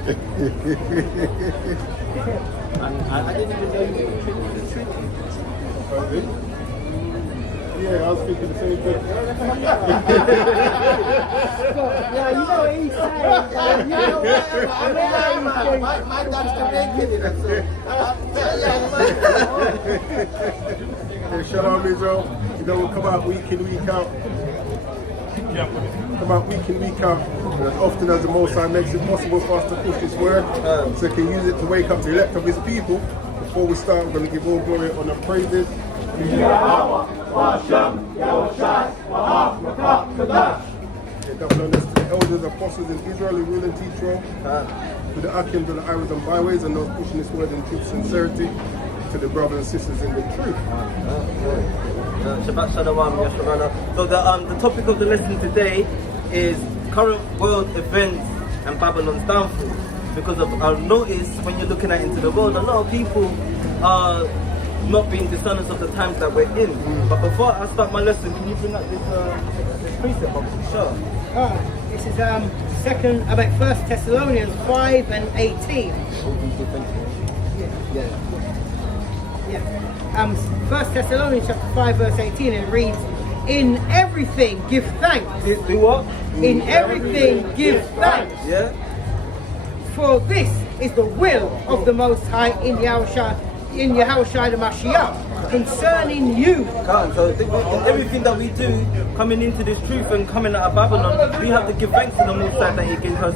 I didn't even know you were the Trinity. Yeah, I was thinking the same thing. Yeah, you know what he's saying. You know what My dad's Jamaican, Yeah, Shalom Israel. You know, we'll come out week in, week out. Come out week in, week out. As often as the Most High makes it possible for us to push this word, so he can use it to wake up the elect of his people. Before we start, we're going to give all glory, honor, and praises. Double honors to the elders, apostles in Israel who will and teach well. To the Akims and the Iris and byways and those pushing this word in truth and sincerity. To the brothers and sisters in the truth. Shabbat Shalom, Yashavana. So the topic of the lesson today is current world events and Babylon's downfall. Because I've noticed when you're looking out into the world, a lot of people are not being discerning of the times that we're in. But before I start my lesson, can you bring up this precept box? Sure. This is First Thessalonians 5 and 18. First Thessalonians chapter 5 verse 18, it reads, "In everything give thanks." Do what? In everything give thanks. Yeah. For this is the will of the Most High in Yahushua the Mashiach concerning you. So in everything that we do, coming into this truth and coming out of Babylon, we have to give thanks to the Most High that He gives us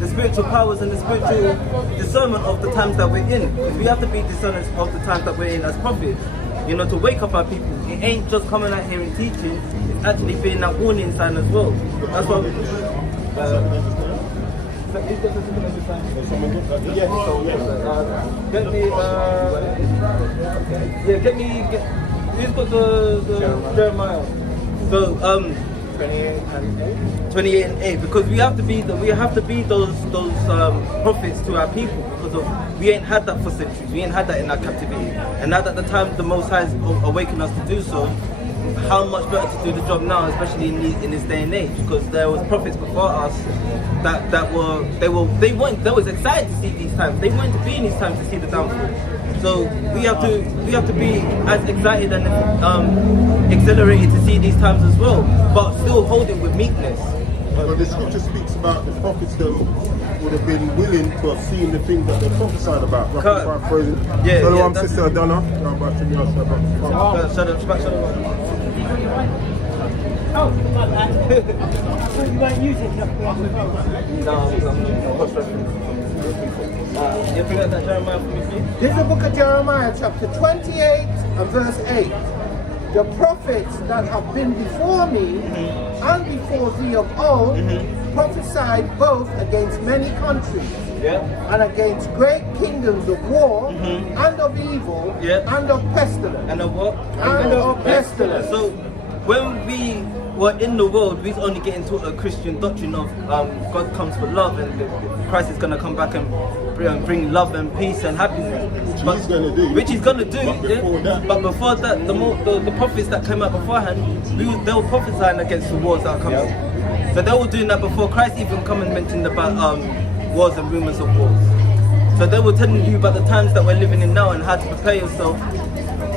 the spiritual powers and the spiritual discernment of the times that we're in. Because we have to be discerners of the times that we're in as prophets. You know, to wake up our people. It ain't just coming out here and teaching, it's actually being that warning sign as well. That's what who's got the Jeremiah? So 28 and 8, because we have to be those prophets to our people, because we ain't had that for centuries, we ain't had that in our captivity, and now that the time the Most High is awakening us to do so, how much better to do the job now, especially in this day and age, because there was prophets before us that was excited to see these times. They wanted to be in these times to see the downfall. So we have to be as excited and exhilarated to see these times as well, but still hold it with meekness. But the scripture speaks about the prophets that would have been willing to have seen the things that they prophesied about. Yeah, Shalom, Sister Adana. Shut up. Oh, my bad. So you weren't using enough. You bring out that Jeremiah for me, please? This is the book of Jeremiah, chapter 28 and verse 8. The prophets that have been before me and before thee of old prophesied both against many countries and against great kingdoms of war and of evil and of pestilence. And of what? And of pestilence. So when we were in the world, we was only getting taught a Christian doctrine of God comes for love and Christ is going to come back and bring love and peace and happiness. Which he's going to do. But before that, the prophets that came out beforehand, they were prophesying against the wars that are coming. So they were doing that before Christ even come and mentioned about wars and rumors of wars. So they were telling you about the times that we're living in now and how to prepare yourself.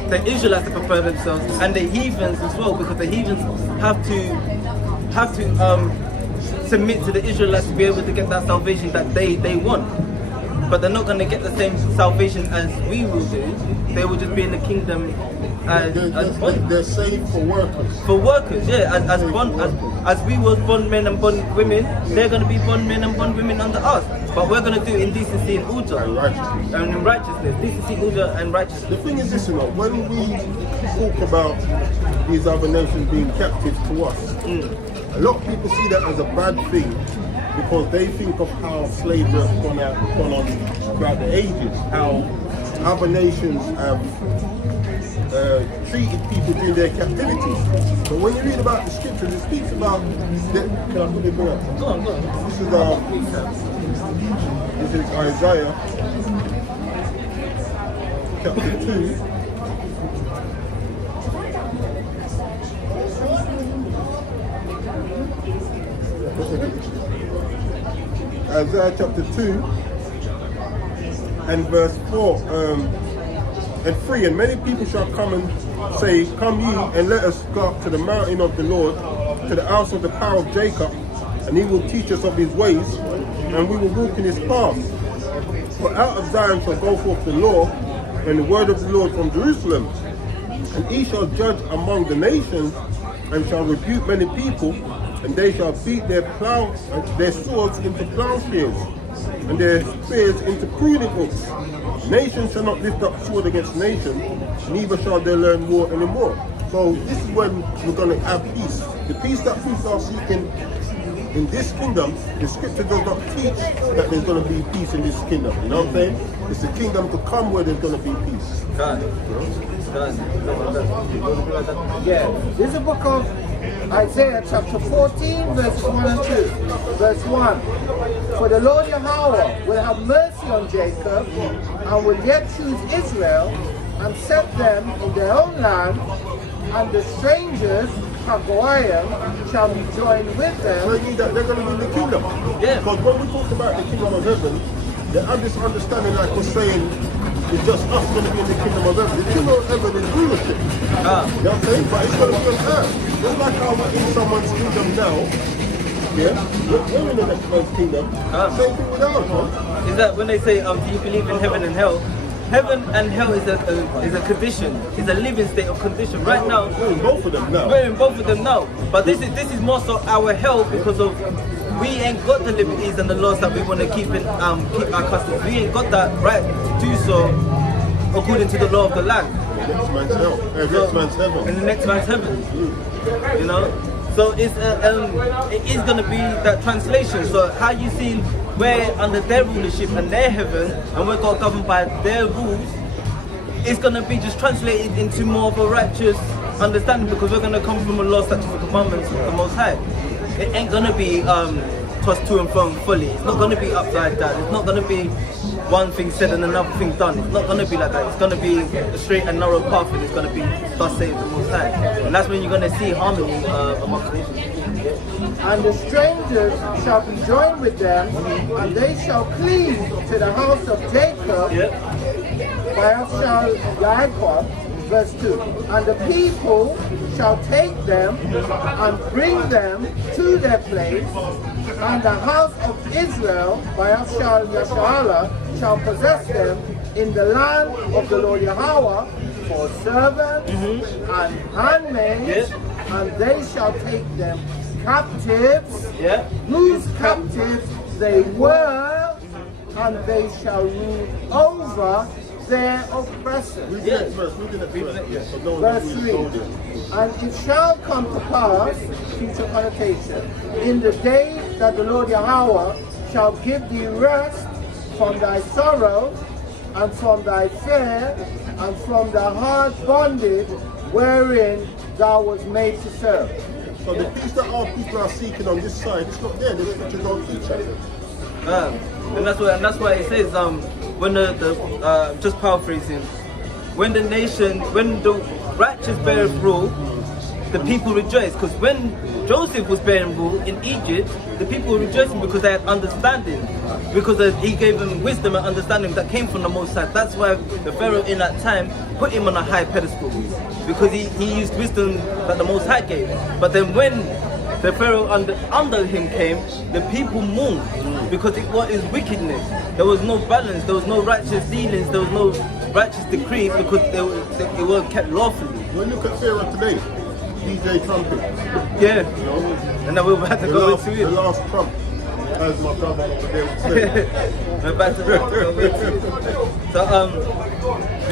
The Israelites to prepare themselves, and the heathens as well, because the heathens have to submit to the Israelites to be able to get that salvation that they want. But they're not going to get the same salvation as we will do. They will just be in the kingdom they're saved for workers. For workers, yeah. As we was bondmen and bondwomen, they're going to be bondmen and bondwomen under us. But we're going to do in decency and order. And in righteousness. Decency, order and righteousness. The thing is this, you know, when we talk about these other nations being captive to us, a lot of people see that as a bad thing because they think of how slavery has gone on throughout the ages, how other nations have treated people during their captivity. But when you read about the scriptures, it speaks about can I put it back? Go on. This is Isaiah chapter 2. Isaiah chapter 2 and verse 4 and 3. And many people shall come and say, Come ye, and let us go up to the mountain of the Lord, to the house of the power of Jacob, and he will teach us of his ways, and we will walk in his paths. For out of Zion shall go forth the law, and the word of the Lord from Jerusalem. And he shall judge among the nations, and shall rebuke many people, and they shall beat their swords into plowshares, and their spears into pruning hooks. Nation shall not lift up sword against nation, neither shall they learn war anymore. So this is when we're going to have peace. The peace that people are seeking in this kingdom, the scripture does not teach that there's going to be peace in this kingdom. You know what I'm saying? It's the kingdom to come where there's going to be peace. Yeah, this is the book of Isaiah chapter 14 verse 1 and 2. Verse 1. For the Lord Yahweh will have mercy on Jacob and will yet choose Israel and set them in their own land, and the strangers Hagoyim shall be joined with So them. it means that they're going to be in the kingdom. Yeah. Because when we talk about the kingdom of heaven, they have this understanding like we're saying it's just us going to be in the kingdom of heaven. The kingdom of heaven is rulership. You know what I'm saying? But it's going to be on earth. Just like how we're in someone's kingdom now, yeah, we're in the next man's kingdom. Same thing with ours, man. Is that when they say, do you believe in heaven and hell? Heaven and hell is a condition, is a living state of condition. Right now, We're in both of them now. we're in both of them now. But this is more so our hell because of we ain't got the liberties and the laws that we want to keep in keep our customs. We ain't got that right to do so according to the law of the land. The next man's hell. Next man's heaven. And the next man's heaven. You know? So it's it is gonna be that translation. So how you see we're under their rulership and their heaven and we're got governed by their rules, it's gonna be just translated into more of a righteous understanding because we're gonna come from a law, statutes and commandments of the Most High. It ain't gonna be tossed to and from fully. It's not gonna be upside down. It's not gonna be one thing said and another thing done. It's not gonna be like that. It's gonna be a straight and narrow path, and it's gonna be thus saith the Most High. And that's when you're gonna see harmony amongst nations. And the strangers shall be joined with them, and they shall cleave to the house of Jacob. By us shall Yaakov, verse 2. And the people shall take them and bring them to their place, and the house of Israel, by us shall Yashala, shall possess them in the land of the Lord Yahweh for servants and handmaids, and they shall take them captives, whose captives they were, and they shall rule over their oppressors. Read the next verse. Read the next verse. Yes. So no one Verse really 3. told it. And it shall come to pass, future connotation, in the day that the Lord Yahweh shall give thee rest from thy sorrow, and from thy fear, and from the hard bondage wherein thou was made to serve. So the peace that our people are seeking on this side, it's not there. The scriptures don't teach us. And that's why it says when the just paraphrasing, when the righteous beareth rule, the people rejoice. Because when Joseph was bearing rule in Egypt, the people were rejoicing because they had understanding, because he gave them wisdom and understanding that came from the Most High. That's why the Pharaoh in that time put him on a high pedestal, because he used wisdom that the Most High gave. But then when the Pharaoh under him came, the people mourned because it was his wickedness. There was no balance, there was no righteous dealings, there was no righteous decree because it was kept lawfully. When you look at Pharaoh today, DJ Trumpet, Yeah. you know, And then we're about to go into the it. last Trump, as my brother over there would say. We're about to go into it. So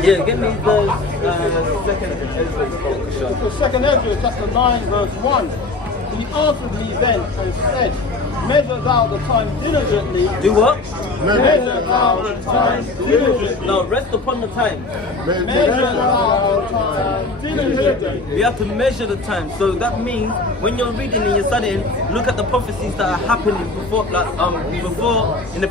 yeah, give me the second Ezra. The second Ezra, chapter 9, verse 1. He answered me then and said, Measure thou the time diligently. Do what? Measure thou the time diligently. No, rest upon the time. Measure thou the time diligently. We have to measure the time. So that means when you're reading and you're studying, look at the prophecies that are happening before, in the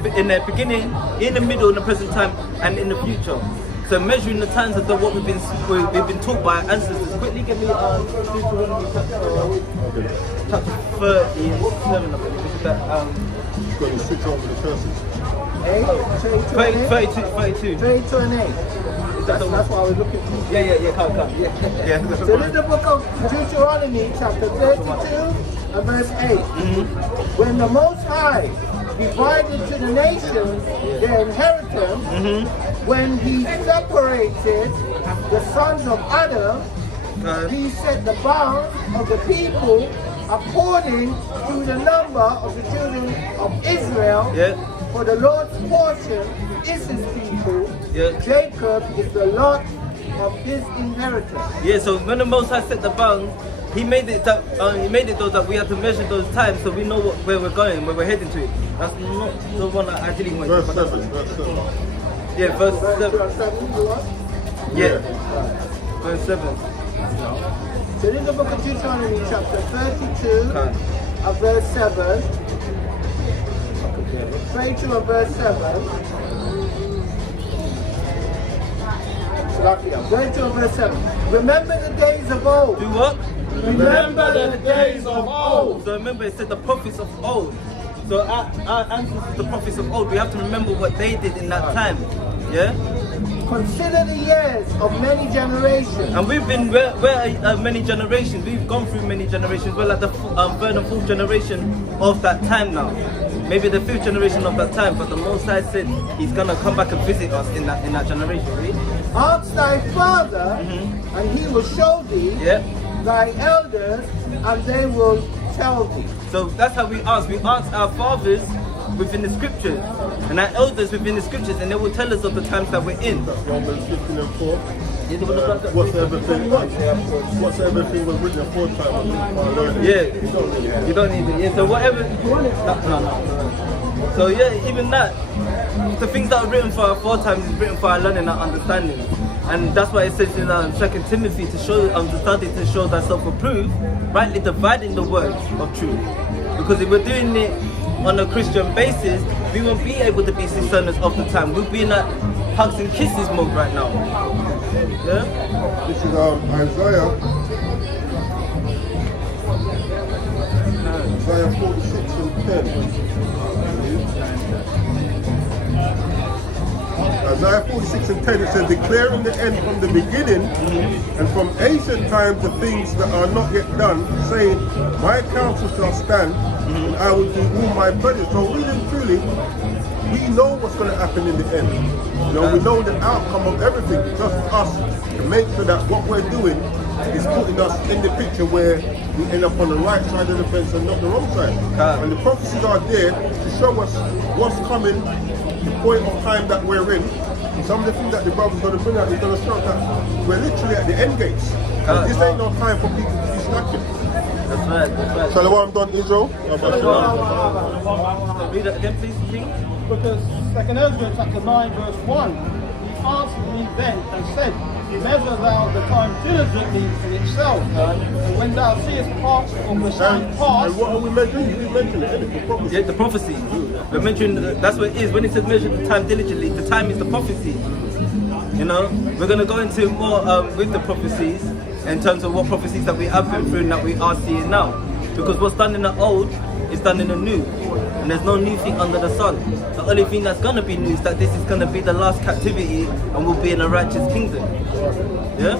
beginning, in the middle, in the present time, and in the future. So measuring the times of what we've been taught by our ancestors. Quickly give me Deuteronomy chapter 37, I think. This is that going to switch over the curses. 8, 32 and 8? 32. 32 and 8. That's what I was looking for. Yeah, come. Yeah. So this is the book of Deuteronomy, chapter 32 and verse 8. When the Most High divided to the nations their inheritance, when he separated the sons of Adam, he set the bounds of the people according to the number of the children of Israel. Yeah. For the Lord's portion is his people. Yeah. Jacob is the lot of his inheritance. Yeah, so when the Most High set the bounds, he made it that that we have to measure those times so we know where we're going, where we're heading to. That's not the one that I didn't want. Verse 7. Verse 7. Yeah, verse 7. Verse 7 you want? Yeah. Verse 7. So this is the book of Deuteronomy, chapter 32 and verse 7. 32 and verse 7. 32 and verse 7. Remember the days of old. Do what? Remember the days of old. So remember, it said the prophets of old. So our ancestors, the prophets of old, we have to remember what they did in that time. Yeah? Consider the years of many generations. And we've been, we're many generations. We've gone through many generations. We're like the third and fourth generation of that time now. Maybe the fifth generation of that time, but the Most High said he's going to come back and visit us in that generation. Right? Ask thy father, and he will show thee thy elders, and they will tell thee. So that's how we ask. We ask our fathers within the scriptures, and our elders within the scriptures, and they will tell us of the times that we're in. Romans 15 and 4. Whatsoever thing was written aforetime. Yeah, you don't need it. Yeah, so whatever. No. So yeah, even that, the things that are written for our foretimes is written for our learning and our understanding. And that's why it says in 2 Timothy to show, to study to show thyself approved, rightly dividing the words of truth. Because if we're doing it on a Christian basis, we won't be able to be discerners of the time. We'll be in that hugs and kisses mode right now. Yeah? This is Isaiah 46 and 10. Isaiah 46 and 10, it says, declaring the end from the beginning and from ancient times the things that are not yet done, saying, my counsel shall stand, and I will do all my pleasure. So really and truly, we know what's going to happen in the end. You know, we know the outcome of everything. It's just us to make sure that what we're doing is putting us in the picture where we end up on the right side of the fence and not the wrong side. And the prophecies are there to show us what's coming, the point of time that we're in. And some of the things that the brother's going to bring out is going to show that we're literally at the end gates. This ain't no time for people to be snacking. That's right. Shalom, done Israel. Read that again, please, King. Because 2 Ezra chapter 9 verse 1, he answered me then and said, measure thou the time diligently in itself, and when thou seest parts of the sign pass. And what are we mentioning? You didn't mention it, the prophecy. Yeah, the prophecy. We're mentioning, that's what it is. When it says measure the time diligently, the time is the prophecy. You know, we're going to go into more with the prophecies in terms of what prophecies that we have been through and that we are seeing now. Because what's done in the old is done in the new. And there's no new thing under the sun. The only thing that's going to be new is that this is going to be the last captivity and we'll be in a righteous kingdom. Yeah?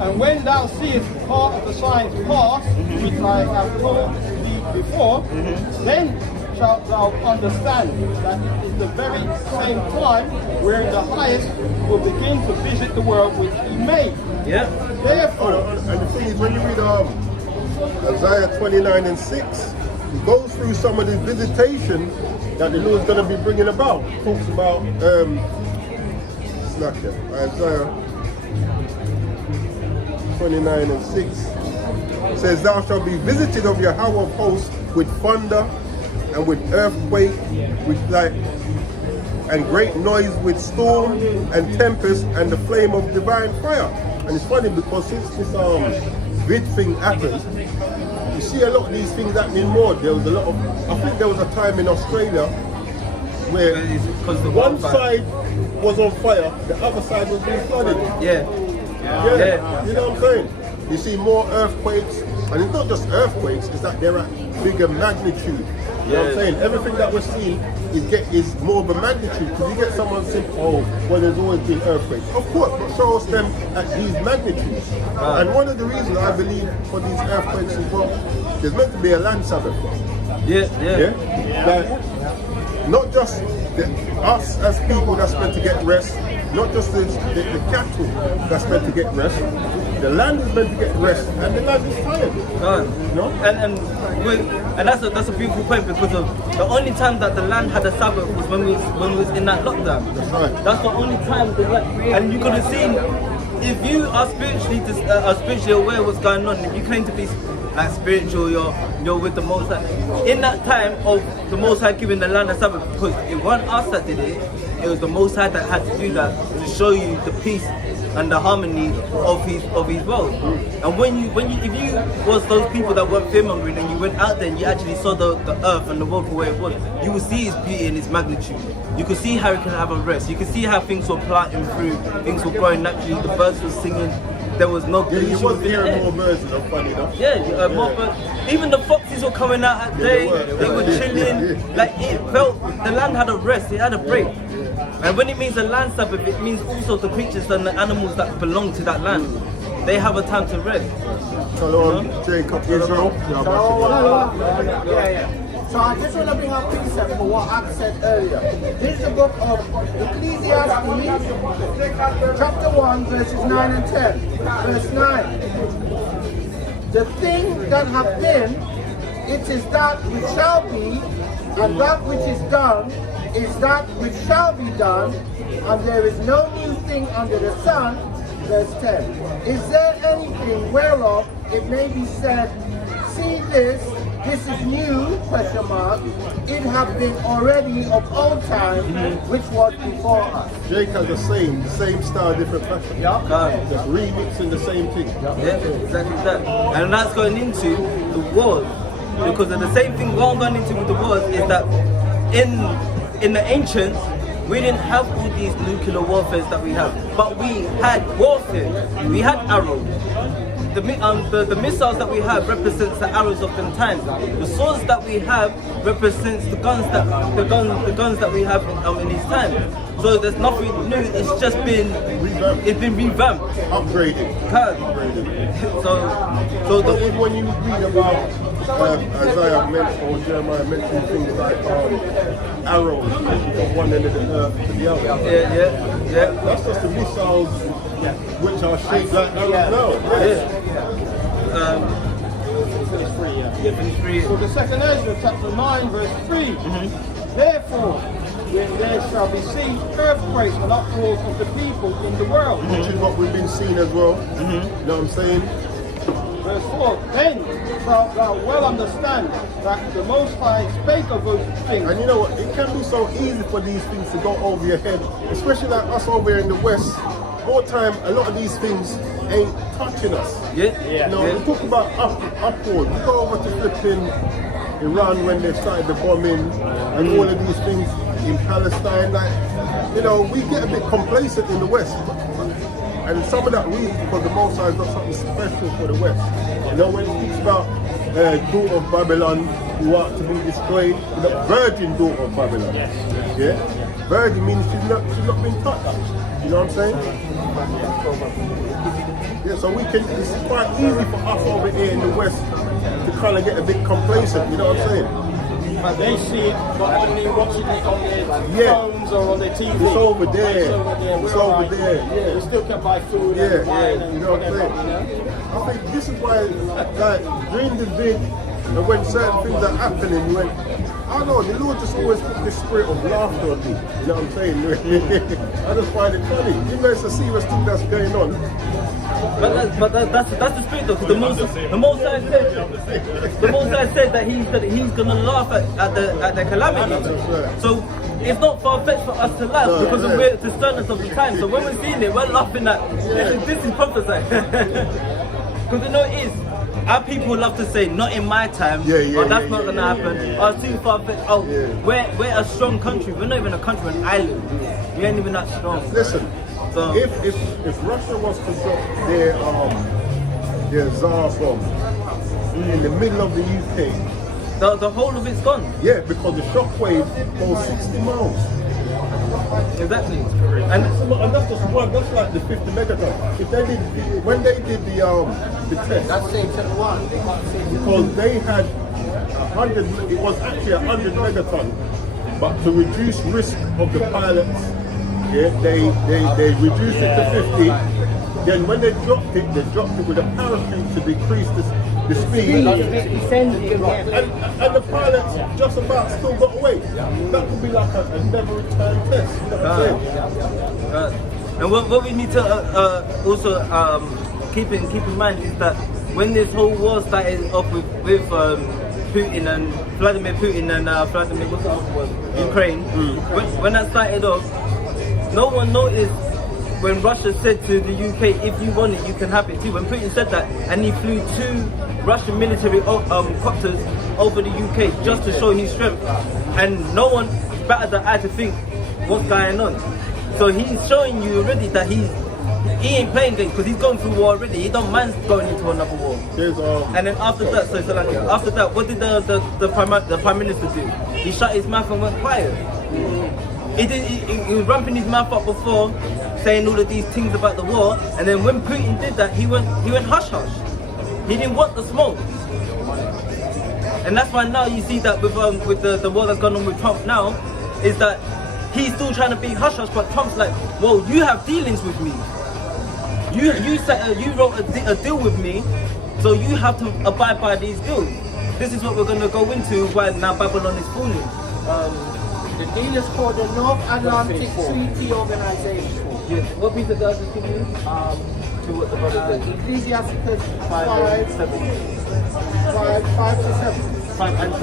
And when thou seest part of the signs pass, which I have told thee before, then shalt thou understand that it is the very same time where the highest will begin to visit the world which he made. Yeah? Therefore, And the thing is, when you read Isaiah 29 and 6, it goes through some of the visitation that the Lord's going to be bringing about. It talks about, Isaiah 29 and 6. It says, thou shalt be visited of Yahweh of hosts with thunder and with earthquake, with light, and great noise with storm and tempest and the flame of divine fire. And it's funny because since this vid thing happened, you see a lot of these things happening more. There was a lot of, I think there was a time in Australia where one side was on fire, the other side was being flooded. Yeah. You know what I'm saying? You see more earthquakes, and it's not just earthquakes, it's that they're at bigger magnitude. You know what I'm saying? Everything that we're seeing is more of a magnitude. Because you get someone saying, oh, well, there's always been earthquakes. Of course, but show us them at these magnitudes. And one of the reasons I believe for these earthquakes as well, there's meant to be a land Sabbath. Yeah? Like, not just us as people that's meant to get rest, not just the cattle that's meant to get rest. The land is meant to get rest, and the land is tired. No? And that's a beautiful point, because of the only time that the land had a Sabbath was when we was in that lockdown. That's right. That's the only time the land, and you could have seen, if you are spiritually aware of what's going on, if you claim to be like spiritual, you're with the Most High. In that time of the Most High giving the land a Sabbath, because it wasn't us that did it, it was the Most High that had to do that to show you the peace and the harmony of his world. And if you was those people that weren't fear-mongering and you went out there and you actually saw the earth and the world for where it was, you would see its beauty and its magnitude. You could see how it can have a rest. You could see how things were planting through, things were growing naturally, the birds were singing. There was no pollution. You wasn't hearing more birds, though, funny enough. More birds. Even the foxes were coming out at day. They were chilling. Like, it felt the land had a rest. It had a break. And when it means a land Sabbath, it means also the creatures and the animals that belong to that land. They have a time to rest. Shalom, Jacob, Israel. So I just want to bring up precept for what I said earlier. This is the book of Ecclesiastes, chapter 1, verses 9 and 10. Verse 9. The thing that hath been, it is that which shall be, and that which is done is that which shall be done, and there is no new thing under the sun. Verse 10. Is there anything whereof it may be said, see this is new, question mark, it have been already of old time, which was before us. Jake has the same style, different fashion. Just remixing the same thing. Yeah, exactly that. And that's going into the wars. Because of the same thing what I'm going into with the wars is that in the ancients, we didn't have all these nuclear warfares that we have, but we had warfare. We had arrows. The missiles that we have represents the arrows of them times. The swords that we have represents the guns that we have in these times. So there's nothing new. It's just been revamped, upgraded. So even when you read about Isaiah mentioned or Jeremiah mentioned things like arrows from one end of the earth to the other. Yeah. That's just the missiles which are shaped like arrows now. So the second Ezra, chapter 9, verse 3. Therefore, when there shall be seen earthquakes and uproars of the people in the world. Which is what we've been seeing as well. You know what I'm saying? Verse 4. Then shalt thou well understand that the Most High spake of those things. And you know what? It can be so easy for these things to go over your head, especially like us over here in the West. More time, a lot of these things ain't touching us. We talk about uproar. You go over to flipping Iran when they started the bombing and all of these things in Palestine. Like, we get a bit complacent in the West. And some of that reason because the Most High has got something special for the West. When it speaks about daughter of Babylon who ought to be destroyed, the virgin daughter of Babylon. Yeah? Virgin means she's not been touched. You know what I'm saying? Yeah, so it's quite easy for us over here in the West to kind of get a bit complacent, you know what I'm saying? But they see it, but only watching it on their phones or on their TV. It's over there. It's over there. Yeah, they still can buy food and wine and you know what I'm saying? I think this is why, like, during the vid, and when certain things are happening, you went, I know, the Lord just always put this spirit of laughter on me. You know what I'm saying? I just find it funny. Even though it's a serious thing that's going on. But that's the spirit though, because the Most High said that he's gonna laugh at the calamity. So it's not far-fetched for us to laugh because of the sternness of the time. So when we're seeing it, we're laughing at this is prophesied. Because it is. Our people love to say, not in my time, that's not going to happen, it's too far-fetched, we're a strong country, we're not even a country, we're an island, we ain't even that strong. Listen, so if Russia was to drop their Tsar bomb in the middle of the UK, The whole of it's gone. Yeah, because the shockwave goes 60 miles. Exactly. And that's just one. That's like the 50 megaton. If they did, when they did the test, That's Satan 1. They got Satan. because they had 100. It was actually 100 megaton, but to reduce risk of the pilots, yeah, they reduced it to 50. Then when they dropped it with a parachute to decrease the speed. And the pilots just about still got away. That could be like a never return test. You know what I'm saying? And what we need to also keep in mind is that when this whole war started off with Putin and Vladimir Putin and Vladimir, what's the other one? Ukraine. When that started off, no one noticed when Russia said to the UK, if you want it, you can have it too. When Putin said that, and he flew 2 Russian military copters over the UK just to show his strength, and no one batted an eye to think what's going on. So he's showing you already that he ain't playing games because he's going through war already. He don't mind going into another war. And then after that, after that, what did the prime minister do? He shut his mouth and went quiet. He was ramping his mouth up before, saying all of these things about the war, and then when Putin did that, he went hush hush. He didn't want the smoke, and that's why now you see that with the war that's gone on with Trump now, is that he's still trying to be hush hush, but Trump's like, well, you have dealings with me. You wrote a deal with me, so you have to abide by these deals. This is what we're gonna go into while now Babylon is falling. The deal is called the North Atlantic Treaty Organization. Yes. What piece of that is to you? To what the brother said. Ecclesiasticus 5 and 7. 5 to 7. 5 and 7.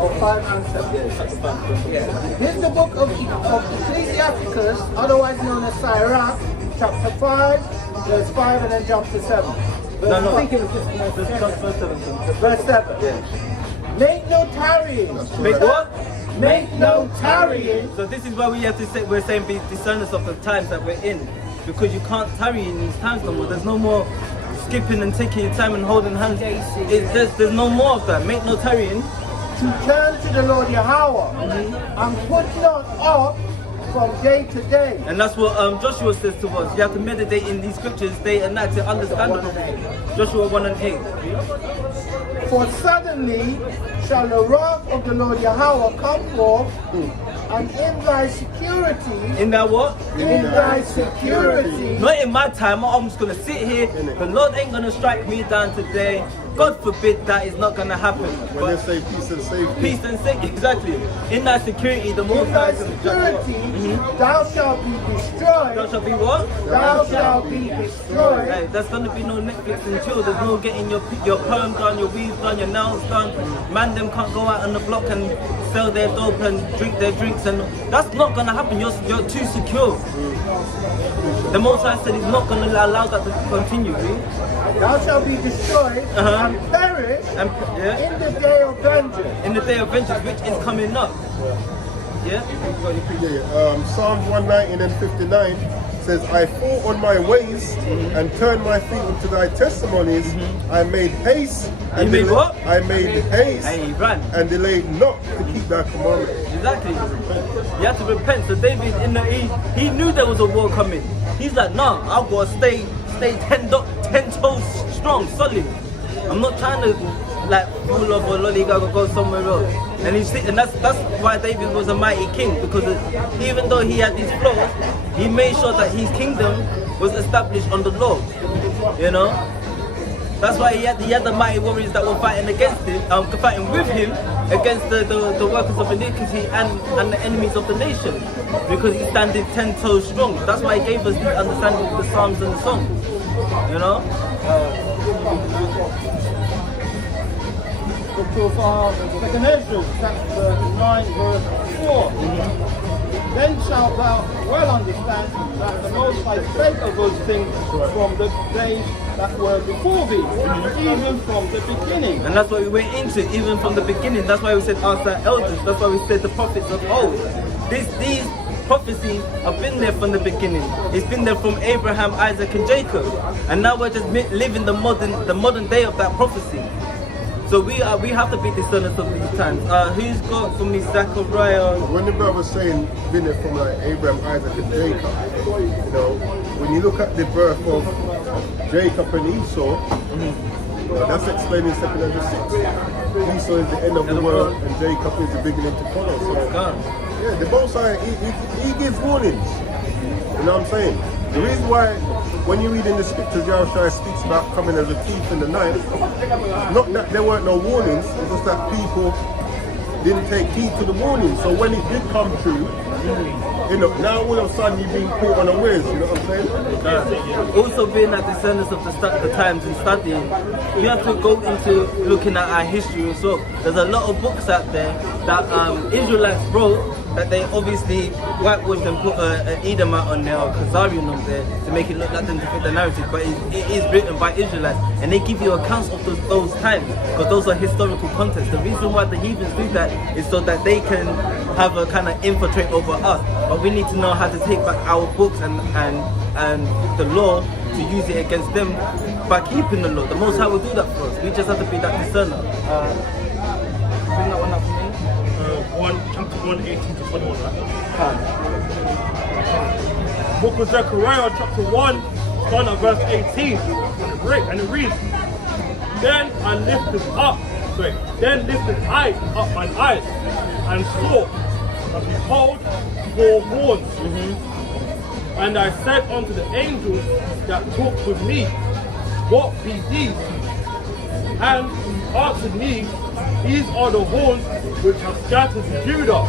Or 5 and 7. Yeah, chapter 5. Yeah. Here's the book of Ecclesiasticus, otherwise known as Sirach, chapter 5, verse 5, and then jump to 7. No. I think it was just verse 7. Verse 7. Yeah. Make no tarrying. Make what? Make no tarrying. So this is why we have to say, we're saying be discerners of the times that we're in, because you can't tarry in these times no more. There's no more skipping and taking your time and holding hands. There's no more of that. Make no tarrying. To turn to the Lord Yahweh and put not off from day to day. And that's what Joshua says to us. You have to meditate in these scriptures day and night to understand them. Joshua 1 and 8. For suddenly shall the wrath of the Lord Yahweh come forth, and in thy security, In that what? in thy security, Not in my time. I'm just gonna sit here. The Lord ain't gonna strike me down today. God forbid that is not gonna happen. When But they say peace and safety, peace and safety, exactly. In that security, the Most in High thy is security, thou shalt be destroyed, Thou shall be what? thou shalt be destroyed. Hey, there's gonna be no Netflix and chill. There's no getting your perm done, your weave done, your nails done. Man, them can't go out on the block and sell their dope and drink their drinks, and that's not gonna happen. You're too secure. The Most High said He's not gonna allow that to continue. Thou shalt be destroyed and perish And yeah, in the day of vengeance. in the day of vengeance, which is coming up. Yeah. Psalms 119 and 59 says, I fought on my ways and turned my feet into thy testimonies. I made haste. You made what? I made haste Hey, he ran. and delayed not to keep thy commandments. Exactly. You have to repent. So David, he knew there was a war coming. He's like, nah, I've got to stay 10 toes strong, solid. I'm not trying to like pull off or lollygag or go somewhere else. And that's why David was a mighty king, because even though he had these flaws, he made sure that his kingdom was established on the law. You know. That's why he had the mighty warriors that were fighting against him, fighting with him against the workers of iniquity and the enemies of the nation, because he standing 10 toes strong. That's why he gave us the understanding of the Psalms and the songs. You know? Book of Second Ezra, chapter 9, verse 4. Then shalt thou well understand that the Most High spake of those things from the days that were before thee, even from the beginning. And that's what we went into, even from the beginning. That's why we said ask the elders. That's why we said the prophets of old. These prophecies have been there from the beginning. It's been there from Abraham, Isaac, and Jacob. And now we're just living the modern day of that prophecy. So we have to be discerners of these times. Who's got for me Zechariah? When the brother's saying, been it from like Abraham, Isaac, and Jacob, you know, when you look at the birth of Jacob and Esau, that's explained in 2 Ezra 6. Esau is the end of the world, and Jacob is the beginning to follow. So, yeah, the Most High, he gives warnings. You know what I'm saying? The reason why, when you read in the scriptures, Yahushua speaks about coming as a thief in the night, not that there weren't no warnings, it's just that people didn't take heed to the warning. So when it did come true, you know, now all of a sudden you're being caught unawares, you know what I'm saying? Also being at discerners of the times and studying, you have to go into looking at our history as well. There's a lot of books out there that Israelites wrote that they obviously whitewashed and put an Edomite on there or Khazarian on there to make it look like them to fit the narrative, but it is written by Israelites, and they give you accounts of those times because those are historical contexts. The reason why the heathens do that is so that they can have a kind of infiltrate over us, but we need to know how to take back our books and the law to use it against them by keeping the law. The Most High will do that for us. We just have to be that discerner. Bring that one up for me. Chapter 1:18 to 21, right? Book of Zechariah, chapter 1, starting at verse 18, and it reads, Then lifted I up mine eyes, and saw, and behold, 4 horns. And I said unto the angels that talked with me, What be these? And he answered me, These are the horns which have scattered Judah,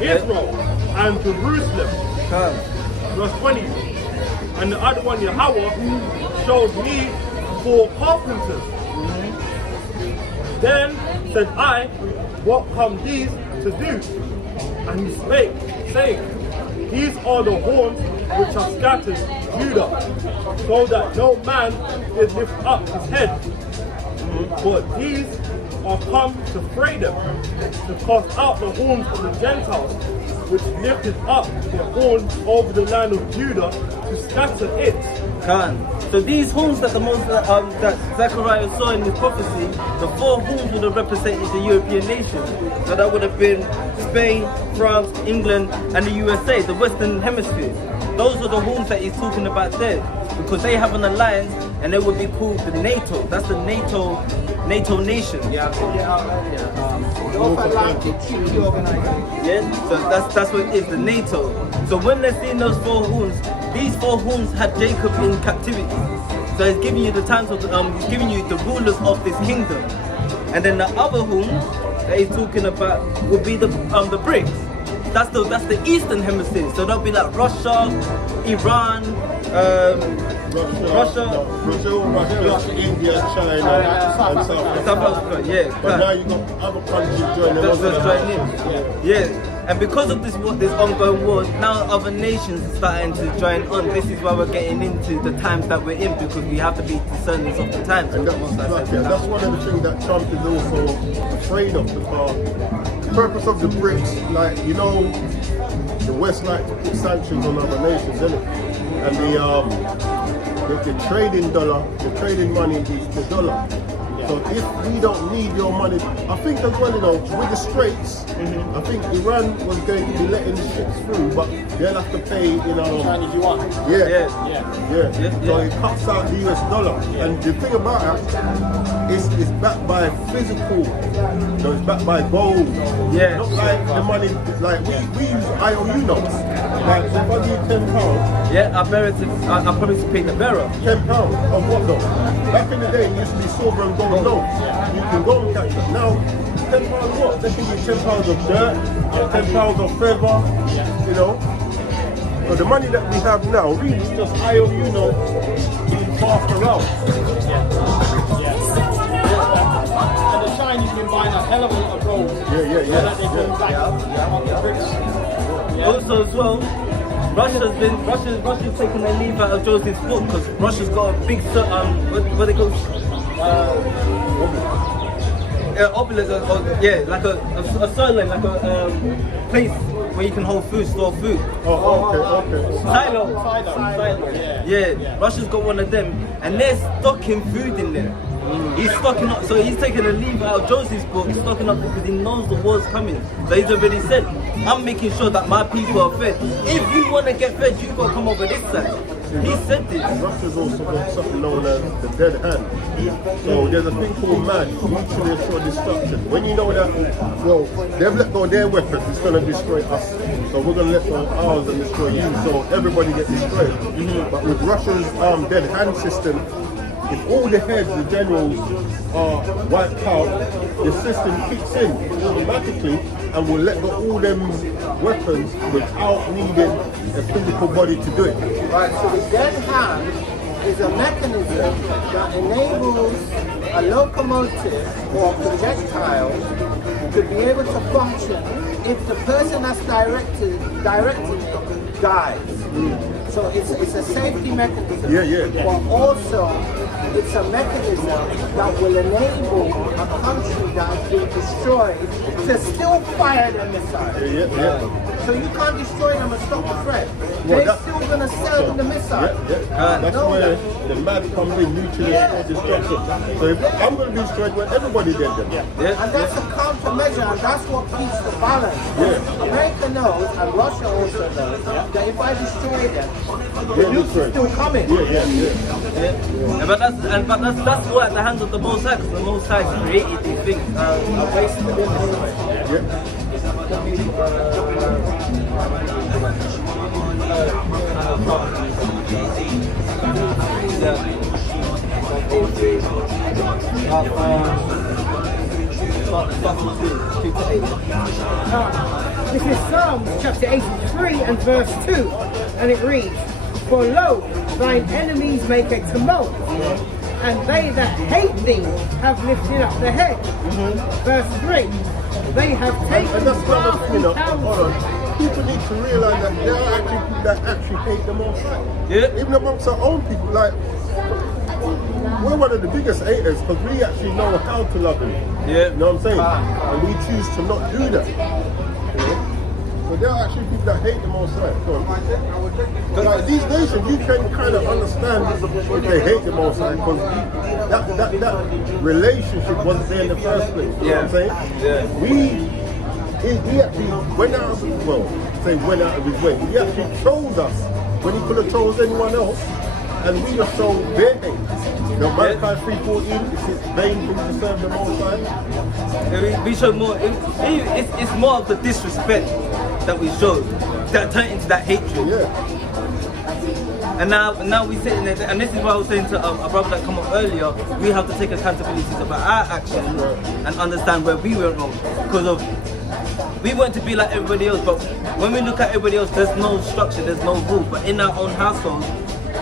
Israel, and Jerusalem. Verse 20. And the other one, Yahweh, showed me 4 carpenters. Then said I, What come these to do? And he spake, saying, These are the horns which have scattered Judah, so that no man did lift up his head. But these are come to fray them, to cast out the horns of the Gentiles, which lifted up their horns over the land of Judah, to scatter it. So these horns that that Zechariah saw in his prophecy, the 4 horns would have represented the European nations. So that would have been Spain, France, England, and the USA, the Western Hemisphere. Those are the horns that he's talking about there, because they have an alliance, and they would be called the NATO. That's the NATO nation. North Atlantic Treaty Organization. Yeah, so that's what it is, the NATO. So when they're seeing those 4 horns, these 4 horns had Jacob in captivity. So he's giving you the times of he's giving you the rulers of this kingdom. And then the other horns that he's talking about would be the BRICS. That's the Eastern Hemisphere. So that'll be like Russia, Iran, Russia, India, China, and South Africa. Yeah. But now you've got other countries joining. That's joining in. Yeah. And because of this ongoing war, now other nations are starting to join on. This is why we're getting into the times that we're in, because we have to be discerners of the times. And that's one of the things that Trump is also afraid of, because the purpose of the BRICS, like, you know, the West like to put sanctions on other nations, isn't it? And the trading dollar, the trading money is the dollar. So if we don't need your money, I think as well, you know, with the Straits, I think Iran was going to be letting the ships through, but they'll have to pay, you know, Chinese yuan. Yeah. So it cuts out the US dollar. And the thing about it, it's backed by physical, it's backed by gold. Yeah. Not like the money, like we use IOU notes. Like if I give £10, yeah, I promise to pay the bearer. £10 of what though? Back in the day, it used to be silver and gold notes. You can go and catch it. Now, £10 what? They can give £10 of dirt, £10 of feather, you know. So the money that we have now really is just IOU notes being passed around. And the Chinese been buying a hell of a lot of gold. That they bring back on the BRICS. Also as well, Russia's taking their leave out of Joseph's book, because Russia's got a big what they call obelisk, like a silo, like a place where you can hold food, store food. Oh, okay. Silo. Yeah. Russia's got one of them, and they're stocking food in there. He's stocking up, so he's taking a leaf out of Joseph's book, stocking up because he knows the war's coming. So he's already said, I'm making sure that my people are fed. If you want to get fed, you've got to come over this side. He said this. Russia's also got something known as the dead hand. So there's a thing called MAD, mutually assured destruction. When you know that, well, they've let go of their weapons, it's going to destroy us. So we're going to let go of ours and destroy you. So everybody gets destroyed. But with Russia's dead hand system, if all the heads, the generals, are wiped out, the system kicks in automatically and will let go all them weapons without needing a physical body to do it. Right, so the dead hand is a mechanism that enables a locomotive or a projectile to be able to function if the person that's directing it dies. So it's a safety mechanism. But also it's a mechanism that will enable a country that has been destroyed to still fire their missiles. So you can't destroy them and stop the threat. They're still going to sell the missile. That's where the MAD comes in, mutually assured destruction. So if I'm going to destroy it, well, everybody did them. And that's a countermeasure, and that's what keeps the balance. America knows, and Russia also knows, that if I destroy them, the nukes are still coming. But that's what at the hands of the Most High, because the Most High created these things. A waste of it. This is Psalms chapter 83 and verse 2, and it reads, For lo, thine enemies make a tumult, and they that hate thee have lifted up their head. Verse 3, they have taken crafty counsel. People need to realize that there are actually people that actually hate the Most High. Even amongst our own people, like, we're one of the biggest haters because we actually know how to love him. You know what I'm saying? And we choose to not do that. So there are actually people that hate the Most High. So, like these nations, you can kind of understand if they hate the Most High because that relationship wasn't there in the first place. You know what I'm saying? He actually went out of his way. He actually chose us when he could have chose anyone else, and we were so big. You know, Malachi 3:14, it's his vain thing to serve the Most High. We show more. It's more of the disrespect that we showed that turned into that hatred. And now we sitting there, and this is what I was saying to a brother that come up earlier. We have to take accountability about our actions and understand where we went wrong, because we want to be like everybody else, but when we look at everybody else, there's no structure, there's no rule. But in our own household,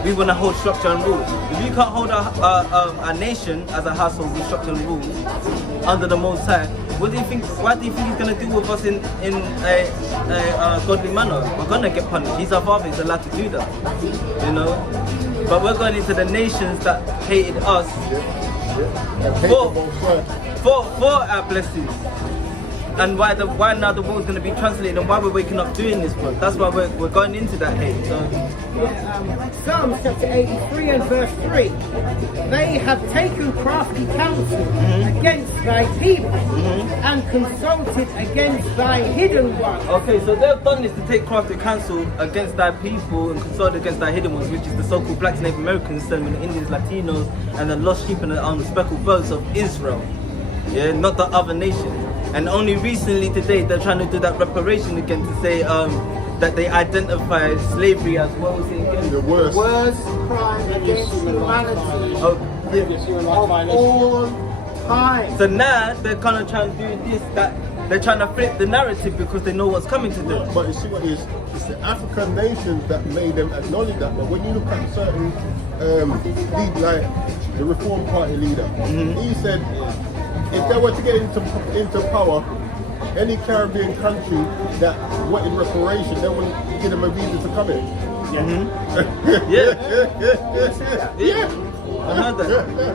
we want to hold structure and rules. If you can't hold a nation as a household with structure and rules under the Most High, what do you think? What do you think he's going to do with us in a godly manner? We're going to get punished. He's our father. He's allowed to do that, you know. But we're going into the nations that hated us for our blessings. And why now the world's going to be translated, and why we're waking up doing this work. That's why we're going into that hate. So. Psalms chapter 83 and verse 3. They have taken crafty counsel against thy people and consulted against thy hidden ones. Okay, so they've done this to take crafty counsel against thy people and consult against thy hidden ones, which is the so-called blacks, Native Americans, the Indians, Latinos, and the lost sheep and the speckled birds of Israel. Yeah, not the other nations. And only recently today they're trying to do that reparation again to say that they identify slavery as, what was it again? The worst crime against humanity of all time. So now they're kind of trying to do this, that they're trying to flip the narrative because they know what's coming to them. But you see what it is? It's the African nations that made them acknowledge that. But when you look at certain like the Reform Party leader, he said, if they were to get into power, any Caribbean country that wanted reparation, they wouldn't give them a visa to come in. I heard that.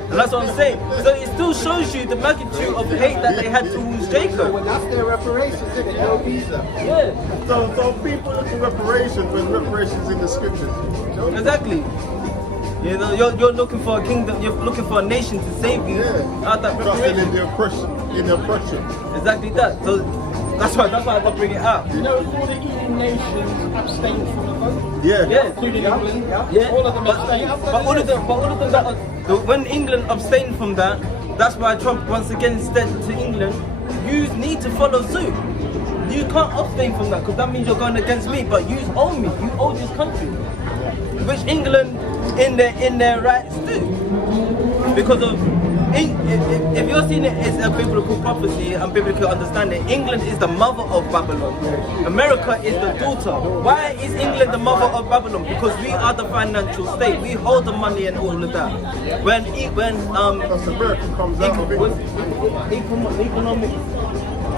And that's what I'm saying. So it still shows you the magnitude of hate that they had towards Jacob. Well, that's their reparations, isn't it? No visa. So people look at reparations when reparations in the scriptures. You know? Exactly. You know, you're looking for a kingdom. You're looking for a nation to save you out that Trusting preparation. in the oppression. Exactly that. So that's why I had to bring it up. You know, all the Indian nations abstained from the vote, Yeah. Yeah. including England. Yeah, All of them but abstained. all of them that when England abstained from that, that's why Trump once again said to England, you need to follow suit. You can't abstain from that because that means you're going against me. But you own me. You own this country, which England in their rights do, because of. If you're seeing it as a biblical prophecy and biblical understanding, England is the mother of Babylon. America is the daughter. Why is England the mother of Babylon? Because we are the financial state. We hold the money and all of that. When Because America comes out of England.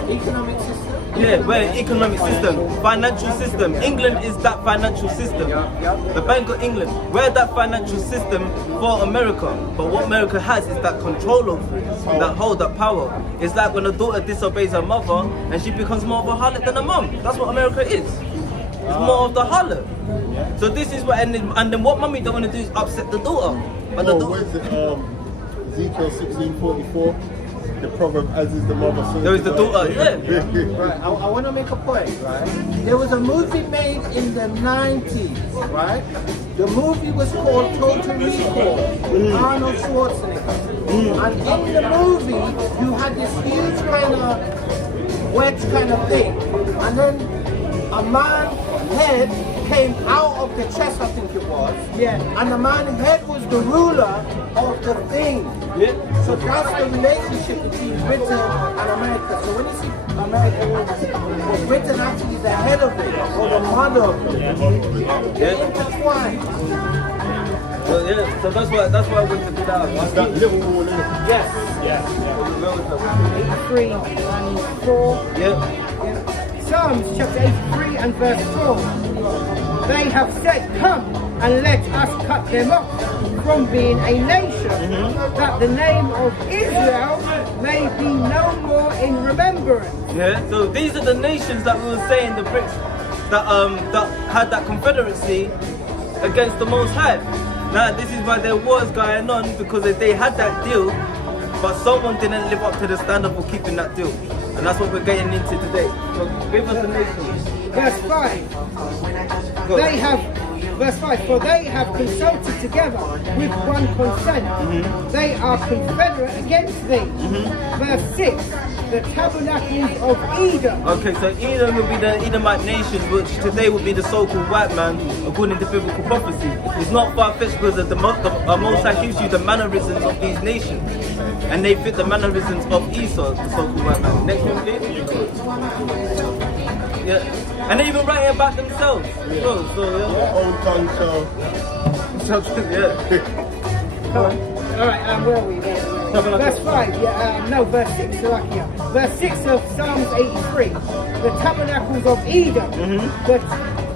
Economic system. yeah, we're an economic system, financial system. England is that financial system. The Bank of England, we're that financial system for America. But what America has is that control over it, that hold, that power. It's like when a daughter disobeys her mother and she becomes more of a harlot than a mum. That's what America is. It's more of the harlot. So this is what, and then what mummy don't want to do is upset the daughter. But the Oh, daughter, where's it? Ezekiel 16:44. The proverb, as is the mother, so there is the daughter, yeah. Right, I want to make a point, right? There was a movie made in the 90s, right? The movie was called Total Recall with Arnold Schwarzenegger. And in the movie, you had this huge kind of wedge kind of thing. And then a man's head came out of the chest, I think it was. Yeah. And the man's head was the ruler of the thing. Yeah. So that's the relationship between Britain and America. So when you see America, well, Britain actually is the head of it, or the mother of it. They're intertwined. So yeah, so that's why I wanted to do that. that little wall in it. Yes. 83 and 4. Yeah. Psalms chapter 83 and verse 4. They have said, come and let us cut them off from being a nation, that the name of Israel may be no more in remembrance. Yeah, so these are the nations that we were saying, the BRICS, that had that confederacy against the Most High. Now this is why there was going on, because they had that deal, but someone didn't live up to the standard for keeping that deal. And that's what we're getting into today. So give us the nations. Verse 5. They have, verse 5, for they have consulted together with one consent. They are confederate against thee. Verse 6, the tabernacles of Edom. Okay, so Edom will be the Edomite nations, which today will be the so-called white man, according to biblical prophecy. It's not far-fetched because the Most High gives you the mannerisms of these nations, and they fit the mannerisms of Esau, the so-called white man. Next one, please. Yeah, and they even write about themselves. So Old tongue shall. yeah. Alright, where are we? Verse 5, verse 6, Salakia. Verse 6 of Psalms 83. The tabernacles of Edom,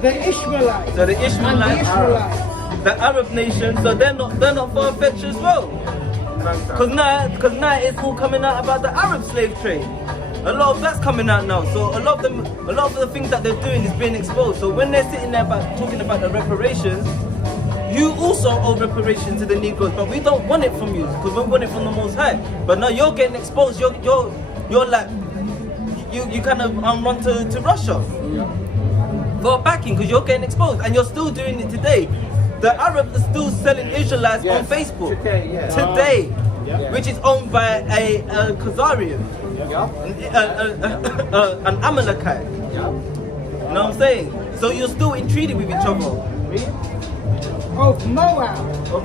the Ishmaelites, So the and the Ishmaelites, Ishmaelites. the Arab nations, so they're not far-fetched as well. Because now it's all coming out about the Arab slave trade. A lot of that's coming out now. So a lot of the things that they're doing is being exposed. So when they're sitting there talking about the reparations, you also owe reparations to the Negroes, but we don't want it from you because we want it from the Most High. But now you're getting exposed. You're like you kind of run to Russia for backing because you're getting exposed, and you're still doing it today. The Arabs are still selling Israelites on Facebook today, which is owned by a Khazarian, an Amalekite. You know what I'm saying? So you're still intrigued with each other. Of Moab. Of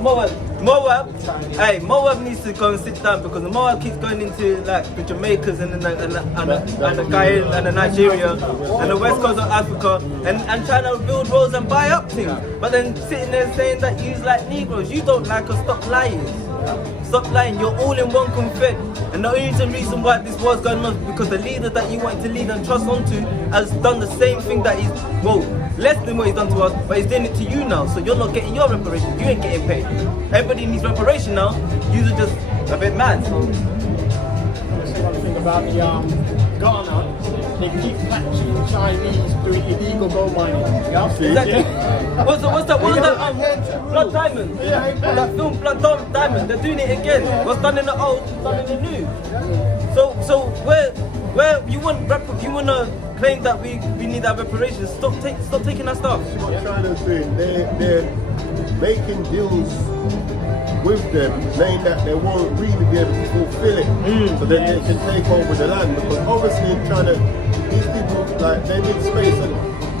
Moab needs to go and sit down because the Moab keeps going into like the Jamaicas and the Guyana and the Nigeria and the west coast of Africa and trying to build roads and buy up things. But then sitting there saying that you like Negroes, you don't like us, stop lying. Stop lying, you're all in one confed. And the only reason why this war's going on is because the leader that you want to lead and trust onto has done the same thing that he's, less than what he's done to us, but he's doing it to you now. So you're not getting your reparations, you ain't getting paid. Everybody needs reparation now, you are just a bit mad. That's one thing about the Ghana. they keep catching Chinese doing illegal gold mining. Yeah, Exactly. What's that Blood Diamond? Yeah. That film Blood Diamond. They're doing it again. What's done in the old, done in the new. So where you want to claim that we need our reparations? Stop taking our stuff. What China's doing, they're making deals with them, saying that they won't really be able to fulfill it, so that they can take over the land. Because obviously in China, these people they need space.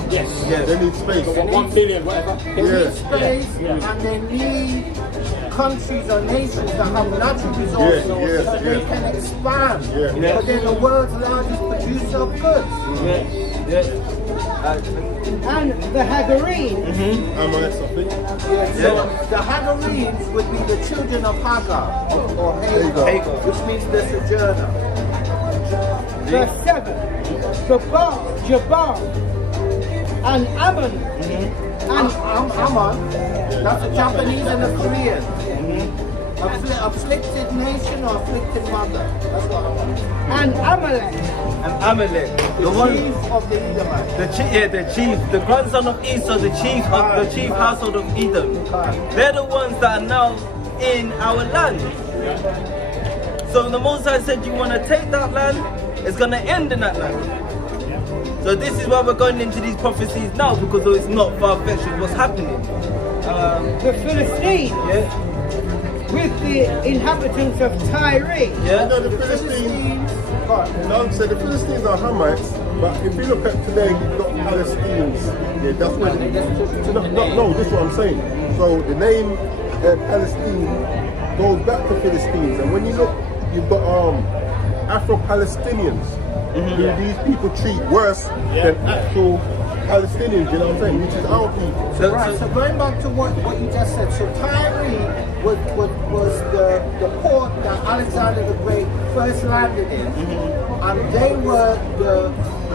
Yes. They need space. 1 billion, whatever. They need space and they need countries or nations that have natural resources so they can expand. But they're the world's largest producer of goods. And the Hagarene. Ammonites, I think. So the Hagarenes would be the children of Hagar or Hagar, which means the sojourner. Verse 7. Jabal, and Ammon, and Ammon, that's the Japanese and the Korean. Afflicted nation or afflicted mother. That's what Ammon. and Amalek. And Amalek, the one, Chief of the Edomites. the chief, the grandson of Esau, the chief household of Edom. They're the ones that are now in our land. So the Most High said, you want to take that land, it's going to end in that land. So this is why we're going into these prophecies now, because it's not far-fetched with what's happening. The Philistines, with the inhabitants of Tyre. You know, the Philistines, the Philistines are Hamites, but if you look at today, you've got Palestinians. Yeah, that's where no, this is what I'm saying. So the name Palestine goes back to Philistines, and when you look, you've got Afro-Palestinians, who these people treat worse than actual Palestinians, you know what I'm saying, which is our people. So going back to what you just said, so Tyre was the port that Alexander the Great first landed in, and they were the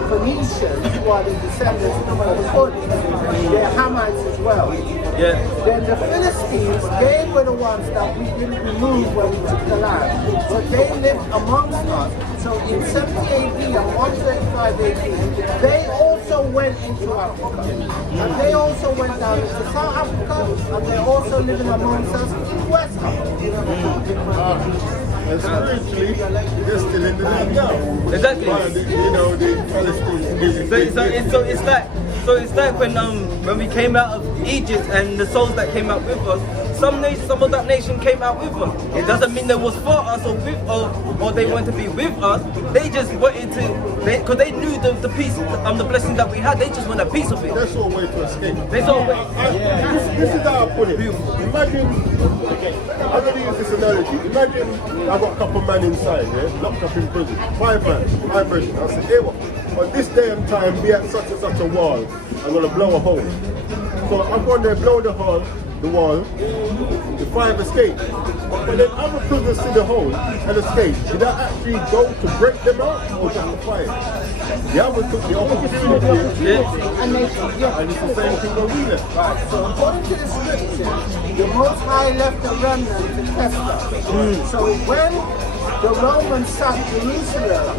Phoenicians, who are the descendants of the Hutts. They're Hamites as well. Then the Philistines, they were the ones that we didn't remove when we took the land. So they lived amongst us. So in 70 AD and 135 AD, they also went into Africa. And they also went down into South Africa, and they're also living amongst us in West Africa. And spiritually, they're still in the land now. Exactly. You know, the Palestinians. So it's like when we came out of Egypt and the souls that came out with us, some of that nation came out with us. It doesn't mean they was for us or they want to be with us. They just wanted to, because they knew the peace, the blessing that we had. They just want a piece of it. That's all way to escape. They saw This is how I put it. Imagine, I'm going to use this analogy. Imagine I've got a couple of men inside, locked up in prison. 5 men, I said, hey, what? On this day and time, be at such and such a wall. I'm going to blow a hole. So I'm going to blow the wall, the 5 escape. But then other prisoners see the hole and escape. Did I actually go to break them out or just to fight? The others took the opportunity. And it's the same thing when we left. Right, so according to the scripture, the Most High left a remnant to test us. So when the Romans sacked Jerusalem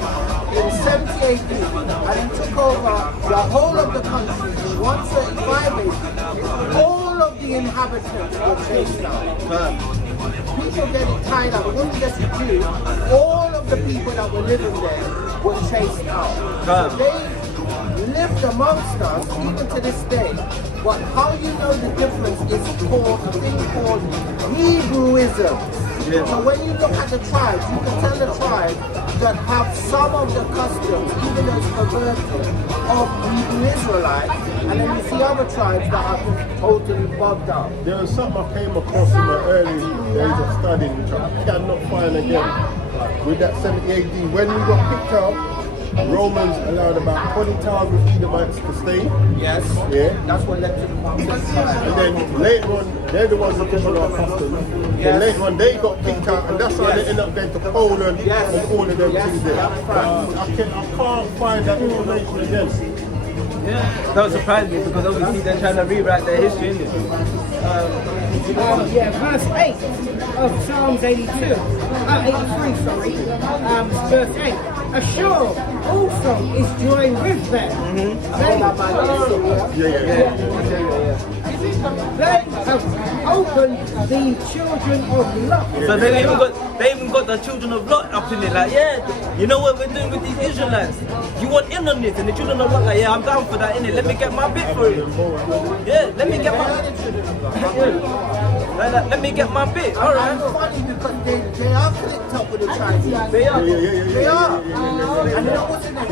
in 70 AD and it took over the whole of the country in 135 AD, all of the inhabitants were chased out. People getting tied up, when we get to Jews, all of the people that were living there were chased out. So they lived amongst us even to this day. But how you know the difference is called a thing called Hebrewism. So when you look at the tribes, you can tell the tribes that have some of the customs, even those perverted, of Hebrew Israelites, and then you see other tribes that are totally bogged down. There was something I came across in my early days of studying, which I cannot find again. With that 70 AD, when we got kicked out, Romans allowed about 20,000 Edomites to stay. Yes. Yeah. That's what led to the mountains. And then later on, they're the ones that took on our customs. Then later on, they got kicked out, and that's how they end up going to Poland and all of them things there. I can't find that information again. Yeah, that surprised me because obviously they're trying to rewrite their history, innit? Verse 8 of Psalms 83, sorry, verse 8. Assure also is joined with them. They have opened the children of Lot. So they even got the children of Lot up in it, like, yeah, you know what we're doing with these Israelites? You want in on this? And the children of Lot, like, yeah, I'm down for that, innit? Let me get my bit for it. Yeah, let me get my let me get my bit. All right. And funny because they are clicked up with the Chinese. They are. They are. And you know what's in there?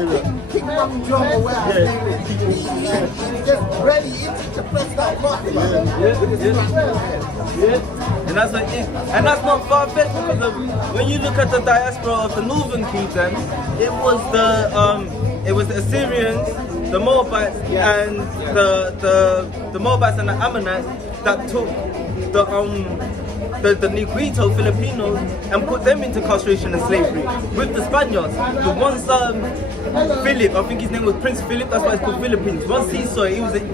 King Mum John or whatever his name is. He's just ready to press that button. Yeah. And that's what it is. And that's not far-fetched because when you look at the diaspora of the northern kingdom, it was the Assyrians, the Moabites, and the Moabites and the Ammonites that took the Negrito Filipinos and put them into castration and slavery with the Spaniards. The ones Philip, I think his name was Prince Philip, that's why it's called Philippines. Once he saw it, he was an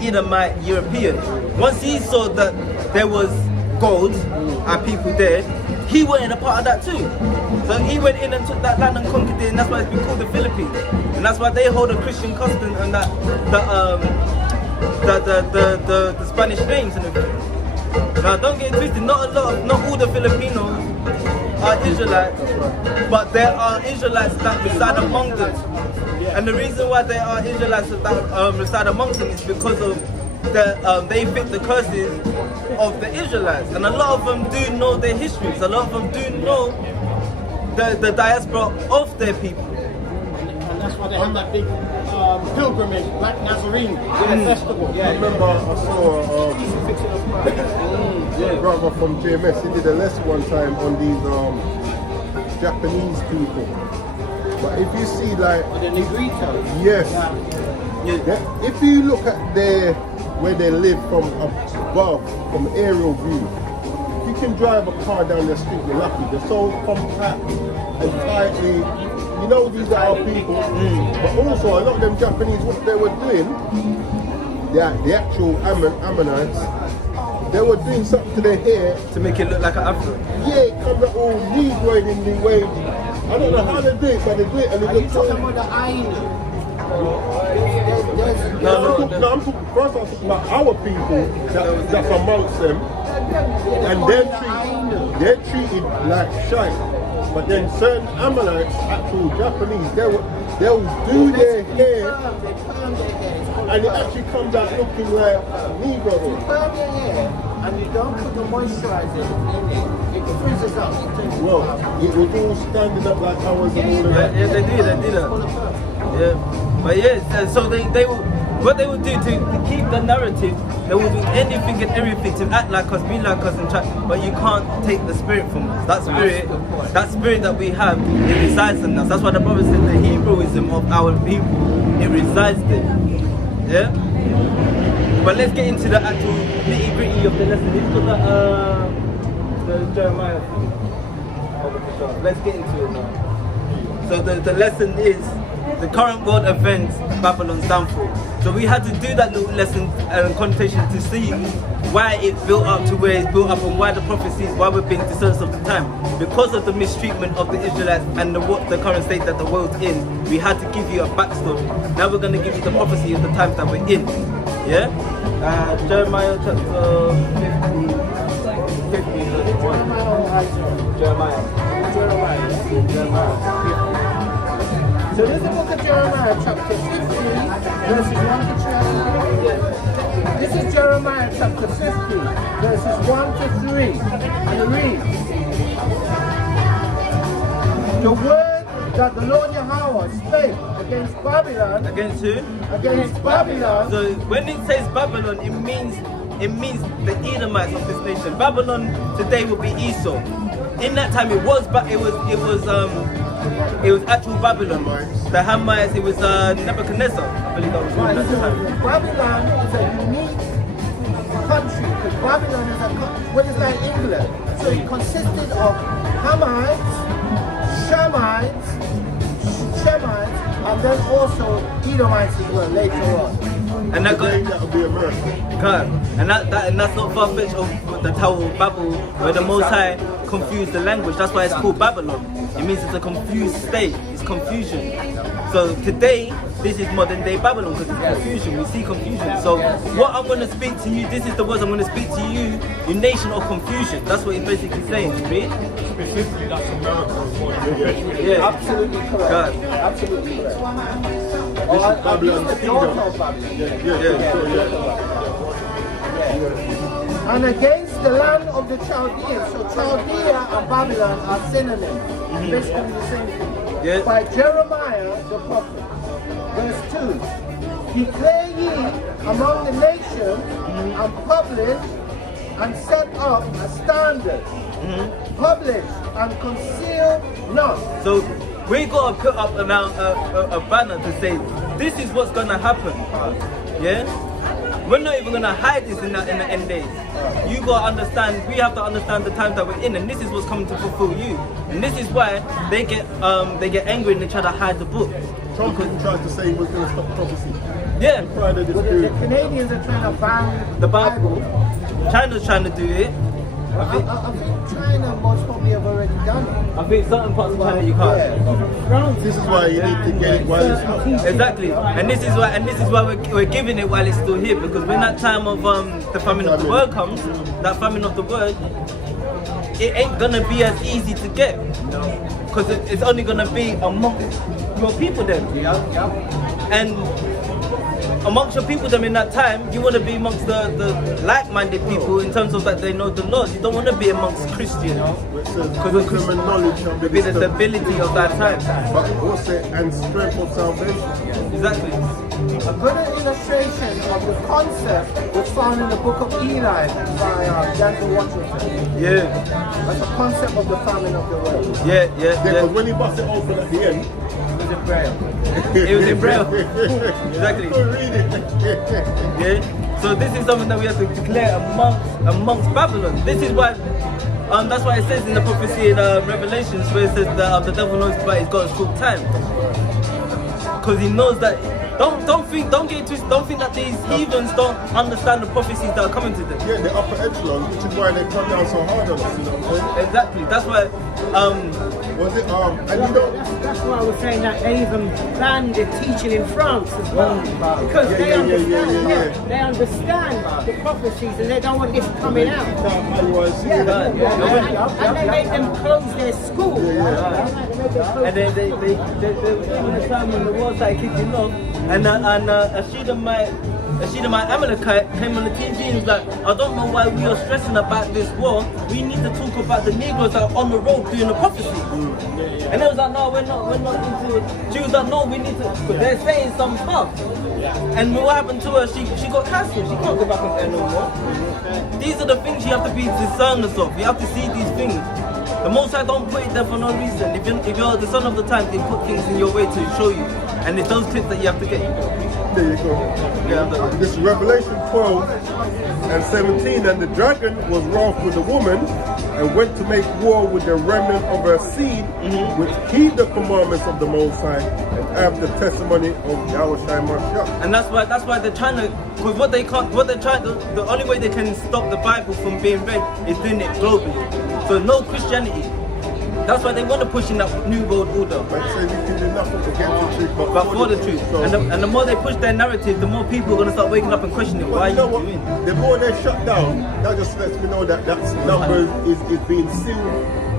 Edomite European. Once he saw that there was gold and people there, he went in a part of that too. So he went in and took that land and conquered it, and that's why it's been called the Philippines. And that's why they hold a Christian custom and the Spanish names and everything. Now don't get it twisted, not all the Filipinos are Israelites, but there are Israelites that reside among them. And the reason why there are Israelites that reside amongst them is because of they fit the curses of the Israelites. And a lot of them do know their histories, a lot of them do know the diaspora of their people. And that's why they have that big pilgrimage, Black Nazarene festival. I remember I saw a brother from JMS, he did a lesson one time on these Japanese people. But if you see like The Negrito. yes, if you look at where they live from above, from aerial view, you can drive a car down the street, you're lucky. They're so compact and tightly. You know these are our people, but also a lot of them Japanese, what they were doing, the actual Ammonites, they were doing something to their hair To make it look like an afro. yeah, it comes out all negroid in the way. I don't know how they do it, but they do it and it Are you looks talking so. about the Ainu? No, I'm talking first. I'm talking about our people that's amongst them, and they're treated like shite. But then certain Ammonites, actual Japanese, they'll do their hair, and it actually comes out looking like negro. Perm your hair and you don't put the moisturizer in it freezes up. Well, it was all standing up like ours and all of that. Yeah, they do that. Yeah, but yes, so they will. What they will do to keep the narrative, they will do anything and everything to act like us, be like us, and try. But you can't take the spirit from us. That spirit that we have, it resides in us. That's why the Prophet said the Hebrewism of our people, it resides there. Yeah. But let's get into the actual nitty gritty of the lesson. It's got the Jeremiah. Let's get into it now. So the lesson is the current world events, Babylon's downfall. So we had to do that little lesson and connotation to see why it built up to where it's built up and why the prophecies, why we're being discerned of the time. Because of the mistreatment of the Israelites and the current state that the world's in, we had to give you a backstory. Now we're going to give you the prophecy of the times that we're in. Yeah? Jeremiah chapter 50 verse 1. Jeremiah. So this is the book of Jeremiah, chapter 50, verses 1 to 3. This is Jeremiah, chapter 50, verses 1 to 3. And it reads, the word that the Lord Yahweh spake against Babylon. Against who? Against Babylon. So when it says Babylon, it means the Edomites of this nation. Babylon today will be Esau. In that time, it was actual Babylon. The Hamites, it was Nebuchadnezzar. I believe that was Right, at the so time. Babylon is a unique country because Babylon is it's like England. So it consisted of Hamites, Shemites, and then also Edomites as well later on. And that Today, got, that would be America. and that's not far-fetched of the Tower of Babel, where the Most High confused the language. That's why it's called Babylon. It means it's a confused state. It's confusion. So today, this is modern day Babylon because it's confusion. We see confusion. So what I'm going to speak to you, this is the words I'm going to speak to you, you nation of confusion. That's what he's basically saying. Read? Specifically, that's America. Yeah. Absolutely correct. God. Absolutely correct. This is Babylon the kingdom. daughter of Babylon. And against the land of the Chaldeans. So Chaldea and Babylon are synonyms. Basically the same thing. Yeah. By Jeremiah the prophet. Verse 2. Declare ye among the nations and publish and set up a standard. Publish and conceal not. So we got to put up a banner to say, this is what's going to happen. Yeah? We're not even going to hide this in the end days. You got to understand, we have to understand the times that we're in, and this is what's coming to fulfill you. And this is why they get angry and they try to hide the book. Trump tried to say he was going to stop prophecy. Yeah. Pride of the But the spirit. Canadians are trying to ban The Bible. China's trying to do it. I think China most probably have already done it. I think certain parts of China you can't. This is why you need to get it while it's hot. Exactly, and this is why we're giving it while it's still here, because when that time of the famine of the word comes, that famine of the word, it ain't gonna be as easy to get, because it's only gonna be amongst your people then, and amongst your people them in that time, you want to be amongst the like-minded people in terms of that they know the Lord. You don't want to be amongst Christians, Because of common knowledge of the be the wisdom, stability of that time. but also and strength of salvation. Exactly. A good illustration of the concept was found in the book of Eli by Denzel Washington. Yeah, That's a concept of the famine of the world. yeah. Because when he bust it open at the end, It was in prayer. It was in Braille. Exactly. Read it. Yeah. So this is something that we have to declare amongst Babylon. This is why. That's why it says in the prophecy in Revelations where it says that the devil knows that he's got a short time, because he knows that. Don't think that these heathens don't understand the prophecies that are coming to them. Yeah, the upper echelon, which is why they come down so hard on us, you know what I'm saying? Exactly. That's why. Was it, and you know, That's why I was saying that they even banned the teaching in France as well. Because they understand the prophecies and they don't want this coming out. And they make them close their school. And then they when the time when the war started kicking off, and Ashidamite Amalekite came on the TV and was like, I don't know why we are stressing about this war. We need to talk about the Negroes that are on the road doing the prophecy. And they was like, no, we're not into it. She was like, no, we need to, because they're saying some stuff. And what happened to her? She got cancelled. She can't go back on there no more. These are the things you have to be discerners of. You have to see these things. The Most High don't put it there for no reason. If you're the son of the time, they put things in your way to show you. And it's those clips that you have to get. there you go. Yeah, This is Revelation 12 and 17. And the dragon was wroth with the woman and went to make war with the remnant of her seed, which heed the commandments of the Most High and have the testimony of Yahushua Mashiach. And that's why they're trying to, because the only way they can stop the Bible from being read is doing it globally. So no Christianity. That's why they want to push in that new world order. Like say we can do nothing to get the truth, But for the truth. So, And the more they push their narrative, the more people are going to start waking up and questioning why you know you what? doing. The more they shut down, that just lets me know that that number is being sealed.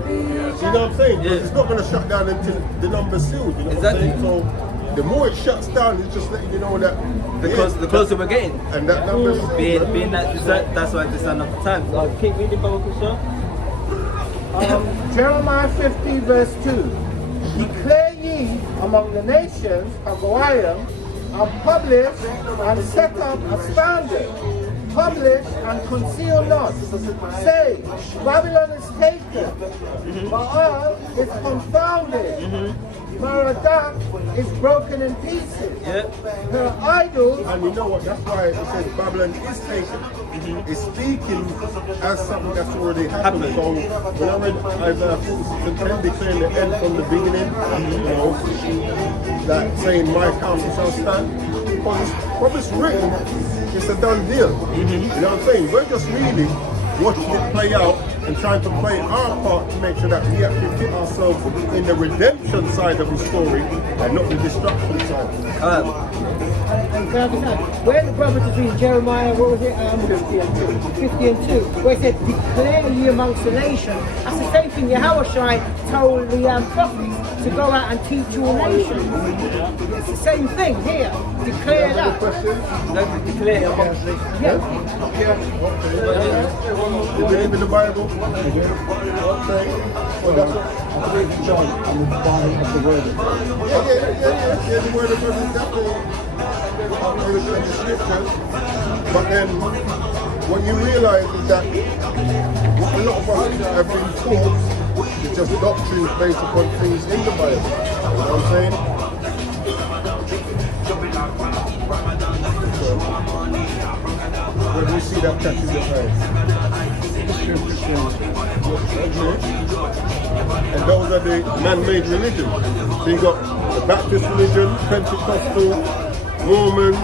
You know what I'm saying? 'Cause Yeah. it's not going to shut down until the number's sealed. You know Exactly. what I'm saying? So the more it shuts down, it's just letting you know that The closer we're getting. and that number's sealed. Being that's why it's the sign of the time. Keep reading, Brother Kusha. Jeremiah 50 verse 2. Declare ye among the nations of Goliath, and publish and set up a standard. Publish and conceal not. Say, Babylon is taken. Baal is confounded. Merodach is broken in pieces. Yeah. Her idols. And you know what? That's why it says Babylon is taken. It's speaking as something that's already happened. So when I read Isaiah 46 and 10 declaring the end from the beginning, you know, like saying my counsel shall stand? Because from it's written, it's a done deal. You know what I'm saying? We're just really watching it play out and trying to play our part to make sure that we actually fit ourselves in the redemption side of the story and not the destruction side. And can I just add, where the brother between Jeremiah, what was it, 50 and 2, where it said, declare ye amongst the nation. That's the same thing Yahushua told the prophets to go out and teach all nations. It's the same thing here. Declare that. Declare amongst nations. You believe in the Bible? Okay. Well, that's what I believe in John and the Bible of the Word. yeah, the word of God is definitely in the scriptures. But then what you realize is that what a lot of us have been taught is just doctrines based upon things in the Bible. You know what I'm saying? So, where do you see that catches your eye? And those are the man-made religions. So you got the Baptist religion, Pentecostal, Mormons,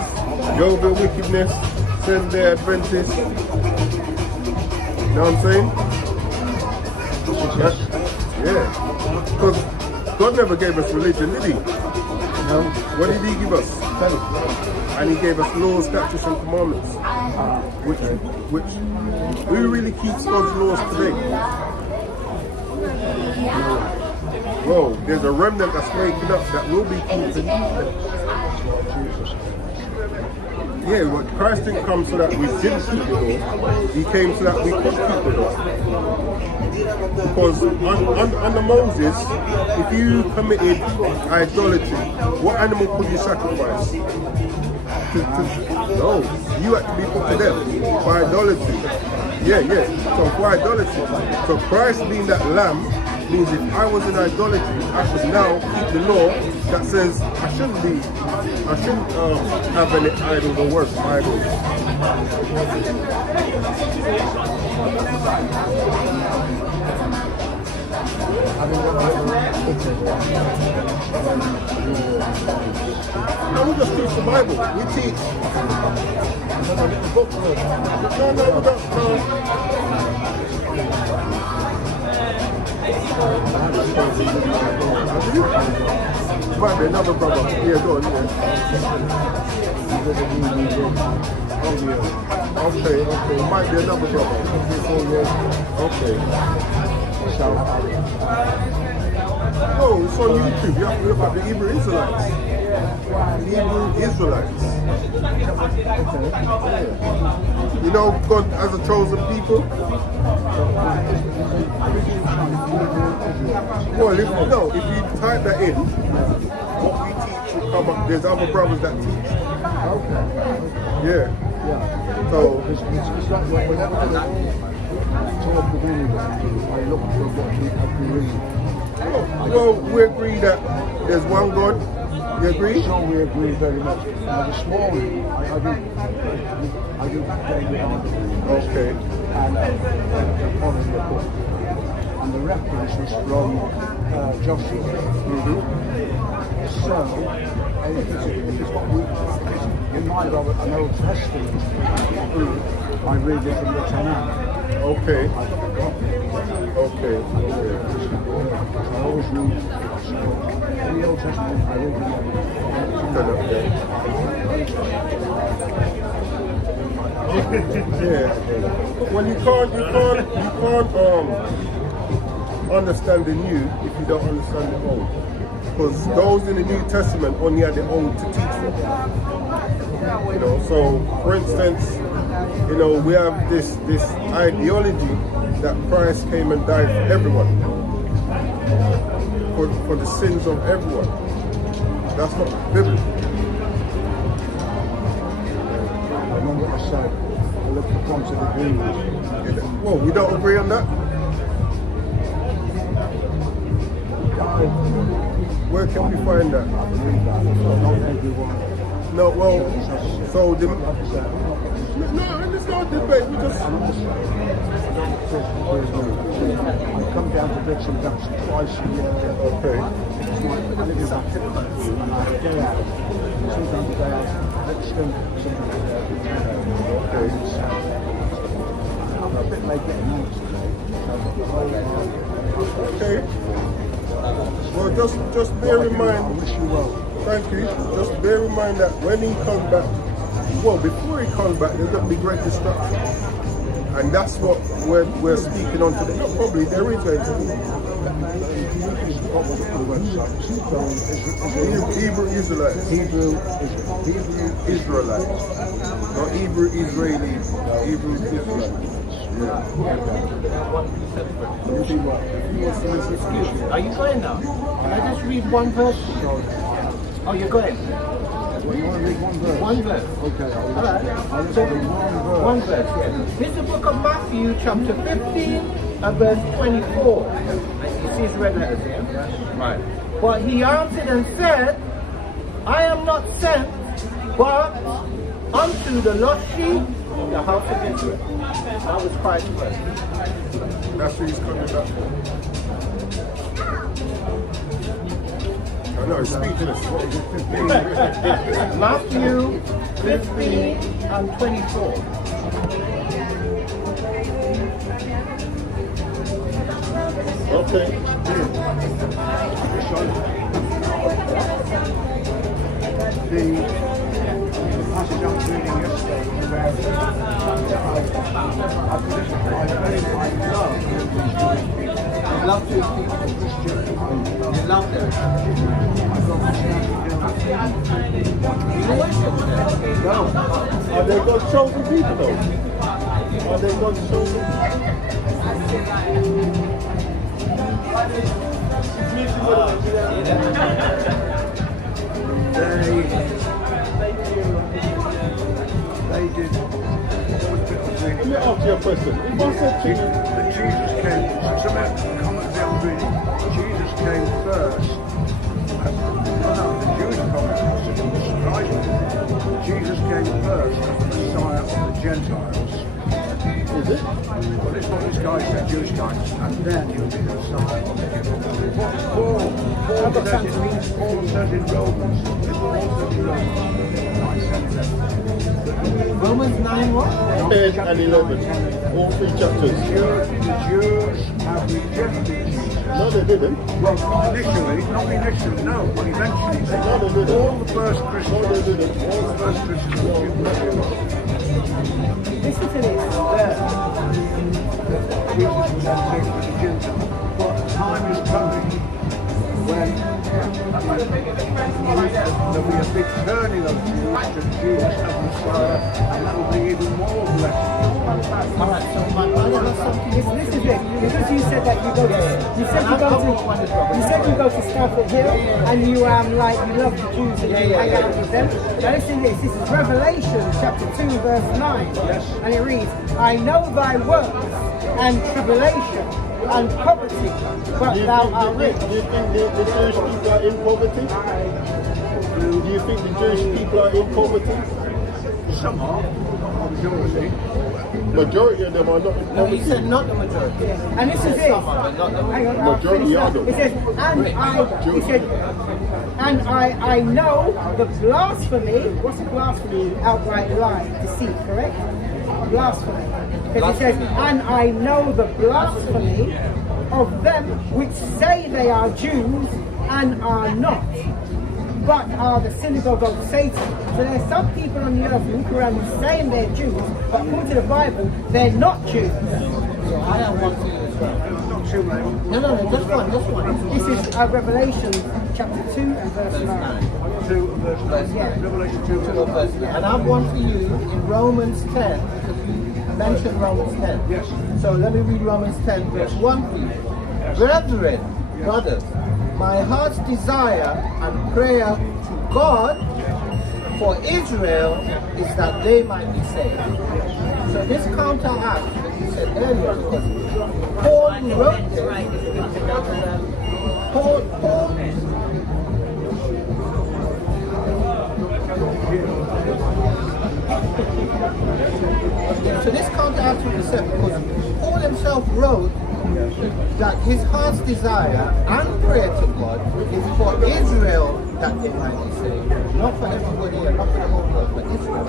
Jehovah's Wickedness, Seventh-day Adventists. You know what I'm saying? Yeah. Because God never gave us religion, did he? No. What did he give us? And he gave us laws, statutes, and commandments. Which who really keeps God's laws today? Well, there's a remnant that's waking up that will be keeping. Yeah, but Christ didn't come so that we didn't keep the law. He came so that we could keep the law. Because under Moses, if you committed idolatry, what animal could you sacrifice? No, you had to be put to death by idolatry. Yeah. So for idolatry. So Christ being that lamb means if I was in idolatry, I should now keep the law that says I shouldn't have any idols or worship idols. No, we just teach the Bible. We teach. No, we don't. Might be another brother. Yeah, go on, Okay. Might be another brother. Okay. Oh, it's on YouTube. You have to look at the Hebrew Israelites. You know God as a chosen people? Well, if you type that in, what we teach will come up. There's other brothers that teach. Yeah. So It's like whenever I talk with anyone, I look for what we have to read. Well, we agree that there's one God. You agree? So we agree very much. Now this morning, I did daily article. Okay. And following the book. And the reference was from Joshua. So, if it's what we, in my an Old Testament, I read it from the Tanakh. Okay. I always read the Old Testament. I read Yeah. Well, you can't understand the new if you don't understand the old. Because those in the New Testament only had the old to teach them. You know, so for instance, you know, we have this ideology that Christ came and died for everyone, for the sins of everyone. That's not biblical. Remember what I said, I look for points of agreement. Well, we don't agree on that. Where can we find that? Not everyone. No, well, so the... No, it's not a debate, we just... I come down to bits and dumps twice a year. Okay. I live in sometimes they are extinct, sometimes they are I'm a bit late getting on. Okay. Well, just bear in I mind. wish you well. Thank you. Just bear in mind that when he comes back, well, before he comes back, there's going to be great destruction. And that's what we're speaking on today. Not probably, there is going to be. Hebrew Israelites. Hebrew Israelites. Not Hebrew Israeli. Hebrew Israelites. Yeah. Excuse me, are you going now? Can I just read one verse? Oh, you're going? Well, you want to read one verse? One verse. Okay, All right. I'll So, read one one verse. verse, yeah. Here's the book of Matthew, chapter 15, and verse 24. You see his red letters here? Right. But he answered and said, I am not sent, but unto the lost sheep of the house of Israel. That was Christ's word. That's who he's coming back for. I know, he's speechless. Matthew 15 and 24. Okay. The passage I was reading yesterday about I very much love Love to speak to Christians. You love them. You worship them. No. Are they God's chosen people though? Are they God's chosen They did. Let me ask you a question. If I said to you, That Jesus came, something comments I was reading, Jesus came first. The Jewish comments surprised me. Jesus came first as the Messiah of the Gentiles. is it? Well, it's what this guy said, Jewish guy, and then he'll be the Messiah of the Gentiles. Paul says in Romans, Romans 9 what? 10 and 11. All three chapters. The Jews have rejected Jesus. No, they didn't. Well, not initially, no, but eventually they No, they didn't. all the first Christians, No, they didn't. all the first Christians were Jews. Listen to this. Jesus was then taken to the Gentiles. But time is coming when there'll be a big turning of Jews to Jesus as Messiah, and that will be even more blessed. Alright, so my brother has something. This is it. Because you said that you go to, you said you go to Stafford Hill, and you like you love the Jews and you hang out with them. Now listen to this. This is Revelation chapter 2 verse 9, and it reads, I know thy works and tribulation and poverty, but thou art rich. Do you think the Jewish people are in poverty? Do you think the Jewish people are in poverty? Some are, not the majority. Majority of them are not in No, he poverty. said not the majority. And this is it. Some are, but not the Hang on, I'll Majority finish are now. them. It says, and I know the blasphemy. What's a blasphemy? Outright lie, deceit, correct? Blasphemy. Because it says, and I know the blasphemy of them which say they are Jews and are not, but are the synagogue of Satan. So there are some people on the earth who walk around saying they're Jews, but according to the Bible, they're not Jews. So I have one for you as well. Not too many. No, just one. This is Revelation chapter 2 and verse 9. 2 and verse 9. Yeah. Revelation 2 and verse 9. And I have one for you in Romans 10, because you mentioned Romans 10. Yes. So let me read Romans 10, verse 1 for you. Brethren, brothers, my heart's desire and prayer to God for Israel is that they might be saved. So this counteracts what you said earlier, because Paul who wrote this, Paul so this counteracts what you said, because Paul himself wrote that his heart's desire and prayer to God is for Israel that they might be saved. Not for everybody and not for the whole world, but Israel.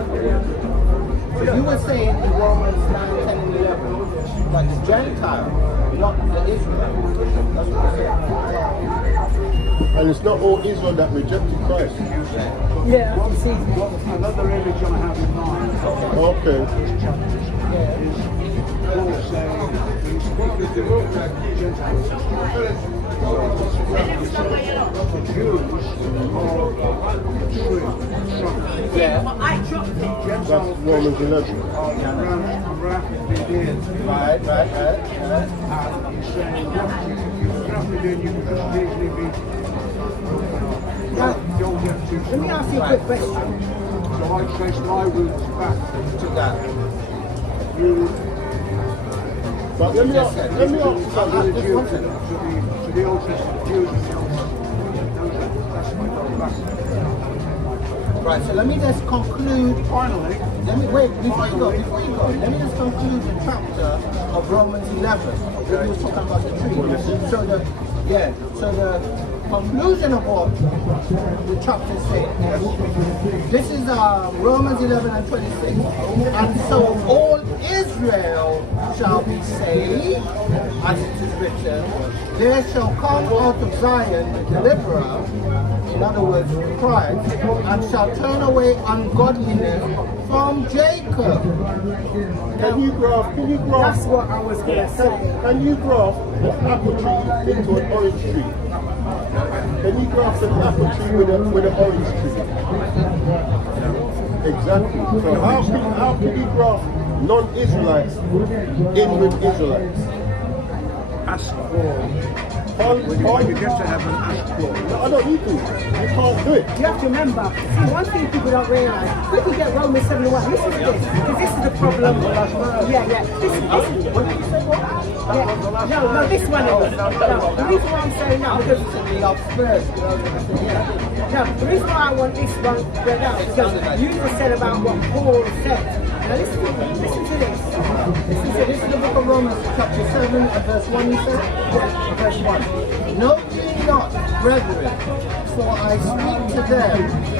So you were saying in Romans 9, 10 and 11 that the Gentile, not the Israel. That's what you're saying. And it's not all Israel that rejected Christ. Yeah, you see. Another image I have in mind. Okay. This chapter is Paul saying, he's speaking to the Gentiles. The Jews are tree. Yeah. That's Romans 11. Grafted in. Right. And he's saying, you're grafted in, you can just easily be. Don't get too Let me ask you a quick question. So I trace my roots back To that. you. But let me ask To the Old Testament Jews and the Old Testament. That's my going back. Right, so let me just conclude. Finally, Let me wait before you go. Let me just conclude the chapter of Romans 11. Where he was talking about the tree. So the conclusion of what the chapter says. This is Romans 11 and 26. And so all Israel shall be saved, as it is written, there shall come out of Zion the deliverer, in other words, Christ, and shall turn away ungodliness from Jacob. Can you graft? That's what I was going to say. Can you graft an apple tree into an orange tree? Can you graft an apple tree with an orange tree? Exactly. So how can you graft non-Israelites in with Israelites? ask for. When you get to heaven, ask for. No, I don't need to. You can't do it. You have to remember, see, one thing people don't realise, when you get Romans 7:1, listen to this, because this is the problem. Yeah. This is what did you say? What? Yeah. No, this one is. No, the reason why I'm saying that, because the reason why I want this one read out, because you just said about what Paul said. Now listen to this. This is the book of Romans, chapter 7, and verse 1, you said? Verse 1. Know ye not, brethren, for I speak to them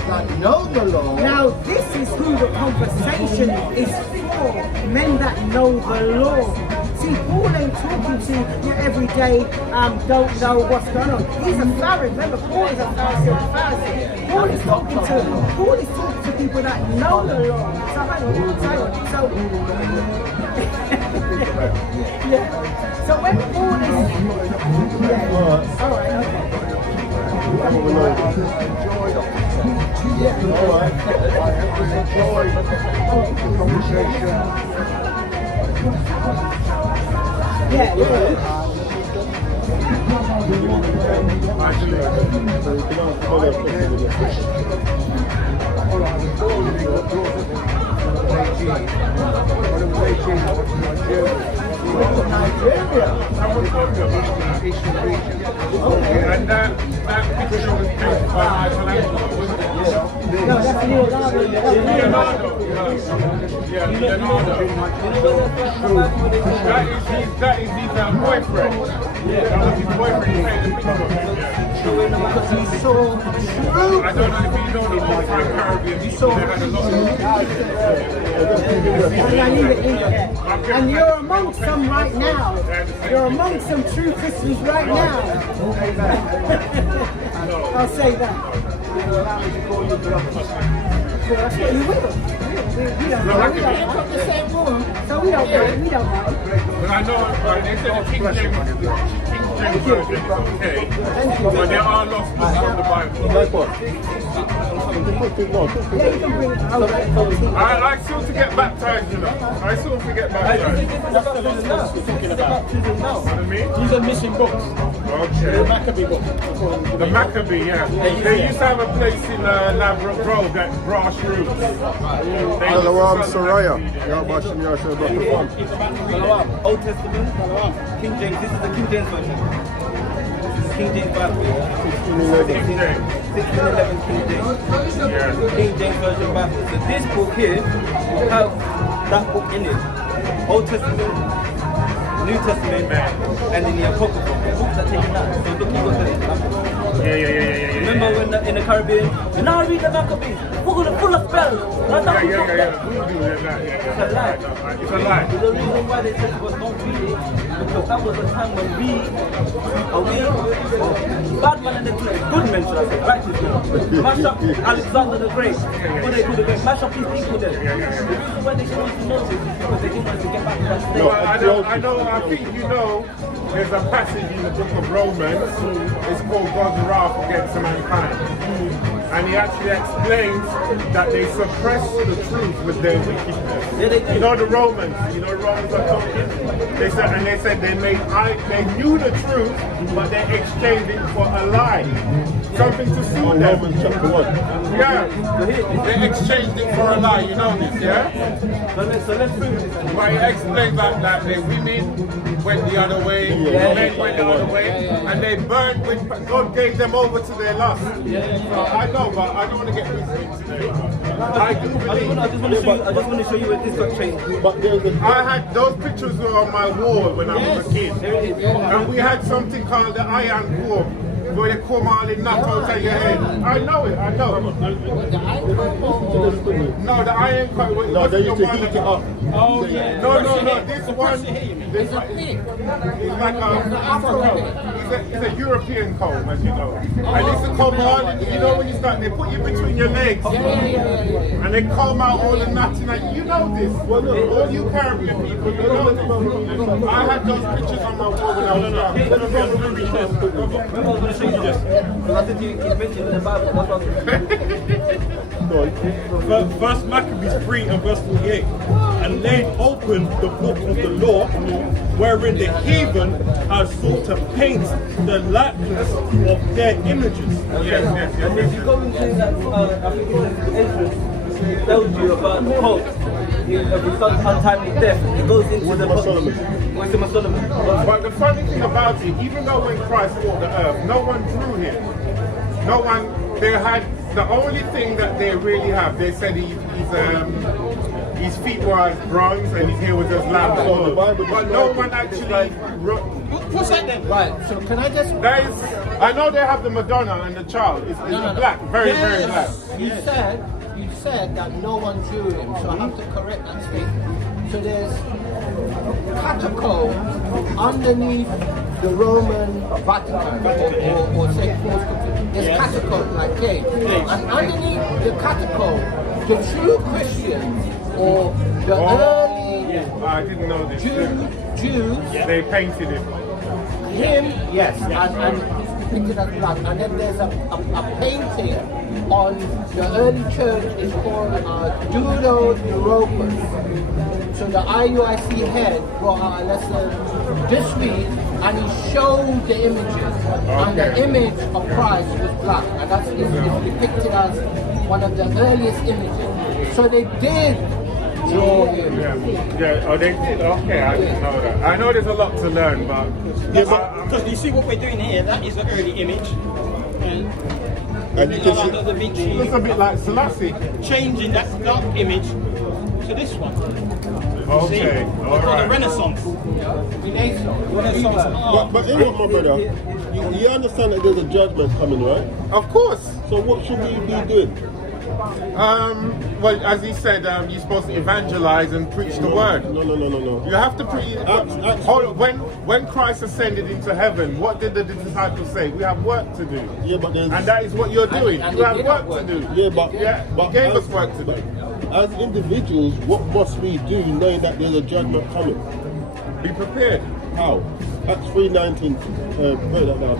that know the law. Now this is who the conversation is for, men that know the law. See, Paul ain't talking to your everyday, don't know what's going on. He's a Pharisee. Remember, Paul is a Pharisee. Paul is talking to people that know the law. So, yeah. So when Paul is, all right, okay. All right. I enjoyed the conversation. Yeah. Eastern region. And that picture was taken by Michelangelo. No, that's Leonardo. Leonardo. Yeah, Leonardo. That is his boyfriend. That was his boyfriend. He made the picture of him. Because he's so true. I don't know if you know the whole Caribbean. They had a lot of And you're amongst them right now. You're amongst some true Christians right now. I'll say that. That's what you will. We don't know. We don't know. The same room. So we don't know. We don't know. But I know they said the King James version is okay. But there are lost books of the Bible. Yeah, you can bring it over. I still to get baptized, you know. I still to get baptized. That's what he's talking about. You know what I mean? These are missing books. Okay. The Maccabee book. The Maccabee, yeah. They used to have a place in Laverne Grove, that Brass Room. Salawam Saraya. Yabashim Yasha Bakafam. Old Testament, King James. This is the King James version. This is King James Bible. 1611 King James. King James version Bible. So this book here will have that book in it. Old Testament, New Testament, and then the Apocrypha. books are taken out. So look, you got the Yeah. remember when in the Caribbean, and now read the Maccabees, full of spells. That's not Yeah. We do that. It's a lie. It's a lie. The reason why they said was don't read it, because that was a time when bad man and the good men, should I say, righteous men, mash up Alexander the Great. What they do, they mash up these people there. The reason why they didn't want to know this is because they didn't want to get back to that state. No, I know, I think you know, there's a passage in the book of Romans, it's called God's wrath against mankind. And he actually explains that they suppress the truth with their wickedness. Yeah, they do. You know the Romans are talking. They said they knew the truth, but they exchanged it for a lie. Something to suit them. Romans chapter 1. Yeah, they exchanged it for a lie. You know this, yeah? So let's prove this. But it explains that the women went the other way, the men went the other way, and they burned when God gave them over to their lust. So I know, but I don't want to get this today. I do believe. I just want to show you where this got changed. But there's a I had those pictures were on my wall when I was a kid, There it is. and we had something called the iron core, where they come all in knock out of your head. I know it. No, the iron core. no, they used to heat it up. Oh, yeah. No. This one, it's like it's a European comb, as you know. And it's a comb on, you know when you start, they put you between your legs. And they comb out all the nuts. And you know this. Well, no, all you Caribbean people, you know this. I had those pictures on my wall when I was young. I was going to show you this. Because I think you mentioned in the Bible. That's what I was First Maccabees 3 and verse 48. And laid open the book of the law, wherein the heathen had sought to paint the likeness of their images. And if you go into that, I think it's the entrance, it tells you about the Pope. Of his son's untimely death. It goes into Wisdom of Solomon. But the funny thing about it, even though when Christ walked the earth, no one drew him. No one, they had, the only thing that they really have, they said his feet were as bronze and his hair was as lamb wool. But no one actually wrote. What's that then? Right, so can I just... There is, I know they have the Madonna and the child. It's black, very black. You said that no one drew him, so I have to correct that statement. So there's catacombs underneath the Roman Vatican or St. Paul's Cathedral. There's catacombs like cave. And underneath the catacomb, the true Christians or the early I didn't know this. Jews, They painted it. him, yes, and painted as black. And then there's a painting on the early church. It's called Judo Europus. So the IUIC head brought out a lesson this week, and he showed the images. And the image of Christ was black, and that's it's depicted as one of the earliest images. So they did draw him. Oh, they did? Okay, I didn't know that. I know there's a lot to learn, but... Because you see what we're doing here, that is the early image. And you can see the big It's a bit like Selassie. changing that dark image to this one. Okay, Called the alright. Renaissance. but you know, my brother, you understand that there's a judgment coming, right? Of course. So what should we be doing? Well, as he said, you're supposed to evangelize and preach the word. No. You have to preach. Hold on. When Christ ascended into heaven, what did the disciples say? We have work to do. Yeah, but there's... And that is what you're doing. and You they have did work have work. to do. Yeah, but He gave us work to do. As individuals, what must we do knowing that there's a judgment coming? Be prepared. How? Acts 3:19. Put that down.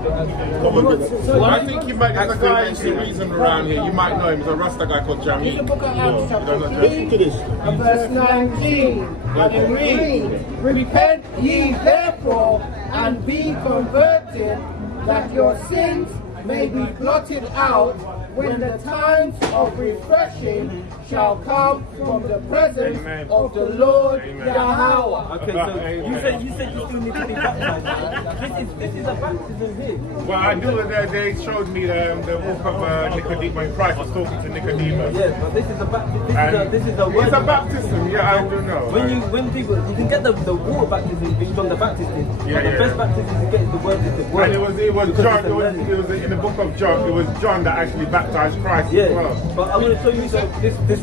Come on, get that. Well, I think there's a guy who's the reason around here. You might know him. He's a Rasta guy called Jamie. The book of Acts chapter Listen to this. and verse 19, and it reads, repent ye therefore and be converted, that your sins may be blotted out, when the times of refreshing shall come from the presence Amen. of the Lord Amen. Yahweh. Okay, so you said you still need to be baptized. This is a baptism here. Well, I knew that they showed me the book of Nicodemus when Christ was talking to Nicodemus. Yeah, but this is a baptism. And This is a word. it's a baptism, yeah, I do know. When people you can get the water baptism which John the Baptist did. Yeah, but the yeah. best baptism you get is the word is the word. And it was Because John. it's a learning. It was in the book of John. It was John that actually baptized Christ Yeah, as well. but I'm going to show you this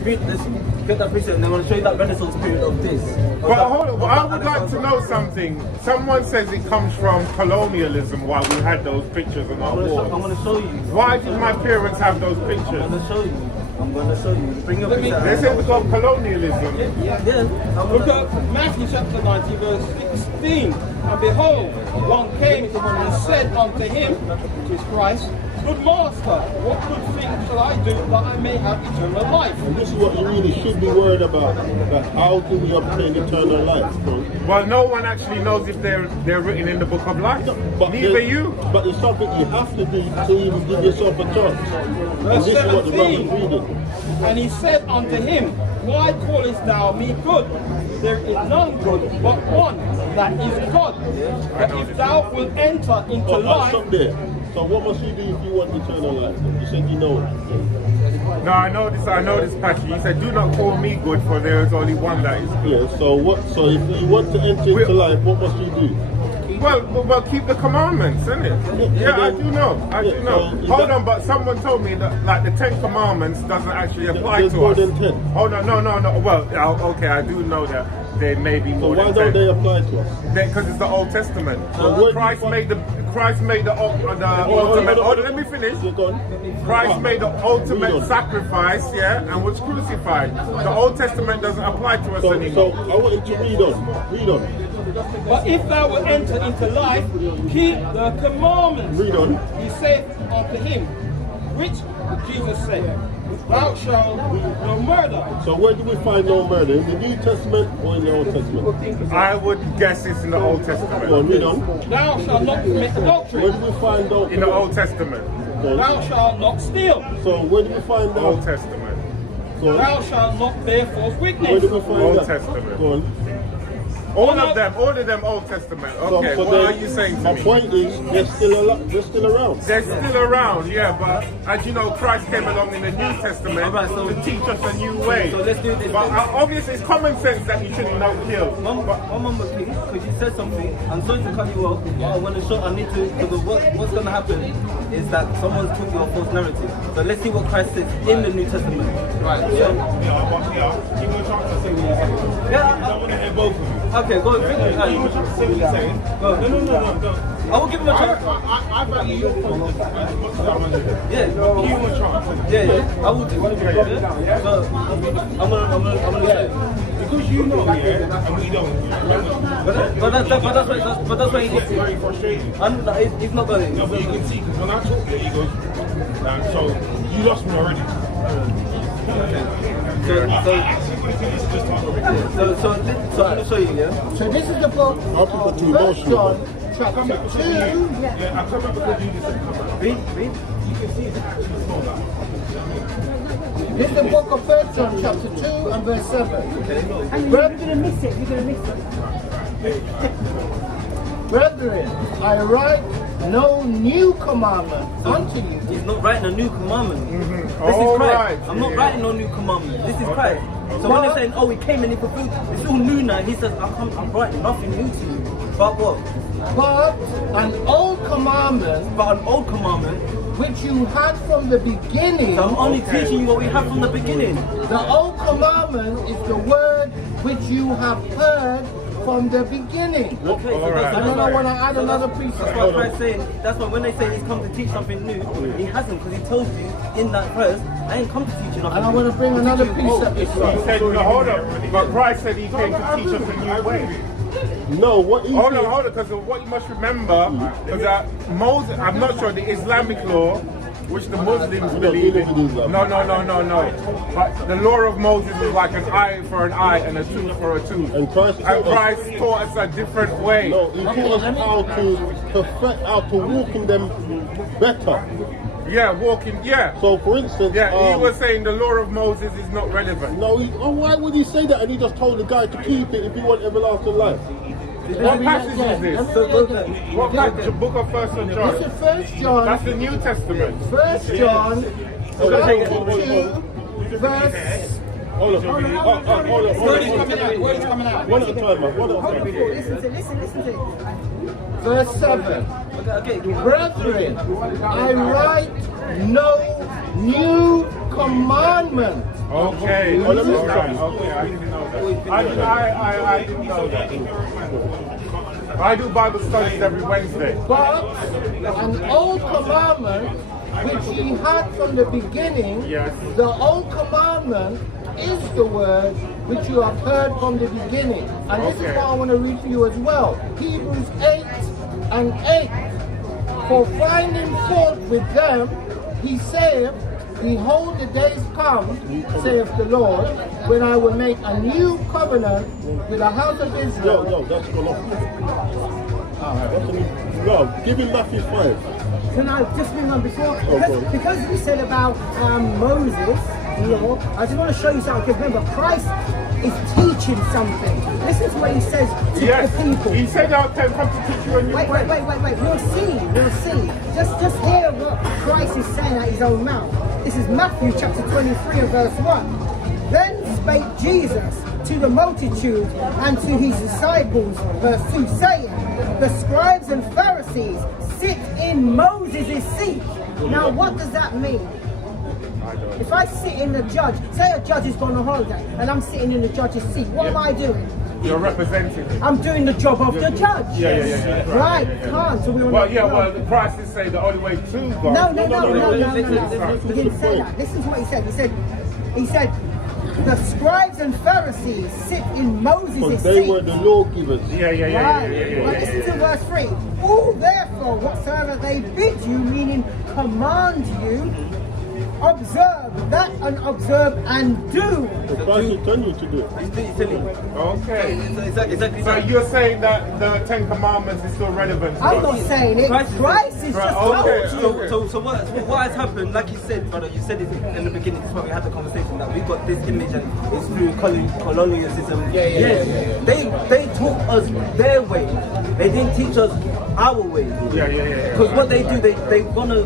get that precept, and I'm going to show you that Renaissance period of this. But hold on, I would like to know something. Someone says it comes from colonialism while we had those pictures on our I'm walls. going to show you. Why did my parents have those I'm pictures? going to show you. I'm going to show you. Bring your picture. They said it's called colonialism. Yeah, I'm Look gonna- at Matthew chapter 19, verse 16. And behold, one came to him and said unto him, which is Christ, Good master, what good thing shall I do that I may have eternal life? And this is what you really should be worried about. That how do we obtain eternal life? Well, no one actually knows if they're written in the book of life. Neither there's- you. But it's something you have to do to even give yourself a chance. And Verse this is what the 17. brother's reading. And he said unto him, Why callest thou me good? There is none good but one, that is God. But if thou wilt enter into Oh, life, stop there. So what must you do if you want eternal life? You said you know it. No, I know this passage. He said, do not call me good, for there is only one that is good. Yeah, so what? So if you want to enter into life, what must you do? Well, keep the commandments, isn't it? Yeah, I do know. I do know. Hold on, but someone told me that like the 10 Commandments doesn't actually apply There's to more us. than 10. Hold on, no. Well, okay, I do know that there may be So more why than don't 10. they apply to us? Because it's the Old Testament. So what- Christ made the ultimate. Hold on, let me finish. You're gone. Christ made the ultimate Read on. sacrifice, yeah, and was crucified. The Old Testament doesn't apply to us So anymore. I want you to read on. Read on. but if thou wilt enter into life, keep the commandments. Read on. He said unto him, which Jesus said, Thou shalt no murder. So where do we find no murder? In the New Testament or in the Old Testament? I would guess it's in the Old Go on, Testament. read on. Thou shalt not commit Where adultery. do we find out? In the Old Testament. Thou shalt not steal. So where do we find Old out? Testament. Go on. Thou shalt not bear false Where witness. do we find Old that? Testament. Go on. All of them Old Testament. Okay, So what they- are you saying to My me? point is, they're still around. They're still around, yeah, but as you know, Christ came along in the New Testament Alright, so- to teach us a new way. So let's do this. But obviously, it's common sense that you shouldn't know kill. One moment, please, because you said something. I'm sorry to cut you off, but I want to show. I need to. Because what's going to happen is that someone's put you a false narrative. So let's see what Christ says in the New Testament. Right. So, Give me a chance to say what you're saying. yeah. I want to hear both of you. Okay, go ahead. Give me a chance to say what you're saying. Go. No. I will give him a chance. I value your point as much as I want to do. Yeah. Give him a chance. Yeah. I will do. Yeah. So I'm gonna say. Because you know, yeah, and we don't. But that's why It's very frustrating. it's not going. No, but you can see, because when I talk to you, he goes, so you lost me already. So I'm gonna show you, yeah. So this is the book How people of too 1 emotional. John chapter 2. Yeah, I come up because you just said, come up. Read. You can see it's actually small. This is the book of 1 John chapter 2 and verse 7. You're going to miss it. You're going to miss it. Brethren, I write no new commandment unto you. He's not writing a new commandment. This is All Christ. right. I'm not writing no new commandment. This is Christ. So when they're saying, oh, he came and he fulfilled, it's all new now. He says, I'm writing nothing new to you. But what? But an old commandment But an old commandment. which you had from the beginning. So I'm only teaching you what we have from the beginning. The old commandment is the word which you have heard from the beginning. Okay, so All right. And then I want to add another piece of That's what Christ's saying. That's why when they say he's come to teach something new, he hasn't, because he told you in that verse, I ain't come to teach you nothing And I new. want to bring another piece of this. He said, no, hold up. But Christ said he came to teach us a new way. No, what he Hold did- on, because what you must remember is that Moses, I'm not sure, the Islamic law, which the Muslims believe in. No. But the law of Moses is like an eye for an eye and a tooth for a tooth. And Christ taught us a different way. No, he taught us how to perfect, how to walk in them better. Yeah, walking. Yeah. So, for instance, Yeah, he was saying the law of Moses is not relevant. no, why would he say that? And he just told the guy to keep it if he want everlasting life. What passage is this? What passage? The book of 1 This John. is 1 John. That's the New Testament. 1 John chapter 2, verse. Hold on. Hold on. Word is coming out. Word is coming out. One at a time, man. One at a time. Listen to it. Verse 7. Brethren, I write no new commandment. Okay. Oh, let me see Okay, something. I didn't know that. I didn't know that. I do Bible studies every Wednesday. But an old commandment which ye had from the beginning, Yes. the old commandment is the word which you have heard from the beginning. And this is Okay. what I want to read for you as well. Hebrews 8 and 8. For finding fault with them, he saith, Behold, the days come, saith the Lord, when I will make a new covenant with the house of Israel. Yo, that's gone off. No, give him Matthew 5. Can I just bring on before? Okay. Because we said about Moses, law, I just want to show you something. Because remember, Christ is teaching something. Listen to what he says to Yes. the people. He said I'll come to teach you a new Wait. We'll see. Just hear what Christ is saying out his own mouth. This is Matthew chapter 23 and verse 1. Then spake Jesus to the multitude and to his disciples, verse 2, saying, The scribes and Pharisees sit in Moses' seat. Now what does that mean? If I sit in the judge, say a judge has gone on holiday and I'm sitting in the judge's seat, what am I doing? You're representing him. I'm doing the job of the judge. Yeah. Right, can't. So we're Well, the Christ is saying the only way to God. No. He didn't say that. Listen to what he said. He said, the scribes and Pharisees sit in Moses' Because seat. they were the lawgivers. Right. But listen to verse 3. All therefore whatsoever they bid you, meaning command you, observe that and observe and do. The Christ will tell you to do it. Okay. Exactly. So you're saying that the Ten Commandments is still relevant to I'm us? not saying it. Christ is just okay. told you. So what has happened, like you said, brother, you said it in the beginning, this is when we had the conversation, that we got this image and it's through colonialism. Yeah. They taught us their way. They didn't teach us our way. Yeah. Because what they do, they want to...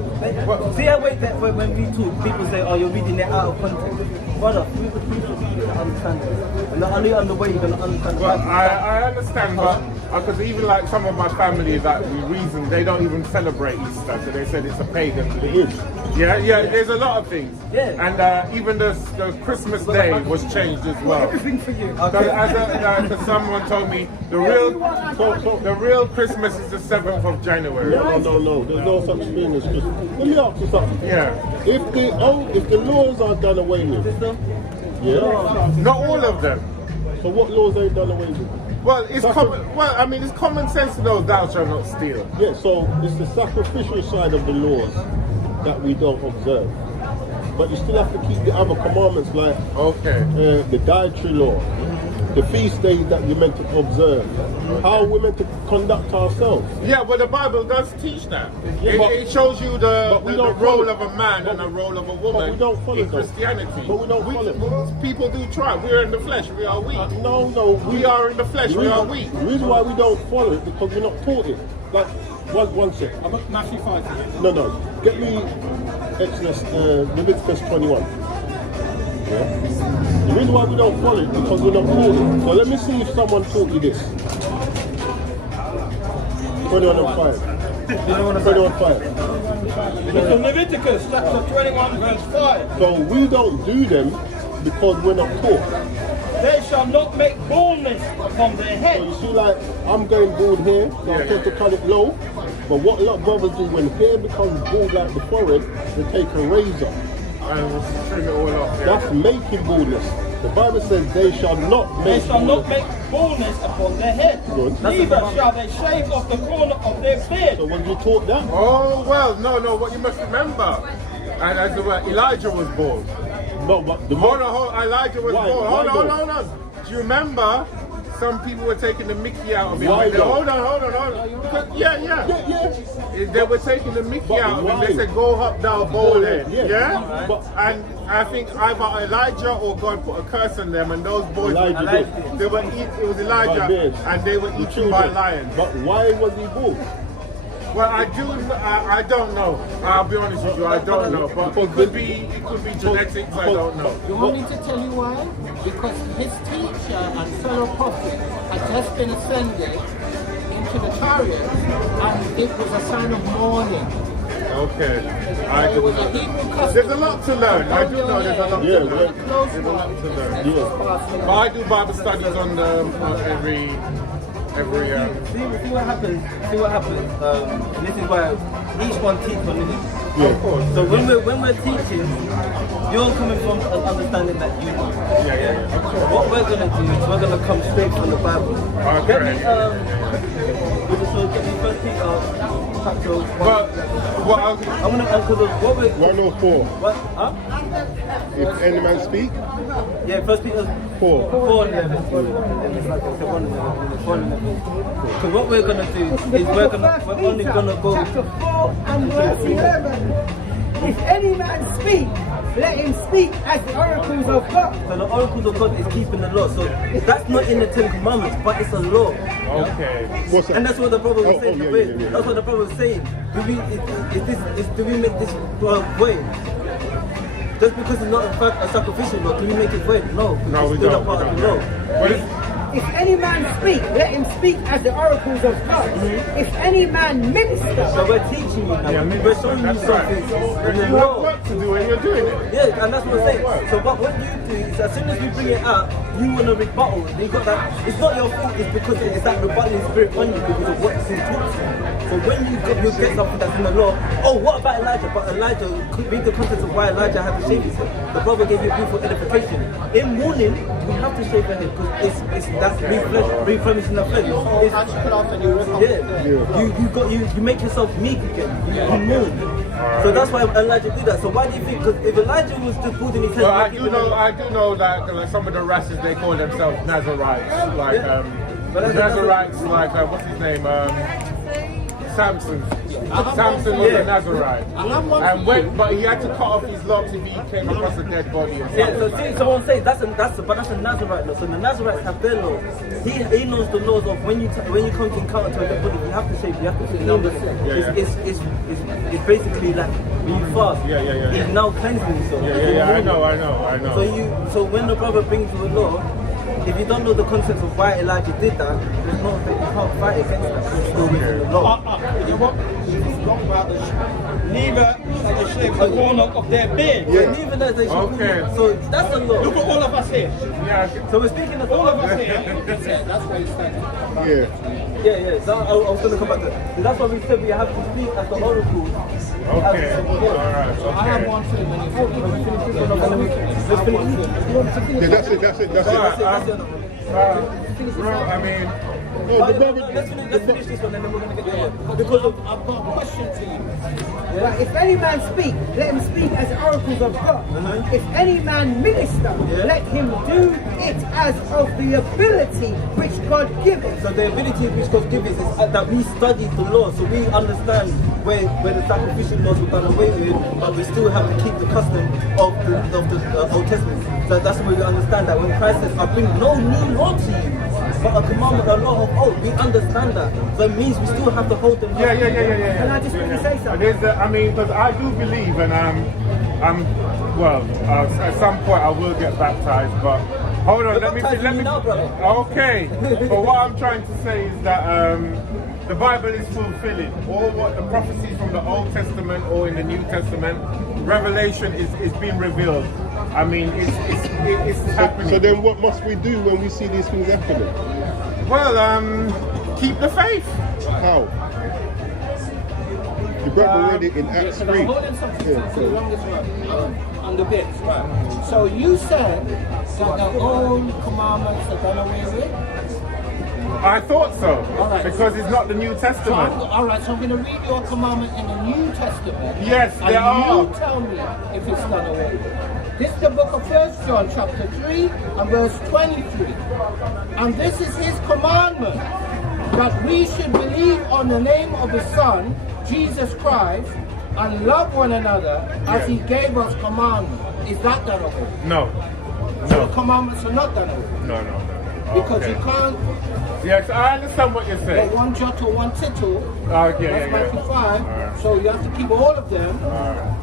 See how way that when we talk, people say, oh, you're reading it out of context. Brother, people need to understand it. And not only on the way, you're going to understand the Well, Bible. I understand, but because even like some of my family that we reason, they don't even celebrate Easter, so they said it's a pagan. It is. Yeah, there's a lot of things. Yeah. And even the Christmas day was changed as well. Everything for you. As someone told me, the real Christmas is the 7th of January. No. There's no such thing as Christmas. Let me ask you something. Yeah. If the laws are done away with, yeah. Not all of them. So what laws are done away with? Well, it's common sense to know thou shalt not steal. Yeah. So it's the sacrificial side of the laws that we don't observe, but you still have to keep the other commandments like the dietary law, the feast days that we're meant to observe, how we're meant to conduct ourselves. Yeah, but the Bible does teach that. Yeah, It shows you the don't role follow. of a man and the role of a woman But we don't follow in those. Christianity. But we don't follow. People do try. We're in the flesh. We are weak. No. We are in the flesh. We are weak. The reason why we don't follow it because we're not taught it. Like one sec. I'm at Matthew 5. No. Get me Exodus, Leviticus 21. Yeah. The reason why we don't follow it because we're not taught it. So let me see if someone taught you this. 21 and 5. 21 5. It's in Leviticus chapter 21 verse 5. So we don't do them because we're not taught. They shall not make baldness upon their So head. you see, like, I'm going bald here, so I'm supposed to cut it low. But what a lot of brothers do when hair becomes bald like the forehead, they take a razor. And trim it all off. Yeah. That's making baldness. The Bible says they shall not They make shall not baldness. make baldness upon their head. Good. Neither shall they shave off the corner of their beard. So when you taught that, Oh well, no. What you must remember, and as the word Elijah was born. no, but the Hold on. Elijah was Why? born. Why Hold on. Do you remember some people were taking the mickey out of him. Why though? Hold on. Because- They were taking the mickey out of him. They said, go up thou bold head. Yeah? And I think either Elijah or God put a curse on them, and those boys, they were it was Elijah, and they were eaten by lions. But why was he bald? Well, I don't know. I'll be honest with you, I don't know. But it could be genetics, I don't know. You want me to tell you why? Because his teacher and fellow prophet had just been ascended into the chariot, and it was a sign of mourning. Okay. It was a Hebrew custom. There's a lot to learn. I do know there's a lot to learn. There's a lot to learn. But I do Bible studies on every See what happens. This is why each one teaches on it. Of course. So when we're teaching, you're coming from an understanding that you know. Yeah. What we're gonna do is we're gonna come straight from the Bible. Get me Get me 1 Peter chapter 1. I'm gonna because of what we 104. what? Huh? If any man speak, Yeah, 1 Peter 4. 4:11. It's like I said, 1:11. Because what we're gonna do is we're only gonna go. Chapter 4 and verse 11. If any man speak, let him speak as the oracles of God. So the oracles of God is keeping the law. So that's not in the Ten Commandments, but it's a law. Okay. What's that? And that's what the Prophet was saying. yeah. That's what the Prophet was saying. Do we make this way? Just because it's not a sacrificial law, can you make it void? No, No, we it's still don't. a part of the law. What is, If any man speak, let him speak as the oracles of God. If any man minister, So we're teaching you now. We're showing you that's right. something in the You have law. work to do and you're doing it. Yeah, and that's what I'm saying. So but what you do is as soon as you bring it out, you want to rebuttal. You got that. It's not your fault. It's because it's that rebelling spirit on you because of what is in taught. So when you get something that's in the law, oh, what about Elijah? But Elijah could read the context of why Elijah had to shave his head. The prophet gave you beautiful edification. In mourning, we have to shave our head because it's that's replenishing the flesh. You make yourself meek again. You mourn. So that's why Elijah did that. So why do you think? Because if Elijah was just balding his head, Well, I do know that some of the races, they call themselves Nazarites. Like Nazarites, like what's his name? Samson. Samson was a Nazarite. But he had to cut off his locks if he came across a dead body. Or yeah, so something. see, someone says that's a Nazarite law. So the Nazarites have their laws. He knows the laws of when you come to encounter a dead body, you have to shave, you have to shave. It's basically like when you fast. Yeah. He's now cleansing himself. Yeah, I know. So when the brother brings you a law, if you don't know the concept of why Elijah did that, there's no you can't fight against that. It's still within the law. You know what? Talk about neither shall they shave the corner of their beard. And even that they should Okay. So that's the law. Look at all of us here. Yeah. So we're speaking of All of us here. That's where you stand. Yeah. Yeah. So I was going to come back to that. So that's why we said we have to speak as the oracle. Okay. Alright. I have one thing. Let's finish. Yeah, that's it. I mean, Let's finish this one and then we're going to get the other. Because of I've got a question to you. if any man speak, let him speak as the oracles of God. If any man minister, let him do it as of the ability which God giveth. So the ability which God gives is that we study the law, so we understand where the sacrificial laws were done away with, but we still have to keep the custom of the Old Testament. So that's where we understand that when Christ says, I bring no new law to you, but a commandment, a law of old, we understand that. So it means we still have to hold them. yeah. Can I just quickly say something? Because I do believe, and at some point I will get baptized, but hold on, let me. Okay, but what I'm trying to say is that the Bible is fulfilling all what the prophecies from the Old Testament or in the New Testament. Revelation is being revealed. I mean, it's happening. So then what must we do when we see these things happening? Well, keep the faith. How? The brother read it in Acts 3. Hold on something along this road. On the bits, right. So you said that the old commandments are done away with? I thought so, Alright. because it's not the New Testament. Alright, so I'm going to read your commandment in the New Testament. Yes, and there are. you tell me if it's done away with. This is the book of 1 John chapter 3 and verse 23. And this is his commandment, that we should believe on the name of his Son, Jesus Christ, and love one another as he gave us commandment. Is that done away? No. So the commandments are not done away. No. Because Okay. you can't Yes, I understand what you're get saying. one jot or one tittle. Yeah. That's Matthew 5. Alright. So you have to keep all of them. Alright.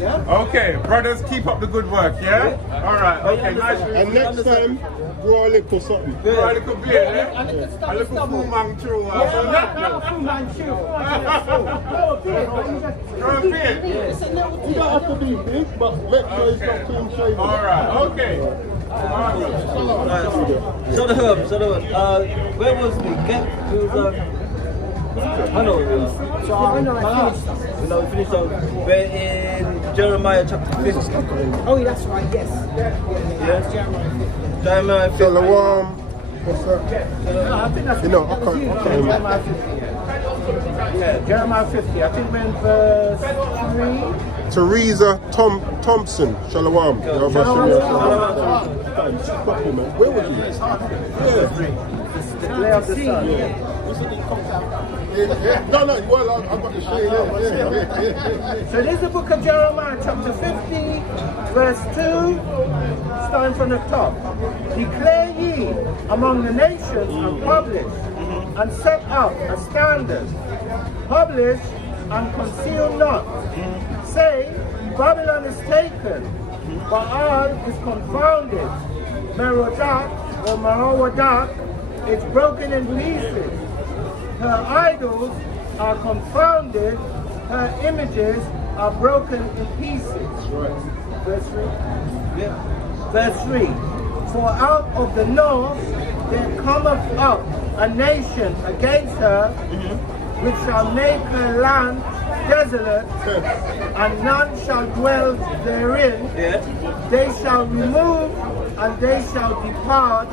Yeah? Okay, brothers, keep up the good work, yeah? Alright, okay, nice. And next time, grow a little something. Grow a little beard, eh? And it can A stop little stubble. Fu Manchu. Not a Fu Manchu. No, beard, but you just- Grow a beard. It's a little You don't have to be big, but make sure it's not clean shaven. Alright, okay. Show the herb, where was we? I know where we were. So I know I finished that. We finished on, we're in Jeremiah chapter 50. Oh, that's right, yes. Yeah? Jeremiah 50. Shalom. What's that? No, I think that's You know, I can't Jeremiah 50. Yeah, Jeremiah 50. I think we're in verse 3. Teresa Thompson. Shalom. Where was you? The glare of the sun. No, well, I've got the shade on. So this is the book of Jeremiah, chapter 50, verse 2, starting from the top. Declare ye among the nations and publish, and set up a standard. Publish and conceal not. Say, Babylon is taken, Baal is confounded, Merodach or Merodac is broken in pieces. Her idols are confounded, her images are broken in pieces. Verse 3. Yeah. Verse 3. For out of the north there cometh up a nation against her, which shall make her land desolate, and none shall dwell therein. Yeah. They shall remove and they shall depart,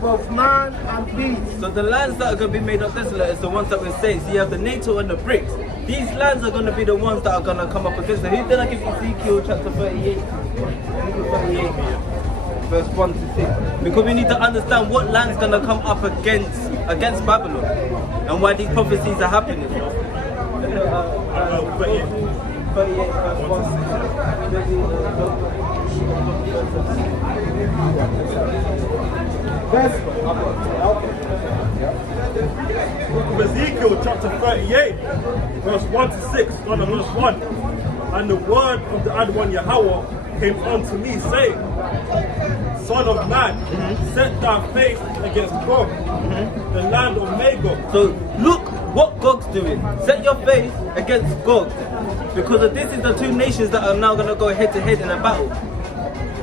both man and beast. So the lands that are going to be made up desolate is the ones that we're saying. So you have the NATO and the BRICS. These lands are going to be the ones that are going to come up against them. Who did I give Ezekiel chapter 38? Ezekiel 38, verse 1 to 6. Because we need to understand what land's going to come up against Babylon and why these prophecies are happening. 38 verse 1 Ezekiel chapter 38, verse 1 to 6, no, verse 1. And the word of the Adwan Yahweh came unto me, saying, Son of man, set thy face against Gog, the land of Magog. So look what Gog's doing. Set your face against Gog. Because this is the two nations that are now going to go head to head in a battle.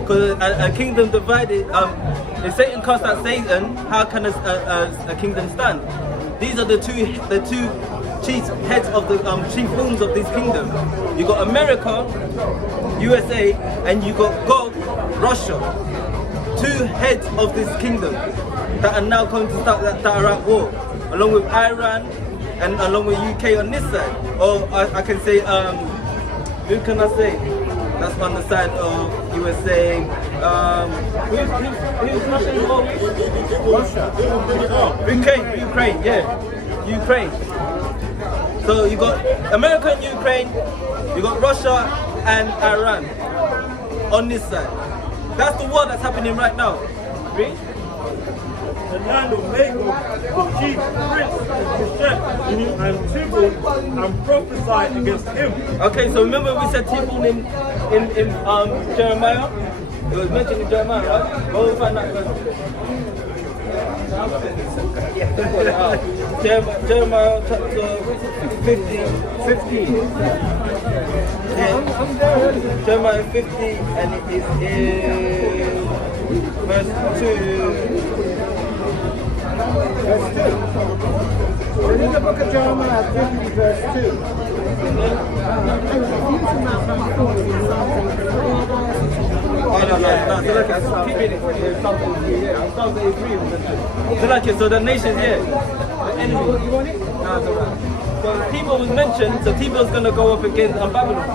Because a kingdom divided, if Satan cast out Satan, how can a kingdom stand? These are the two chief heads of the chief forms of this kingdom. You got America, USA, and you got Gog, Russia. Two heads of this kingdom that are now going to start that are at war, along with Iran and along with UK on this side. Or I can say, who can I say? That's on the side of USA. Who's Russia involved? Ukraine, yeah. Ukraine. So you got America and Ukraine, you got Russia and Iran on this side. That's the war that's happening right now. Read. The land of Magog, the chief prince and Tibble, and prophesied against him. Okay, so remember we said Tibble in Jeremiah? It was mentioned in Jeremiah, right? Go and find that verse. Jeremiah chapter 15. Jeremiah 50, and it is in verse 2. Verse 2. Read the book of Jeremiah 50, verse 2. Oh, no. So look, keep reading. So the nation here, the enemy. No, it's alright. So Tebow was mentioned, so Tebow's going to go up against Babylon.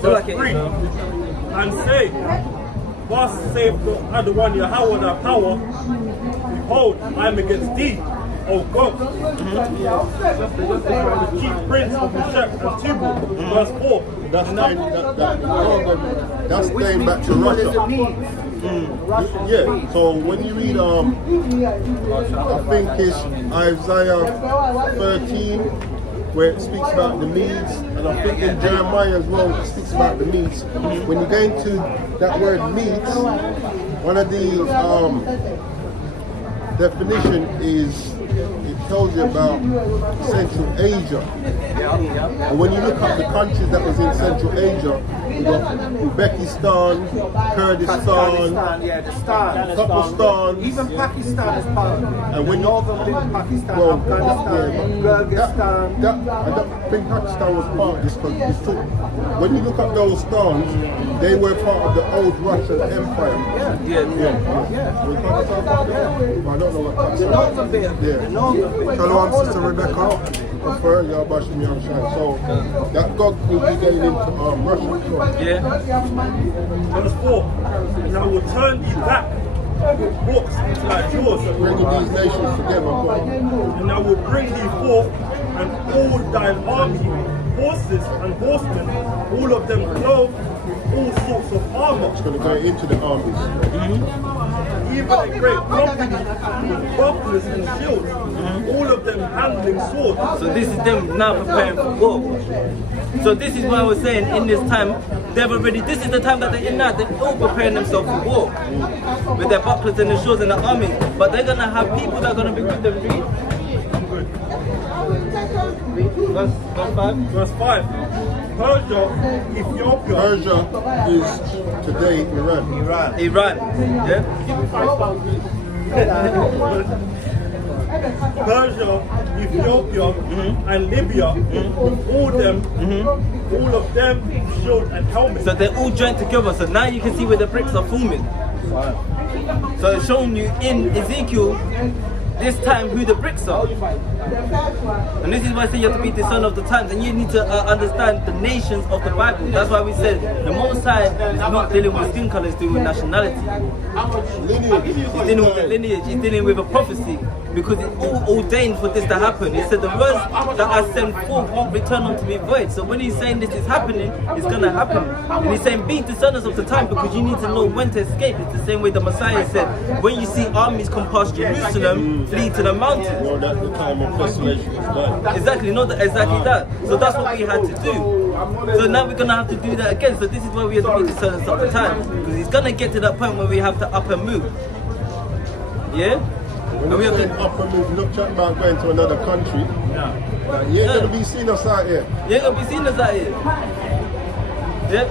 So like it, so. and say, thus saith the other one, Yahweh thy power, behold, I am against thee, O God. The chief prince of Meshach and Tubal, verse 4. That's staying back to Russia. Yeah, so when you read, I think it's Isaiah 13, where it speaks about the Medes, and I think in Jeremiah as well it speaks about the Medes. When you go into that word Medes, one of the definition is, it tells you about Central Asia. And when you look at the countries that was in Central Asia, you got Uzbekistan, Kurdistan, Turkmenistan, Even Pakistan is part of it. and when Northern Pakistan, Afghanistan, Kyrgyzstan. I don't think Pakistan was part of this because when you look at those stans, they were part of the old Russian Empire. Yeah. Was Pakistan part of that? I don't know what Pakistan Northern bit. Yeah. Shalom, Sister Rebecca. Prefer Yabashim Yamshan. So that God will be getting into Russia. Yeah. Verse 4. And I will turn thee back with books like yours, Bringing these nations together. and I will bring thee forth, and all thine army, horses and horsemen, all of them clothed with all sorts of armor, It's going to go into the armies. even a great company with bucklers and shields, all of them handling swords. So this is them now preparing for war. So this is why I was saying in this time, they've already, this is the time that they're in now, they're all preparing themselves for war. With their bucklers and their shields and the army. But they're going to have people that are going to be with them. Verse 5. Verse 5. Persia, Ethiopia, Persia is today Iran. Iran. Yeah? Persia, Ethiopia, and Libya, with all of them shield and helmet. So they're all joined together. So now you can see where the bricks are forming. So it's showing you in Ezekiel this time who the bricks are. And this is why I say you have to be discerned of the times, and you need to understand the nations of the Bible. That's why we said the Most High is not dealing with skin color, it's dealing with nationality. He's dealing with the lineage, he's dealing with a prophecy. Because it's all ordained for this to happen. He said the words that I send forth won't return unto me void. So when he's saying this is happening, it's going to happen. And he's saying be discerners of the time because you need to know when to escape. It's the same way the Messiah said, when you see armies come past Jerusalem, flee to the mountains. Know that the time of desolation is done. Exactly, exactly that. So that's what we had to do. So now we're going to have to do that again. So this is why we have to be discerners of the time. Because he's going to get to that point where we have to up and move. Yeah? When And we you have say to, up and move, not chatting about going to another country. You ain't going to be seeing us out here. you ain't going to be seen as out here. Yeah?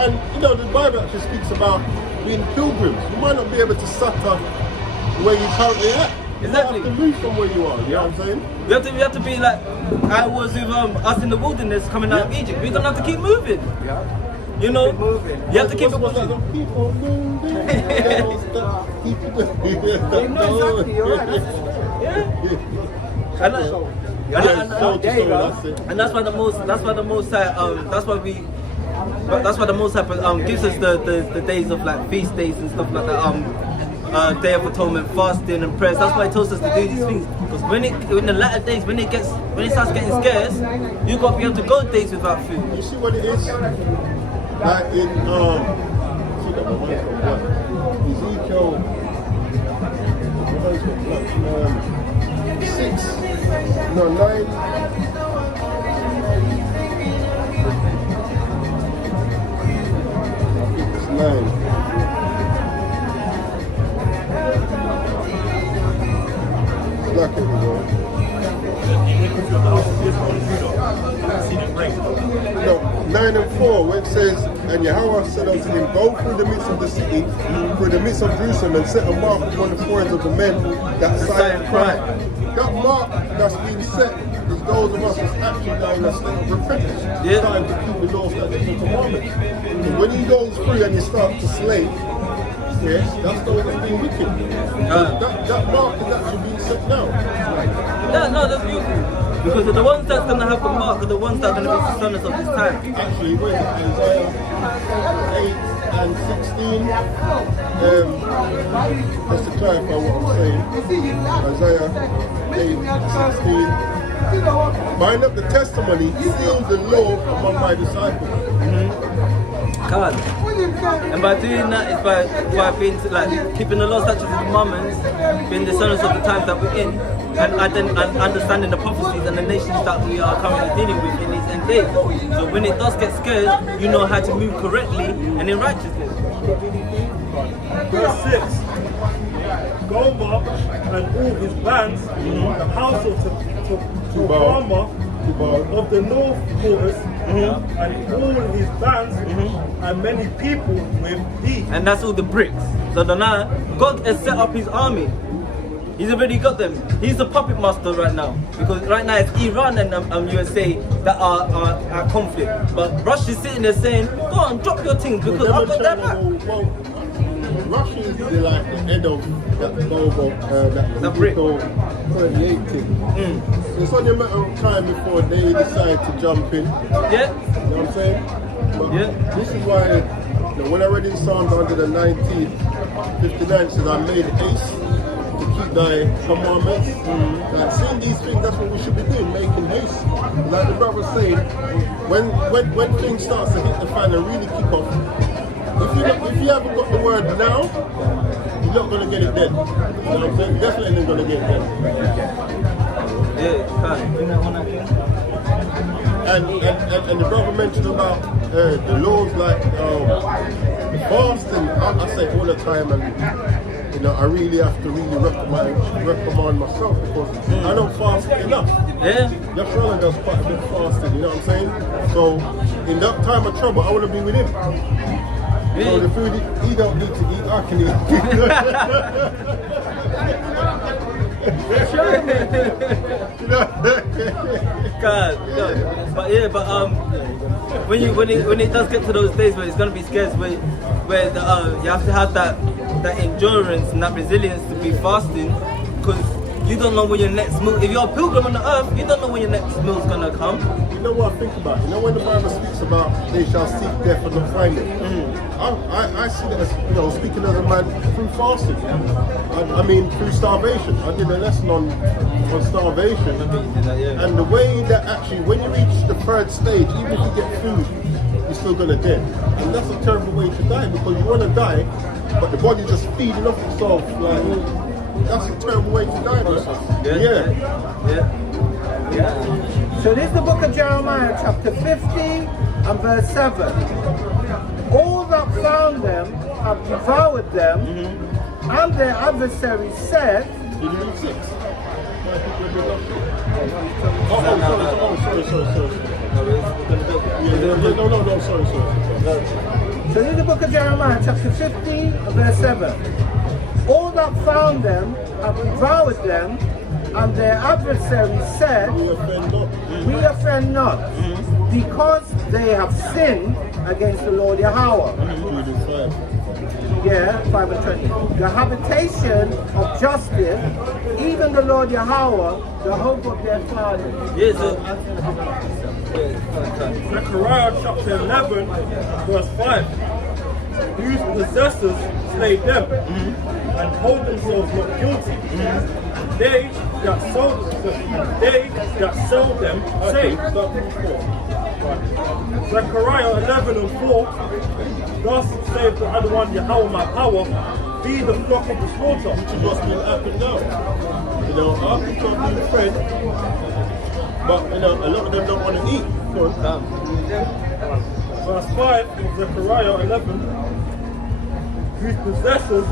And you know, the Bible actually speaks about being pilgrims. You might not be able to settle where you're currently at. You Exactly. have to move from where you are, you know what I'm saying? We have to be like I was with us in the wilderness coming out of Egypt. We're going to have to keep moving. You know? You have to keep What's that? People moving. People moving. No, exactly, you're right. And that's why the Most High gives us the days of like feast days and stuff like that. Day of Atonement, fasting and prayers. That's why he tells us to do these things. Because in the latter days, when it starts getting scarce, you got to be able to go days without food. You see what it is? Like in Ezekiel 9. It's 9. It's like it was. No, 9 and 4, where it says, and Yahweh said unto him, go through the midst of the city, through the midst of Jerusalem, and set a mark upon the foreheads of the men that sigh and cry. That mark that's been set is those of us that's actually now in a state of repentance, starting to keep the laws, statutes, and commandments. And when he goes through and you start to slay, yes, that's those that's being wicked. That mark is actually being set now. No, that's beautiful. Because the ones that's going to have the mark are the ones that are going to be the sons of this time. Actually, where is it? Isaiah 8. and 16. Just to clarify what I'm saying. Isaiah 8, 16. Bind up the testimony, seal the law among my disciples. God. And by doing that is by being like keeping the law, statutes, and commandments, being discerning of the times that we're in, and understanding the prophecies and the nations that we are currently dealing with in these end days. So when it does get scared, you know how to move correctly and in righteousness. Verse 6. Gomer and all his bands, the house of Tubal of the north quarters, and all his bands, and many people with thee. And that's all the bricks. So now God has set up his army. He's already got them. He's the puppet master right now. Because right now it's Iran and USA that are at conflict. But Russia's sitting there saying, go on, drop your things because I've got that back. Russia is like the head of that global, that brick. 38 thing. It's only a matter of time before they decide to jump in. Yeah. You know what I'm saying? But this is why, when I read in Psalms 119, 59, it says, I made haste to keep thy commandments. Like, seeing these things, that's what we should be doing, making haste. Like the brother's saying, when things starts to hit the fan and really kick off, if you haven't got the word now, you're not going to get it then. You know what I'm saying? Definitely not going to get it then. And the brother mentioned about the laws like the fasting. I say all the time, and I really have to reprimand myself because I don't fast enough. Yeah. Yashrala does quite a bit of fasting, you know what I'm saying? So in that time of trouble, I want to be with him. Yeah. So the food he don't need to eat, I can eat. God. But when it does get to those days where it's gonna be scarce, where you have to have that endurance and that resilience to be fasting, because you don't know when your next meal. If you're a pilgrim on the earth, you don't know when your next meal's gonna come. You know what I think about? You know when the Bible speaks about they shall seek death and not find it. I see that as speaking as a man through fasting. I mean through starvation. I did a lesson on starvation, and the way that actually when you reach the third stage, even if you get food, you're still gonna die. And that's a terrible way to die because you want to die, but the body's just feeding off itself. Like that's a terrible way to die. Yeah. So this is the book of Jeremiah, chapter 50 and verse 7. All that found them have devoured them, and their adversaries said, Did you read 6? Sorry. So this is the book of Jeremiah, chapter 50 and verse 7. All that found them have devoured them, and their adversaries said, we offend not, because they have sinned against the Lord Yahweh. 5 and 20. The habitation of justice, even the Lord Yahweh, the hope of their fathers. Zechariah chapter 11, verse 5. Whose possessors slay them and hold themselves not guilty. They that sell them say. Zechariah 11 and 4. Thus saith the other one, Yahweh my power, feed the flock of the slaughter. Which is what's been happening now. Our people are being fed, but a lot of them don't want to eat. Verse 5 in Zechariah 11. Whose possessors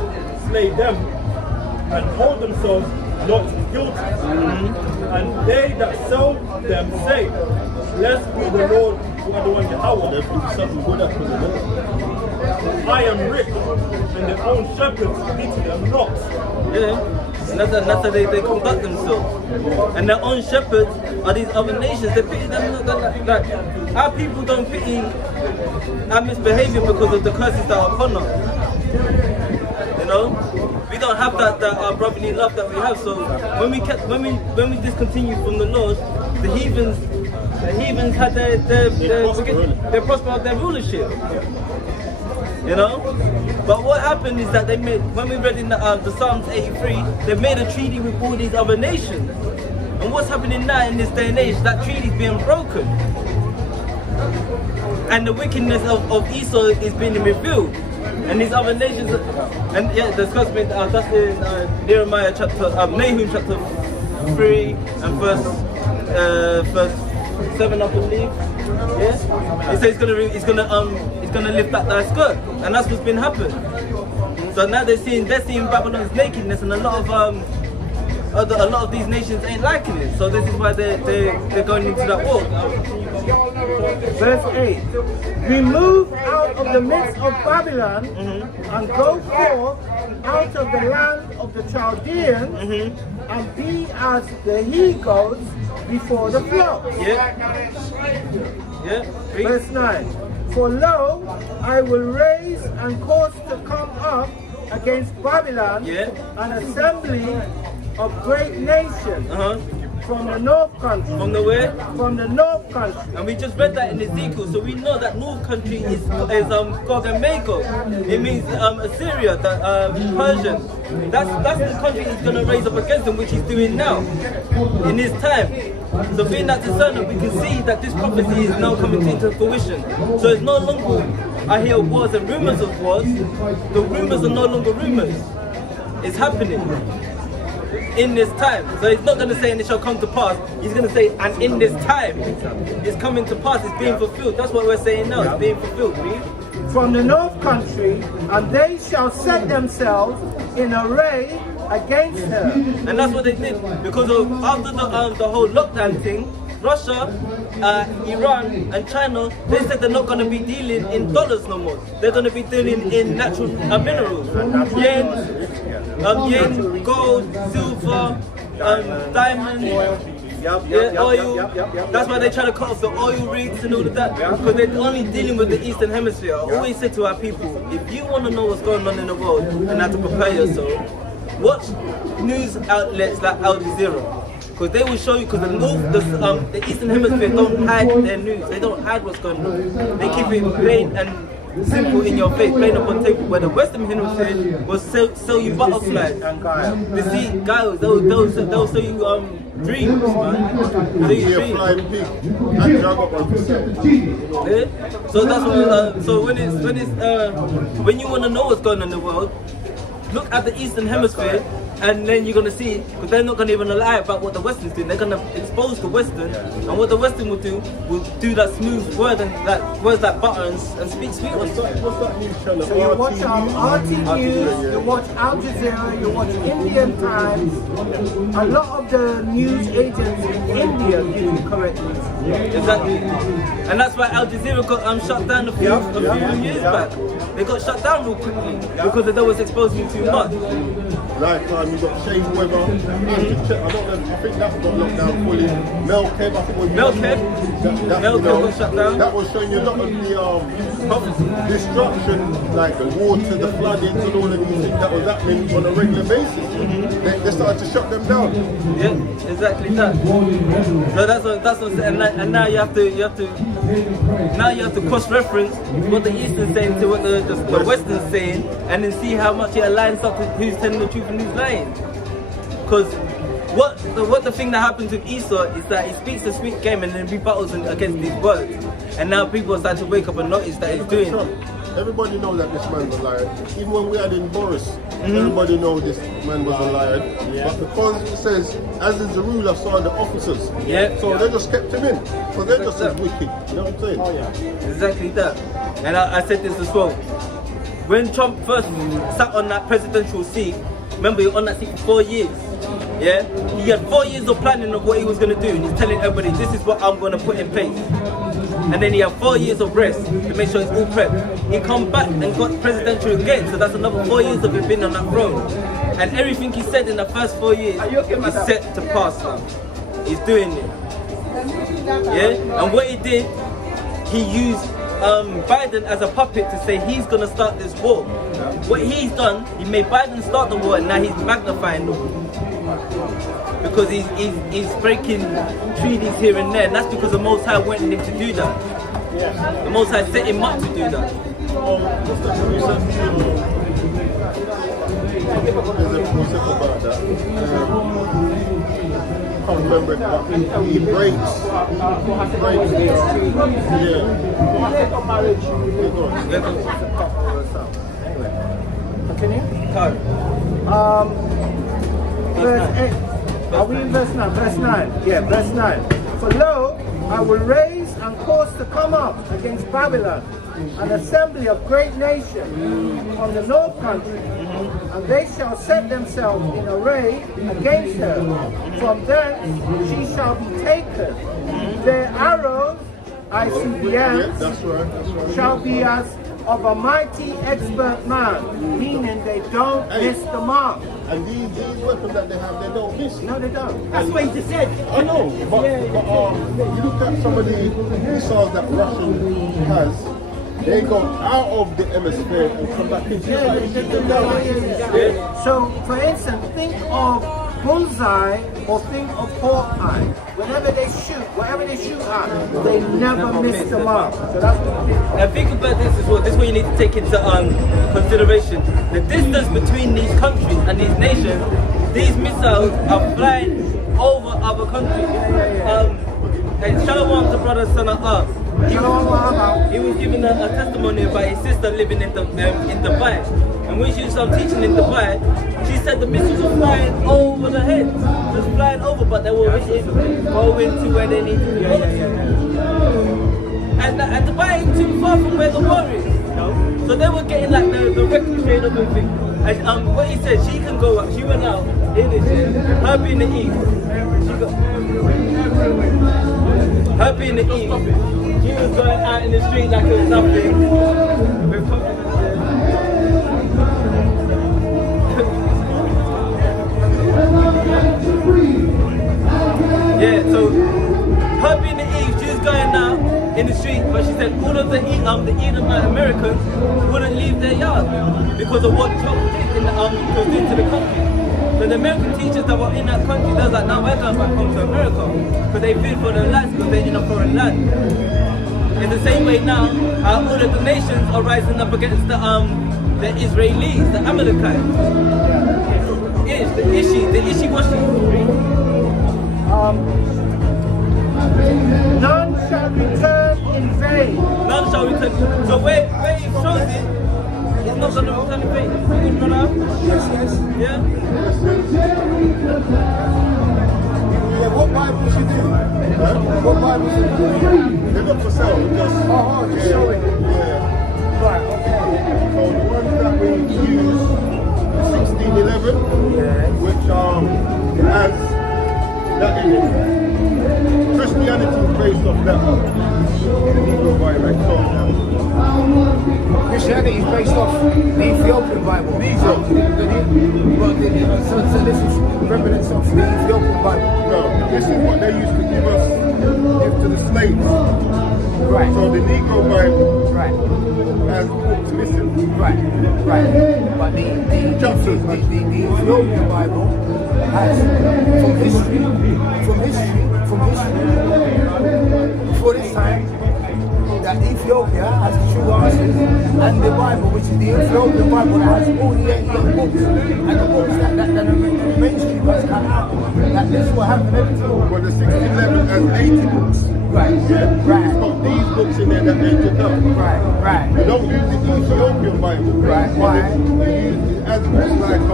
slay them and hold themselves not guilty. And they that sell them say, blessed be the Lord Yahweh. I am rich, and their own shepherds pity them not. And that's how they conduct themselves. And their own shepherds are these other nations. They pity them not. Like, our people don't pity our misbehavior because of the curses that are upon us. We don't have that brotherly love that we have. So when we discontinue from the laws, the heathens had they prosper their rulership. You know? But what happened is that they made, when we read in the Psalms 83, they made a treaty with all these other nations. And what's happening now in this day and age, that treaty is being broken. And the wickedness of Esau is being revealed. And these other nations, and yeah, that's in Nehemiah Nahum chapter 3 and verse 7, I believe. Yeah, it says he's gonna lift up thy skirt, and that's what's been happening. So now they're seeing Babylon's nakedness, and a lot of these nations ain't liking it. So this is why they're going into that war. Verse 8. Remove out of the midst of Babylon and go forth out of the land of the Chaldeans and be as the he-goats before the flocks. Yeah. Verse 9. For lo, I will raise and cause to come up against Babylon an assembly of great nations from the north country. From the where? From the north country. And we just read that in Ezekiel, so we know that north country is Gog and Magog. It means Assyria, Persian. That's the country he's going to raise up against them, which he's doing now, in his time. So being that discerner, we can see that this prophecy is now coming into fruition. So it's no longer, I hear wars and rumors of wars. The rumors are no longer rumors. It's happening in this time. So he's not going to say, and it shall come to pass. He's going to say, and in this time, it's coming to pass. It's being fulfilled. That's what we're saying now. It's being fulfilled. From the north country, and they shall set themselves in array against her. And that's what they did, because of after the whole lockdown thing, Russia, Iran and China, they said they're not going to be dealing in dollars no more. They're going to be dealing in natural minerals, yen, gold, silver, diamond, oil. That's why they try to cut off the oil rigs and all of that, because they're only dealing with the Eastern Hemisphere. I always say to our people, if you want to know what's going on in the world and how to prepare yourself, watch news outlets like Al Jazeera. Because they will show you, because the Eastern Hemisphere don't hide their news. They don't hide what's going on. They keep it plain and simple in your face, plain upon table. Where the Western Hemisphere will sell you butterflies and they see guys. They'll sell you dreams, man. Sell you dreams. So that's what. So when you want to know what's going on in the world, look at the Eastern Hemisphere, and then you're gonna see, because they're not gonna even lie about what the Western's doing. They're gonna expose the Western, and what the Western will do that smooth word and that words like buttons and speak sweet ones. What's that news channel? So you watch RT News, you watch Al Jazeera, you watch Indian Times. A lot of the news agents in India give you correct news. Exactly. And that's why Al Jazeera got shut down a few years back. They got shut down real quickly because they was exposing too much. Like you got Shane Weber, I think that got locked down fully. Mel Keb, I think was Mel Keb got shut down. That was showing you a lot of the destruction, like the water, the floodings and all of these things that was happening on a regular basis. They started to shut them down. Yeah, exactly that. So that's what and now you have to cross-reference what the Eastern's saying to what the Western's saying, and then see how much it aligns up with who's telling the truth and who's lying. Because what the thing that happens with Esau is that he speaks a sweet game and then rebuttals against these words, and now people are starting to wake up and notice that he's doing it. Everybody knows that this man's a liar. Even when we had in Boris, everybody knows this man was a liar. But because it says, as is the ruler, so are the officers. So they just kept him in. Because they're just as wicked. You know what I'm saying? Exactly that. And I said this as well. When Trump first sat on that presidential seat, remember he was on that seat for 4 years. Yeah? He had 4 years of planning of what he was going to do, and he's telling everybody, this is what I'm going to put in place. And then he had 4 years of rest to make sure it's all prepped. He come back and got presidential again, so that's another 4 years of him being on that throne. And everything he said in the first 4 years is set to pass now. He's doing it. Yeah? And what he did, he used Biden as a puppet to say he's going to start this war. What he's done, he made Biden start the war, and now he's magnifying the war. Because he's breaking treaties here and there, and that's because the Most High wanted him to do that. The Most High set him up to do that. Just a precept, there's a precept about that. I can't remember it, but he breaks the Continue. Verse 8. Are we in verse 9? Verse 9. Yeah, verse 9. For lo, I will raise and cause to come up against Babylon an assembly of great nations on the north country, and they shall set themselves in array against her. From thence she shall be taken. Their arrows, ICBMs, that's right. shall be as of a mighty expert man, meaning they don't miss the mark. And these weapons that they have, they don't miss. No, they don't. That's what he just said. I know, but you look at some of the missiles that Russia has, they go out of the hemisphere and come back into So, for instance, think of bullseye or think of hawkeye. Whenever they shoot, whatever they shoot at, they never miss the mark. So that's what it is. And think about this as well. This is what you need to take into consideration. The distance between these countries and these nations, these missiles are flying over other countries. And Shalom to brother Sana Ab. He was giving a testimony about his sister living in Dubai. And when she was teaching in Dubai, she said the missiles were flying over the head. Just flying over, but they were going to where they need to go. And Dubai ain't too far from where the war is. So they were getting like the ricochet of everything. And what he said, she can go up. She went out in it, her being the Eve. Her being the Eve. She was going out in the street like it was nothing. Yeah, so her being the Eve, she was going out in the street, but she said all of the Edomite Americans wouldn't leave their yard because of what Trump did into the country. So the American teachers that were in that country, they're like, now we're going back home to America because they fear for their lives because they're in a foreign land. In the same way now, all of the nations are rising up against the Israelis, the Amalekites. Yes, the Ishi-Washi. None shall return in vain. None shall return. So where he shows it, it's not going to return in vain. Good brother? Yes. Yeah? Yeah, what Bible should do? What Bible should do? They're not for sale, just showing. Yeah. Right, okay. So the ones that we use, 1611, which has that in it. Christianity is based off that. Negro Bible, I told you. Christianity is based off the Ethiopian Bible. So this is remnants of the Ethiopian Bible. No, this is what they used to give to the slaves. Right. So the Negro Bible Right. has books missing. Right. But the Ethiopian Bible has from history, before this time, that Ethiopia has the true answers, and the Bible, which is the Ethiopian Bible, that has all the 88 books, and the books that the mainstream has come out, that this will happen everything. Well, the 1611 has 80 books. Right. It's got these books in there that they took out. Right. We don't use the Ethiopian Bible. Right. Why? We use it as books like the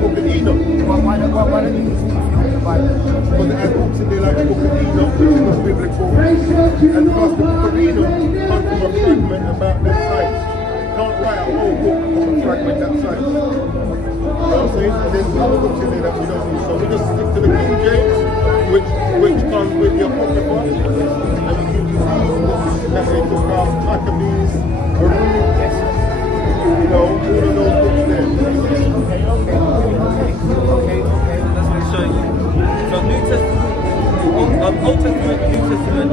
Book of Enoch. Why don't you use the Ethiopian Bible? Because it has books in there like the Book of Enoch, which is not biblical. And plus the Book of Enoch comes from a fragment about their sites. Can't write a whole book from a fragment that size. You know what I'm saying? And there's other books in there that we don't use. So we just stick to the King James, which comes with the Apocrypha. And we use these books that they took out, Maccabees, Baruch, you know, all of those books there. Okay. That's what it's showing you. So New Testament, Old Testament, New Testament,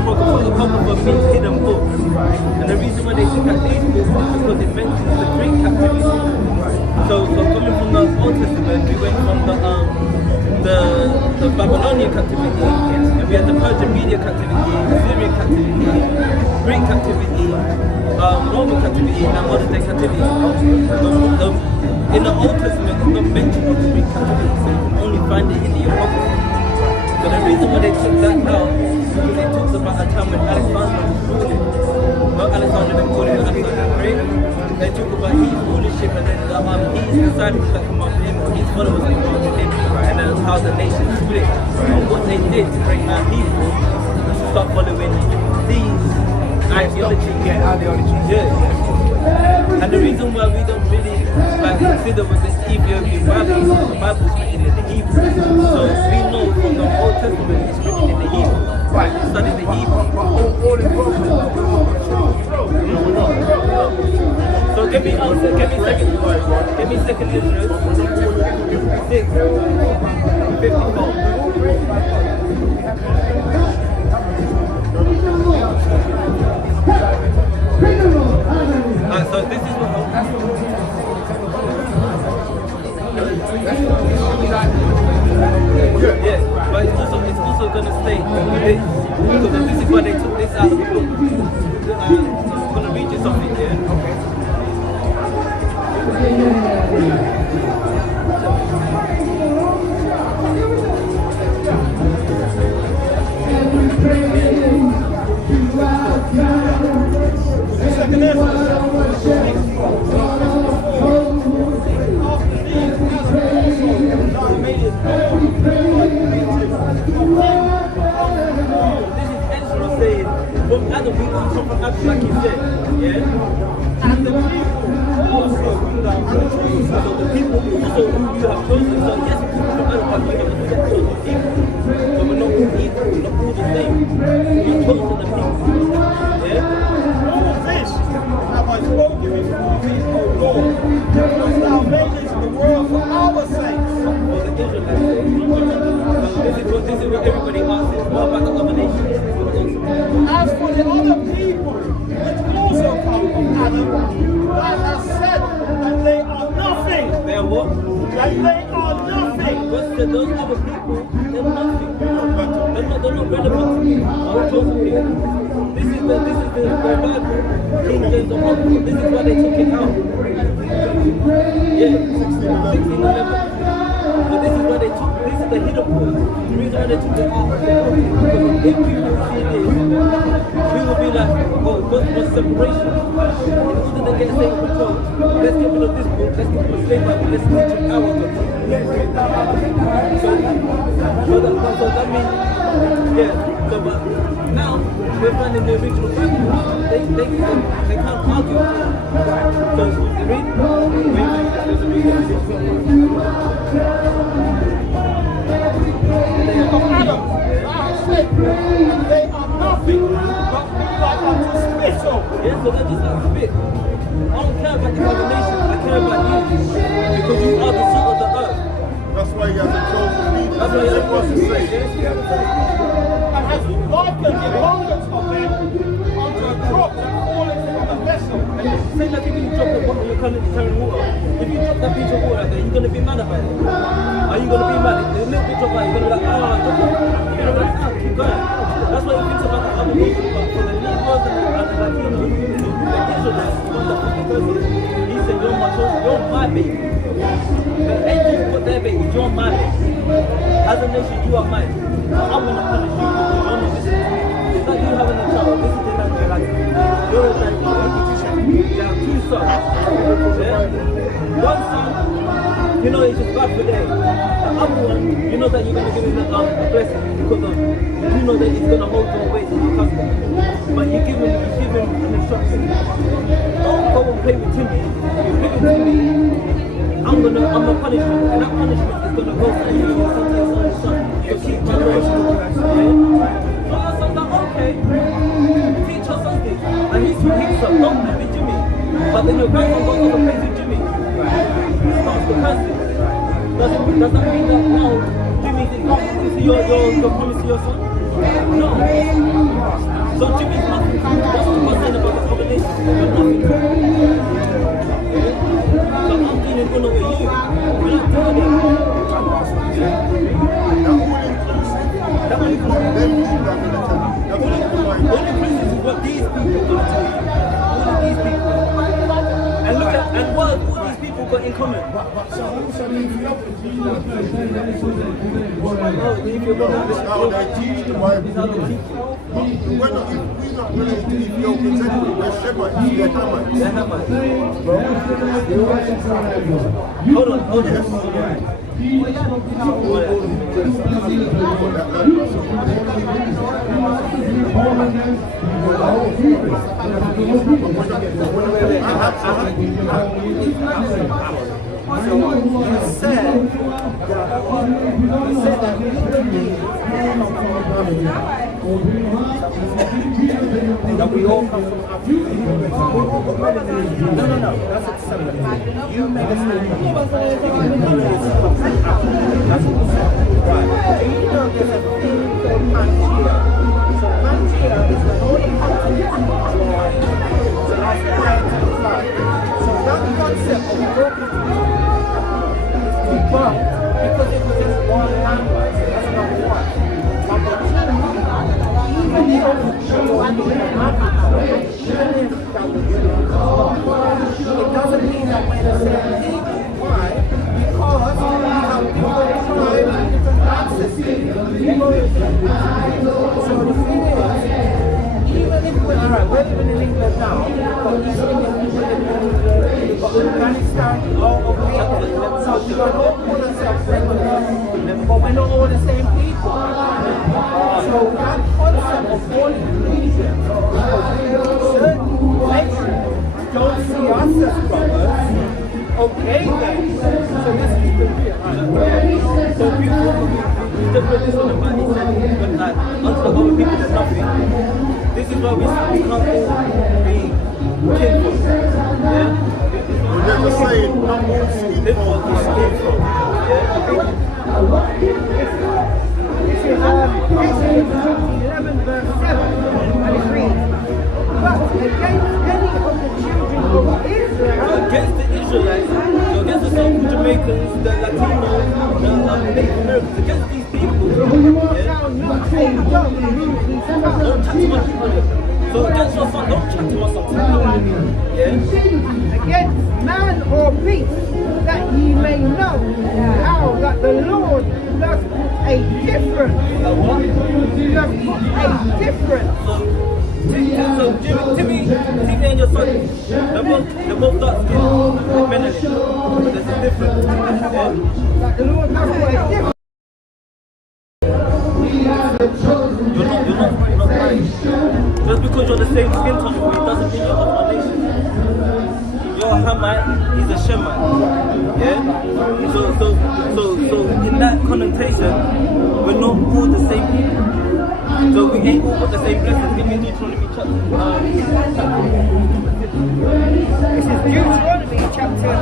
Apocrypha means hidden books. And the reason why they took out these books is because it mentions the Greek captivity. So coming from the Old Testament, we went from the the Babylonian captivity, and we had the Persian Media captivity, Syrian captivity, Greek captivity, Roman captivity, and modern day captivity. In the Old Testament, it's not mentioned of the Greek captivity, so you can only find it in the Apocrypha. So the reason why they took that out is because it talks about a time when Alexander was ruling. Well, Alexander didn't call him Alexander the Great. They talk about his rulership and then his disciples that come after him, or his followers that come after him, and then how the nation split. And what they did to bring our people was to start following these ideologies. Yeah. And the reason why we don't really consider with the Ethiopian Bible is because the Bible is written in the Hebrew. So we know from the Old Testament it's written in the Hebrew. Right, study the Hebrew. So give me second Israel 6:54. So this is what yeah, but it's also gonna stay because this is why they took this out of the book. I'm gonna read you something here. Second from Adam, we come from Adam, like you said, yeah? And the people also bring down the trees. So the people also who you have chosen. So yes, people from Adam, but you have chosen people. So we're not all equal, we're not all the same. You've chosen the people. Yeah? All of this have I spoken before thee, O Lord, because thou madest the world for our sakes. For the Israelites. This is what everybody asks. What about the other nations? As for the other people, which also come from Adam, thou hast said that they are nothing. They are what? That they are nothing. But those other people, they're nothing. They're not relevant to me. I'm chosen people. This is the Bible. King James Apocrypha. This is why they took it out. Yeah, 1611. But this is why they took. This is the hidden point. The reason why they took it out. Because if people see this, we will be like, oh, God wants separation. In order to get state control, let's get rid of this book, let's get rid of slave Bible, let's teach them our God. So that means, yeah. So but now we're finding the original Bible. They can't argue. So the read. Of Adam, thou hast said that they are nothing, but be like unto spittle. Yes, so they're just like spit. I don't care about the other nations, I care about you. Because you are the salt of the earth. That's why he has a chosen people. That's why he has a chosen people. And has likened the abundance of them unto a drop that falleth from a vessel. And it's the same like if you drop a bottle, you're carrying water. If you drop that piece of water out there, you're going to be mad about it. Are you going to be mad? If there's a little bit of that, you're going to be like, oh, drop it. You're going to be like, oh, keep going. That's why he thinks about the other people. But for the Negroes and the Latinos, the Israelites, the ones that put the person, he said, you're my baby. The angels put their baby, you're my baby. As a nation, you are mine. I'm going to punish you because you're not listening to me. It's like you having a child. This is the language like you're a man. You have two sons. Yeah? One son, you know it's just bad for them. The other one, you know that you're going to give him a blessing because of, you know that he's going to hold your weight in your custody. But you give him an instruction. Don't go and play with Timmy. You give him Timmy, I'm gonna punish you. And that punishment is gonna go for you and your son to your son's son. So keep my laws. Yeah? So your son's like, okay. Teach your son this. And he's picks up, don't play with Jimmy. But then your grandson goes over and plays with Jimmy. Starts to curse him. Does that mean that now Jimmy's in your promise to your son? No. So Jimmy's nothing. That's what I'm saying about the combination. You're nothing. So I'm dealing with you. We're not doing it. got in common? How they teach the Bible. We're not related to Ethiopians anyway. We're Shemites, they're Hamites. They're Hamites. Hold on. So you said that we believe that we all come from Africa. No, that's acceptable. You made a statement. That's what you said. Right. Do you know there's a thing called Pangaea? So Pangaea is the only continent in the world. So that's prior to the flood. So that concept of broken but because it was just one landmass, that's number one. Number two, even if you are in Africa, even if that was it doesn't mean that we're the same people. Why? Because we have different tribes and different ancestors. So the thing is, even if we're living in England now, but East Indian people live in Afghanistan, all over here. So we don't all call ourselves regulars, but we're not all the same people. So that concept of all inclusion, certain nations don't see us as brothers. Okay then, so let's keep it real. So people the position of man, he said, but like, unto the other people there's nothing. This is why we can't all be kinfolk. Yeah? We're never saying not all skin This folk was is skin folk. This is Exodus 11 verse 7, and it reads, but against any of the children of Israel, against the Israelites, so against the so-called Jamaicans, the Latinos, the Native Americans, against these people, you shall not take yoke from his don't son. chat to my son. So against your son, don't chat to my son. Yeah? Against man or beast, that ye may know how that the Lord does put a difference. Does put a difference. So Timmy and your son, they're both dark skinned, melanin, but there's a difference. Yeah? That the Lord does put a difference. You're not right. Just because you're the same skin tone, it doesn't mean you're of our nation. You're a Hamite, he's a Shemite. Yeah? So in that connotation, we're not all the same people. So we ain't all got the same blessings. Give me Deuteronomy chapter. This is Deuteronomy chapter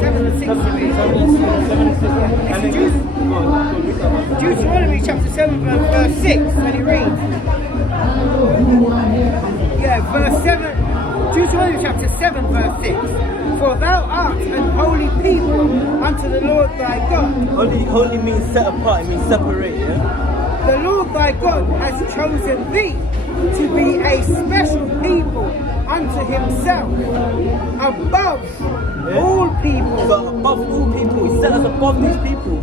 7 and 6. Deuteronomy chapter 7 verse 6, and it reads, verse 7, Deuteronomy chapter 7 verse 6, for thou art an holy people unto the Lord thy God. Holy means set apart, it means separate, yeah? The Lord thy God has chosen thee to be a special people unto himself, above all people. So above all people, he set us above these people.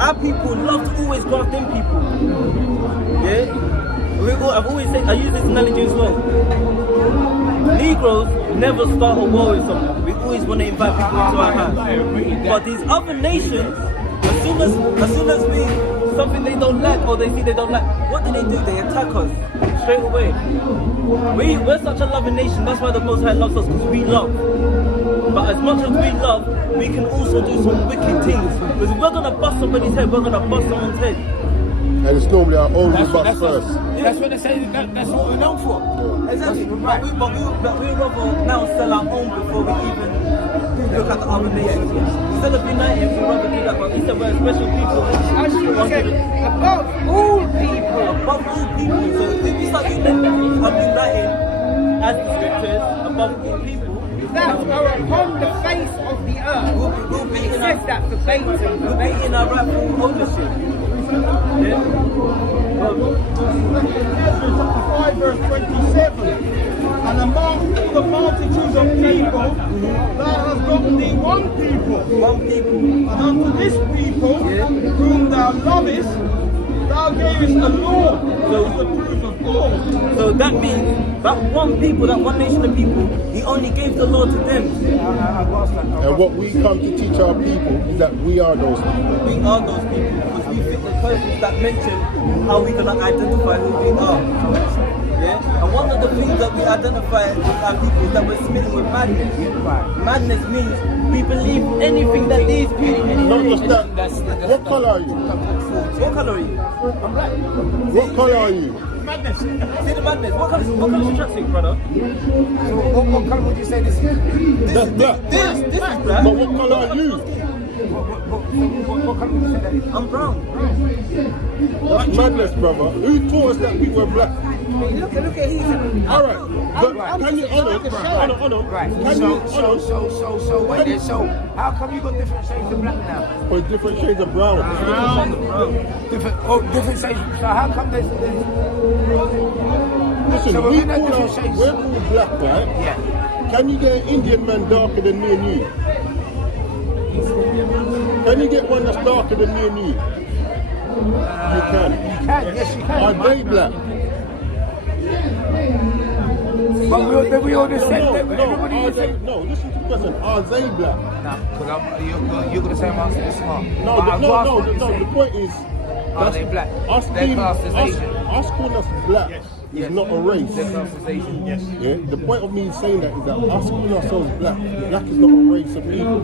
Our people love to always graft in people. Yeah? I've always said, I use this analogy as well. Negroes never start a war with someone. We always want to invite people into our house. But these other nations, as soon as we something they don't like or they see they don't like, what do? They attack us straight away. We're such a loving nation. That's why the Most High loves us, because we love. But as much as we love, we can also do some wicked things. Because if we're gonna bust somebody's head, we're gonna bust someone's head. And it's normally our own who bust first. That's what they say. That's what we're known for. Exactly. But we rather now sell our own before we even look at the other nations. Instead of uniting, we rather do that. But instead we're special people. As you said, above all people. Above all people. So if we start uniting as the scriptures, above all people, that are upon the face of the earth. we'll be It in says that verbatim. we'll be in our rightful ownership. Yeah? Ezra chapter 5 verse 27. And among all the multitudes of people, thou hast hast got thee one people. One people. And unto this people, whom thou lovest, thou gavest a law, that is the proof of all. So that means that one people, that one nation of people, he only gave the law to them. And what we come to teach our people is that we are those people. We are those people because we fit the purpose that mention how we cannot identify who we are. Yeah? And one of the things that we identify with our people is that we're smitten with madness. Madness means we believe anything that these people. Not just that. What color are you? What color are you? I'm black. What color are you? Madness. See the madness. What color is your tracksuit, brother? What colour would you say this is? That's black. This is black. But what color are you? What colour would you say that is? I'm brown. That's madness, brother. Who taught us that we were black? Look at him. All right, but can you hold on? Right. Can you So wait there. So how come you got different shades of black now? or different shades of brown? Different shades. So how come there's Listen, So we're we're not different shades. called black, right? yeah? Can you get an Indian man darker than me and you? Can you get one that's darker than me and you? You can. Yes, you can. Are they black? But we all the same. No, Everybody are the they, same. no, listen to the question. Are they black? Because you're going to say I'm answering this smart. No, the point is, Are they black? us They're being, classed as us, Asian. us calling us black is not a race. They're classed as Asian. Yes. Yeah? The point of me saying that is that us calling ourselves black, black is not a race of people.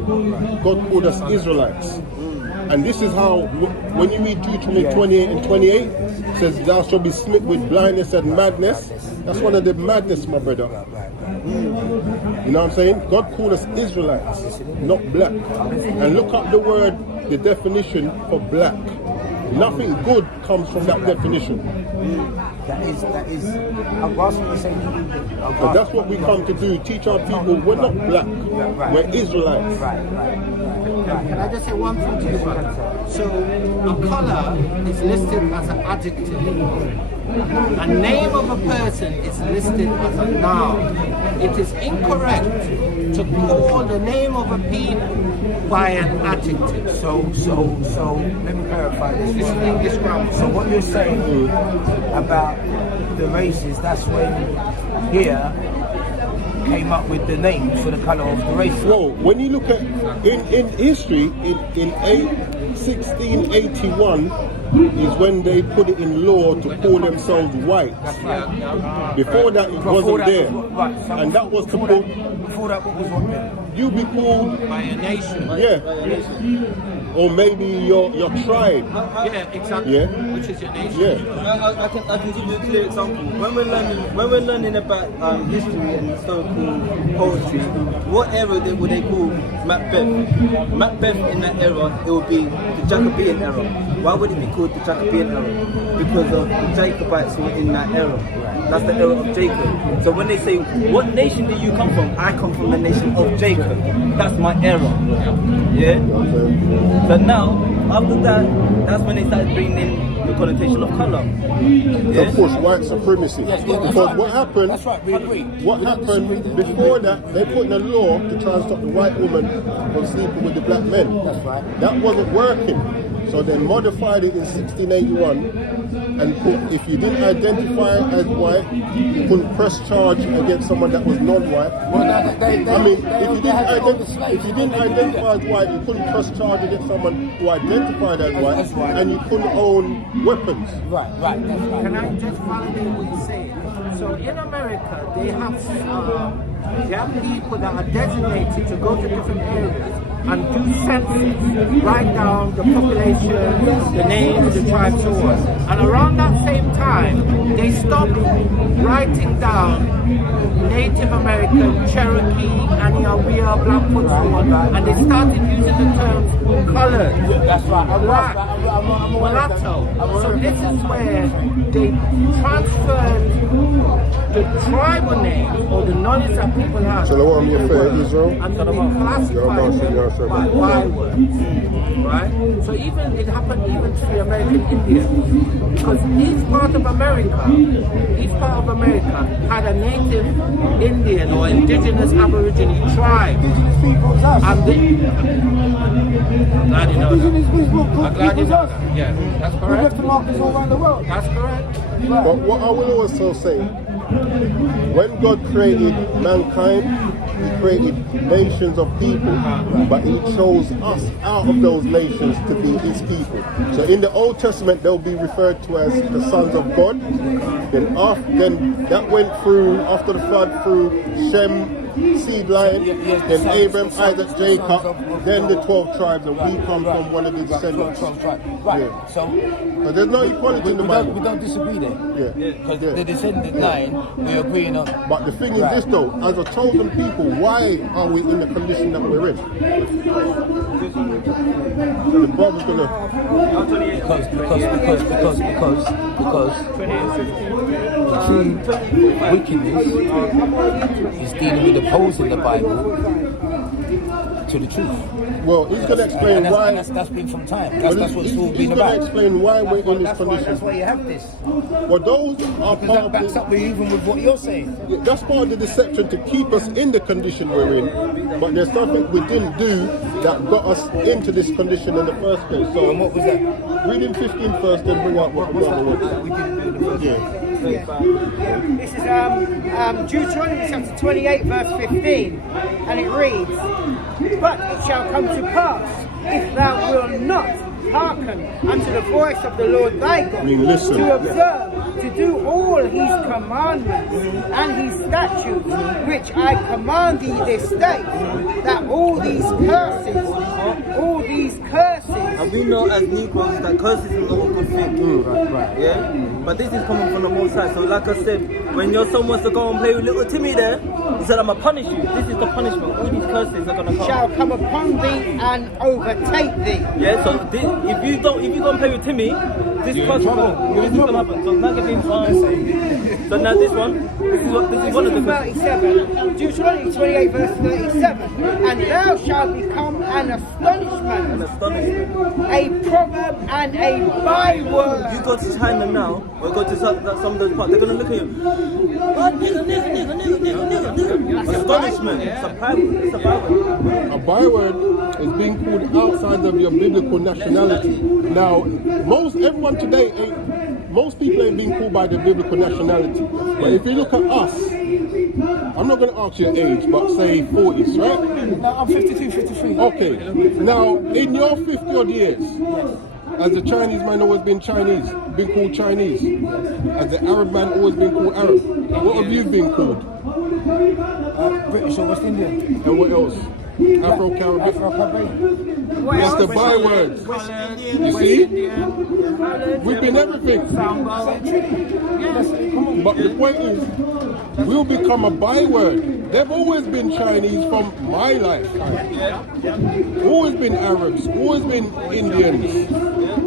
God called us Israelites. And this is how, when you read Deuteronomy 28 and 28, it says, thou shalt be smitten with blindness and madness. That's one of the madness, my brother. You know what I'm saying? God called us Israelites, not black. And look up the word, the definition for black. Nothing good comes from that definition. That is. I'm grasping the same. But that's what we come to do, teach our people we're not black, we're Israelites. Can I just say one thing to you, brother? So, a color is listed as an adjective. A name of a person is listed as a noun. It is incorrect to call the name of a people by an adjective. So let me clarify this. This is English grammar. So what you're saying about the races, that's when here came up with the names for the colour of the races. Well, when you look at in history, in 1681 is when they put it in law to call themselves white. Before that, it wasn't there, and that was to put. Before that, what was what then? You be called By a nation. yeah, or maybe your tribe. Yeah, exactly. Yeah. Which is your nation. Yeah. I can give you a clear example. When we're learning about history and historical poetry, what era would they call Macbeth? Macbeth in that era, it would be the Jacobean era. Why would it be called the Jacobean era? Because of the Jacobites were in that era. That's the era of Jacob. So when they say, what nation do you come from? I come from the nation of Jacob. That's my era. Yeah? But now, after that, that's when they started bringing in the connotation of color. Yeah? Of course, white supremacy. Because what happened? That's right, we agree. What happened before that? They put in a law to try and stop the white woman from sleeping with the black men. That's right. That wasn't working. So they modified it in 1681 and put, if you didn't identify as white, you couldn't press charge against someone that was non-white. If you didn't identify as white, you couldn't press charge against someone who identified as white, and you couldn't own weapons. Right, that's right. Can I just validate what you're saying? So in America, they have people that are designated to go to different areas and do census, write down the population, the names, the tribes, so on. And around that same time, they stopped writing down Native American, Cherokee, Aniawea, Blackfoot, so on, and they started using the terms colored, That's right. black, mulatto. So this is where they transferred the tribal names or the knowledge that people have. Shalom, your fair Israel. And then they classified them by bywords. Right? So even it happened even to the American Indians. Because each part of America had a native Indian or indigenous Aborigine tribe. Indigenous people, us. Glad you know He's in that. his book, I'm glad you equals know us. that. Yeah, that's We correct. left the markers all around the world. That's correct. But what I will also say, when God created mankind, He created nations of people, but He chose us out of those nations to be His people. So in the Old Testament, they'll be referred to as the sons of God. Then that went through after the flood through Shem seed line, then Abraham, Isaac, Jacob, then the 12 tribes, and we come from one of the descendants. 12 tribes. Right. Yeah. So But there's no equality in the Bible. we don't disagree there. Yeah. Because Yeah. the descendant line, we're agreeing on. But the thing is this though, as a chosen people, why are we in the condition that we're in? The brother's gonna... Because the key wickedness is dealing with opposing the Bible to the truth. Well, he's gonna explain And why... that's been from time. That's what it's all been He's gonna about. explain why we're in this That's why condition. you have this. Well, those are Because part that of backs up with even with what you're saying. Yeah, that's part of the deception to keep us in the condition we're in. But there's something we didn't do that got us into this condition in the first place. So, And what was that? read in 15 first, then bring up what the brother wants. Yeah. This is Deuteronomy chapter 28 verse 15, and it reads, "But it shall come to pass, if thou wilt not hearken unto the voice of the Lord thy God, listen. to observe, to do all his commandments and his statutes, which I command thee this day, that all these curses, And we know as Negroes that curses is not a good thing. Right. Yeah? But this is coming from the Most High. So like I said, when your son wants to go and play with little Timmy there, he said, I'm going to punish you. This is the punishment. All these curses are going to come. shall come upon thee and overtake thee." Yeah, so this, if you go and play with Timmy, this is gonna happen. So now give him So now this is one of the questions. 37, Deuteronomy 28 verse 37, "And thou shalt become an astonishment, a proverb and a byword." You go to China now, or go to some of those parts, they're gonna look at you. What nigga. Astonishment. It's a byword. It's a byword. A byword is being called outside of your biblical nationality. Now, everyone today most people ain't being called by their biblical nationality. But if you look at us, I'm not going to ask your age, but say 40s, right? No, I'm 52, 53. Okay. Now, in your 50 odd years, as a Chinese man always been Chinese, been called Chinese. As the Arab man always been called Arab. What have you been called? British or West Indian. And what else? Afro-Caribbean. Afro-Caribbean. That's the bywords. You see? We've been everything. But the point is, we'll become a byword. They've always been Chinese from my lifetime. Always been Arabs, always been Indians.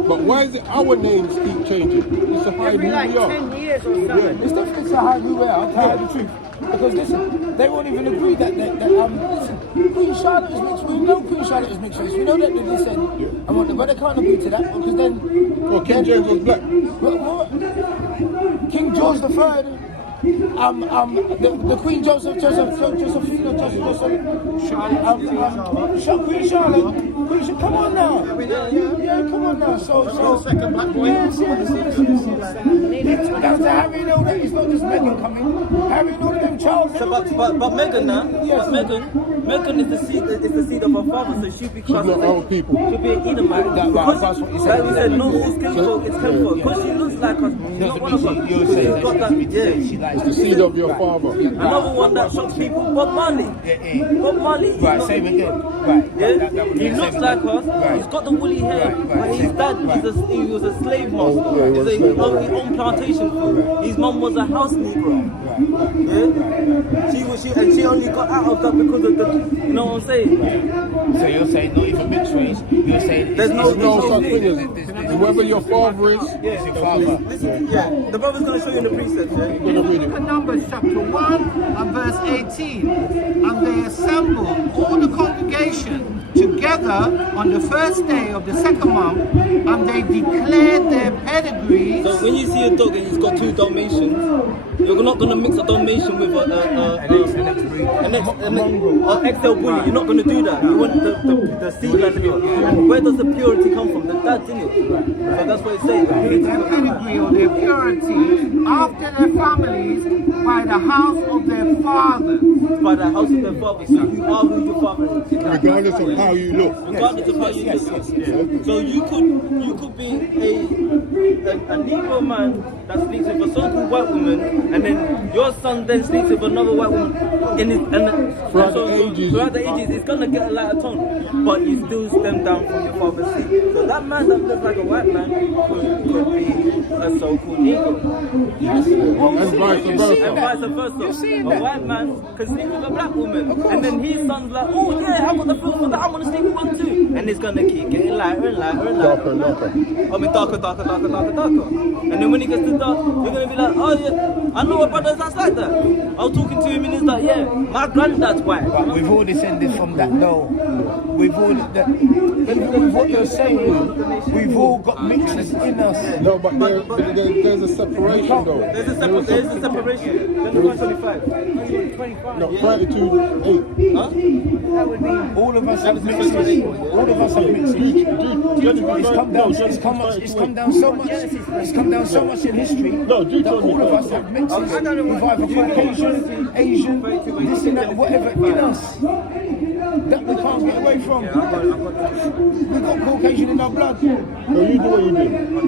But why is it our names keep changing? It's to hide Every who like we are. 10 years or something. It's definitely to hide who we are, to hide the truth. Because listen, they won't even agree that listen, Queen Charlotte is mixed. We know Queen Charlotte is mixed race. We know that they descend. But they can't agree to that because then. Oh, King James was black. King George III. The Queen Josephina, Queen Charlotte. Come on now. Yeah, come on now. So second black boy. Yes. Down to Harry and all that. It's not just Meghan coming. Harry and all of them, Charles. So, but Meghan now, Meghan is the seed of her father, so she'd be classed not our people. She'd be an Edomite. That's what you said. Like we said, no, it's kinfolk, it's kinfolk. Because she looks like us. She's not one of us. She's got that, It's the seed of your father. Another one that shocks people, Bob Marley. Bob Marley. Right, same again. Right. Yeah, he looks like us. He's got the woolly hair, but his dad he was a slave master. He owned plantation food. His mum was a house Negro. Yeah, she only got out of that because of the. You know what I'm saying? So you're saying not even mixed race. You're saying There's no such thing as whoever your father is. Yes, your father. Yeah, the brother's gonna show you in the precepts. Yeah. You're gonna read Look at it. Numbers chapter 1 and verse 18. And they assembled all the congregation together on the first day of the second month, and they declared their pedigrees. So when you see a dog and he's got two Dalmatians, You're not going to mix a Dalmatian with an XL bully. You're not going to do that. You want the seed line to be. Where does the purity come from? The dad, didn't it? So that's what it's saying. Their pedigree or their purity after their families by the house of their fathers. By the house of their fathers. So you are who your father is. Regardless of how you look. Regardless of how you look. So you could be a Negro man that sleeps with a so-called white woman, and then your son then sleeps with another white woman. Throughout the ages, it's gonna get a lighter tone, but you still stem down from your father's seed. So that man that looks like a white man could be a so-called Negro. And vice versa. And vice versa. A white man can sleep with a black woman, and then his son's like, oh yeah, I got the feel for that, I want to sleep with one too. And it's gonna keep getting lighter and lighter and lighter. Darker and darker. I mean darker. And then when he gets to dark, you're gonna be like, oh yeah, I know a brother that's like that. I was talking to him and he's like, yeah, my granddad's white. But we've all descended from that though. We've all, even with what you're saying, we've all got mixes in us. No, but there's a separation though. There's a separation. Then 25. No, 32, 8. Huh? All of us have mixes. All of us have mixes. It's come down so much. It's come down so much in history that all of us have mixes. We've either Caucasian, Asian, this and that, whatever in us that we can't get away from. We've got Caucasian in our blood. No, you do what you did. No,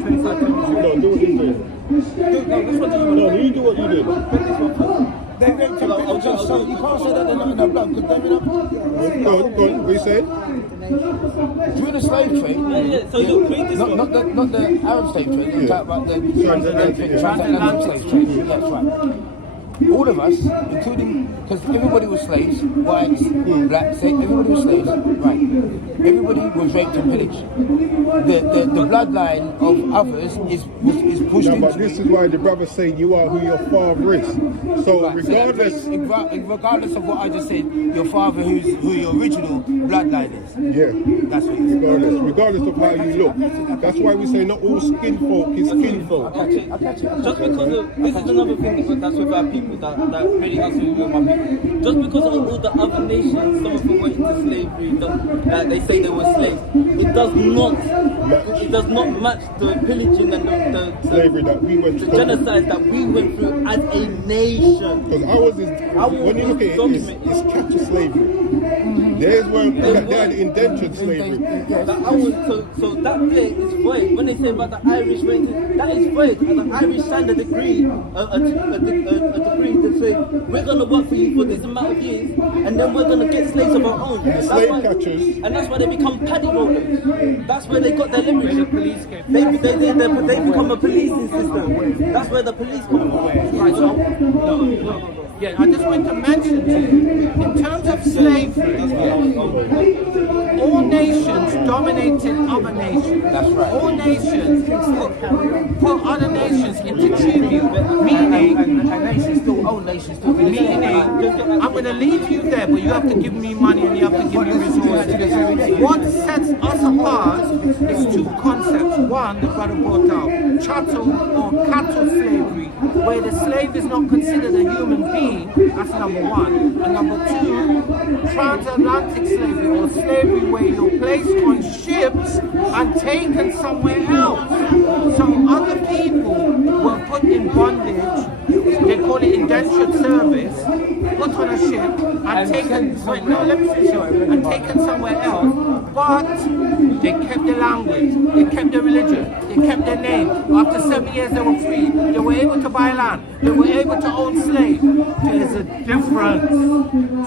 do what you did. No, you do what you did. They raped so you can't say that they're not in our blood because they're in our blood. Go on, what you saying? During the slave trade, So you create this not the Arab slave trade, you talk about the transatlantic slave trade. That's right. All of us, including, because everybody was slaves, whites, blacks, everybody was slaves, right? Everybody was raped and pillaged. The bloodline of others is pushed into. But this is why the brother's saying you are who your father is. So regardless of what I just said, your father who your original bloodline is. Yeah. That's what it is. Regardless of how you look. That's why we say not all skin folk is skin folk. Just because of, this is another thing that's with our people that really has to do with my people. Just because of all the other nations, some of them went into slavery, they say they were slaves. It does not match the pillaging and the slavery that we went through. The genocide that we went through as a nation. Because ours is, when you look at it, it's capture slavery. There's where they had indentured slavery. So that there is void. When they say about the Irish race, that is void. And the Irish signed a decree, a decree to say we're gonna work for you for this amount of years, and then we're gonna get slaves of our own. Slave catchers. And that's why they become paddy rollers. That's where they got their leverage. The police they become a policing system. That's where the police come from. Right, so, yeah, I just want to mention to you, in terms of slavery, all nations dominated other nations. That's right. All nations put other nations into tribute, meaning, I'm going to leave you there, but you have to give me money and you have to give me resources. What sets us apart is two concepts. One, the brother brought out, chattel or cattle slavery, where the slave is not considered a human being. That's number one. And number two, transatlantic slavery or slavery where you're placed on ships and taken somewhere else. So other people were put in bondage, they call it indentured service, put on a ship and taken, and taken somewhere else, but they kept their language, they kept their religion, they kept their name. After 7 years they were free, they were able to buy land, they were able to own slaves. There's a difference.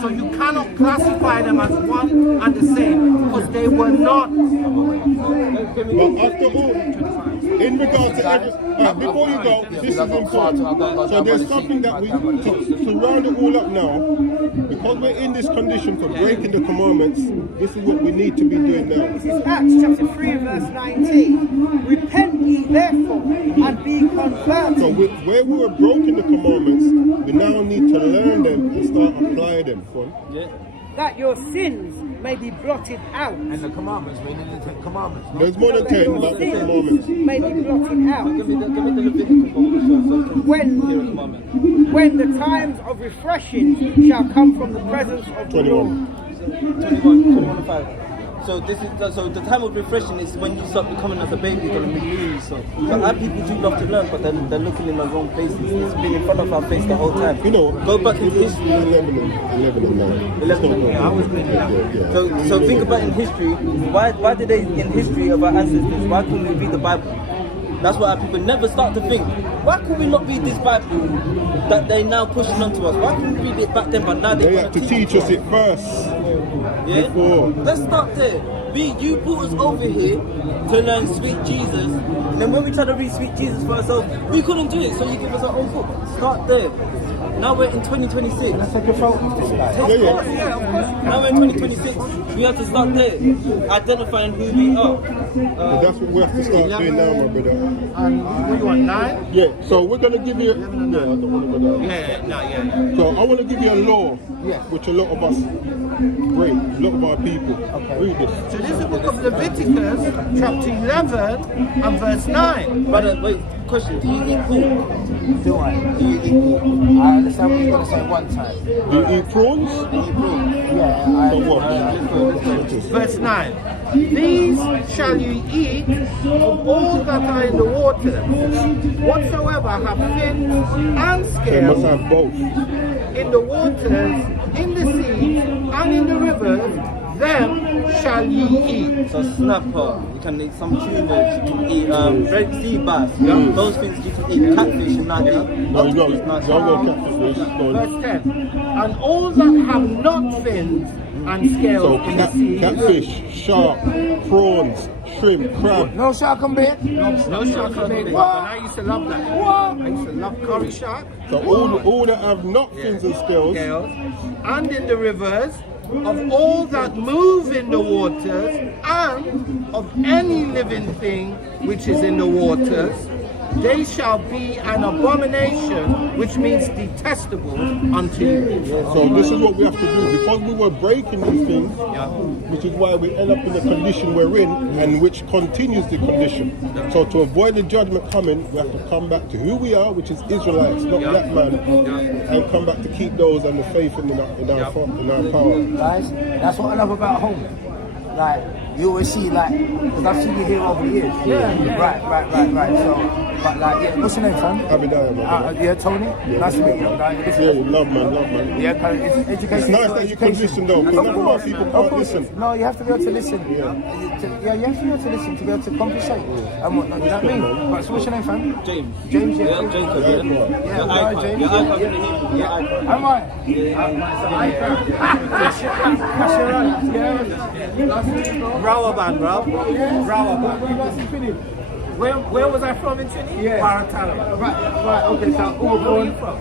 So you cannot classify them as one and the same, because they were not. But after all, in regards to before you go, this is important. So there's something that we, to round it all up now, because we're in this condition for breaking the commandments, this is what we need to be doing now. This is Acts chapter 3 and verse 19. Repent ye therefore and be converted. So where we were broken the commandments, we now need to learn them and start applying them. That your sins may be blotted out. And the commandments, meaning the 10 commandments. There's more than 10, like the commandments. May be blotted out. Give me the Leviticus one, so When the times of refreshing shall come from the presence of the Lord. 21:5. So this is so the time of refreshing is when you start becoming as a baby, you're gonna be new. So our people do love to learn, but they're looking in the wrong places. It's been in front of our face the whole time. You know, go back in history. 11 Yeah, I was good. Yeah. So think about in history. Why did they in history of our ancestors? Why couldn't we read the Bible? That's what our people never start to think. Why could we not read this Bible that they now pushing onto us? Why couldn't we read it back then? But now they have to teach us it first. Yeah. Before. Let's start there. You brought us over here to learn sweet Jesus, and then when we tried to read sweet Jesus for ourselves, we couldn't do it. So you give us our own book. Start there. Now we're in 2026. Let's take a photo of this guy. Yeah, of course. Now we're in 2026. We have to start there, identifying who we are. That's what we have to start doing now, my brother. What do you want, 9? Yeah, so we're going to give you... Yeah, I don't want to go down. Yeah. So I want to give you a law, which a lot of us break, a lot of our people. Okay. Read this. So this is the book of Leviticus, chapter 11 and verse 9. But wait, question, do you eat pork? Do I? Do you eat pork? I understand what you're going to say one time. Do you eat prawns? Do you eat prawns? Yeah, I So what? Verse 9. These shall you eat of all that are in the waters, whatsoever have fins and They must scales have both. in the waters, in the sea, and in the rivers, them shall ye eat. So snapper, you can eat some tunas, you can eat red sea bass, those things you can eat. Catfish and not eat. No, you don't go catfish. Verse 10. And all that have not fins and scales So in the sea, catfish, shark, prawns, shrimp, crab. No shark and bait? no shark and bait. What? And I used to love that. I used to love curry shark. So all that have not fins and scales. And in the rivers, of all that move in the waters, and of any living thing which is in the waters, they shall be an abomination, which means detestable unto you. So this is what we have to do. Because we were breaking these things, which is why we end up in the condition we're in, and which continues the condition. So to avoid the judgment coming, we have to come back to who we are, which is Israelites, not black man, and come back to keep those and the faith in our power. Guys, that's what I love about home. Like, you always see, like, because I've seen you here over the years. Right. So, but like, yeah, what's your name, son? Abidaya, man. Yeah, Tony? Yeah. Nice to meet you. Love man. Yeah, it's education. It's nice that you can listen though, because none of our people can't listen. No, you have to be able to listen. You have to be able to listen to be able to compensate and whatnot. You know what I mean? But so what's your name, fam? James. James, yeah. Yeah, Jacob, yeah. James. Your icon in the Hebrew, your icon. Am I? Rawaban, bro. Rawaban. Where was I from in Trinity? Yeah. Paratala. Right, okay, so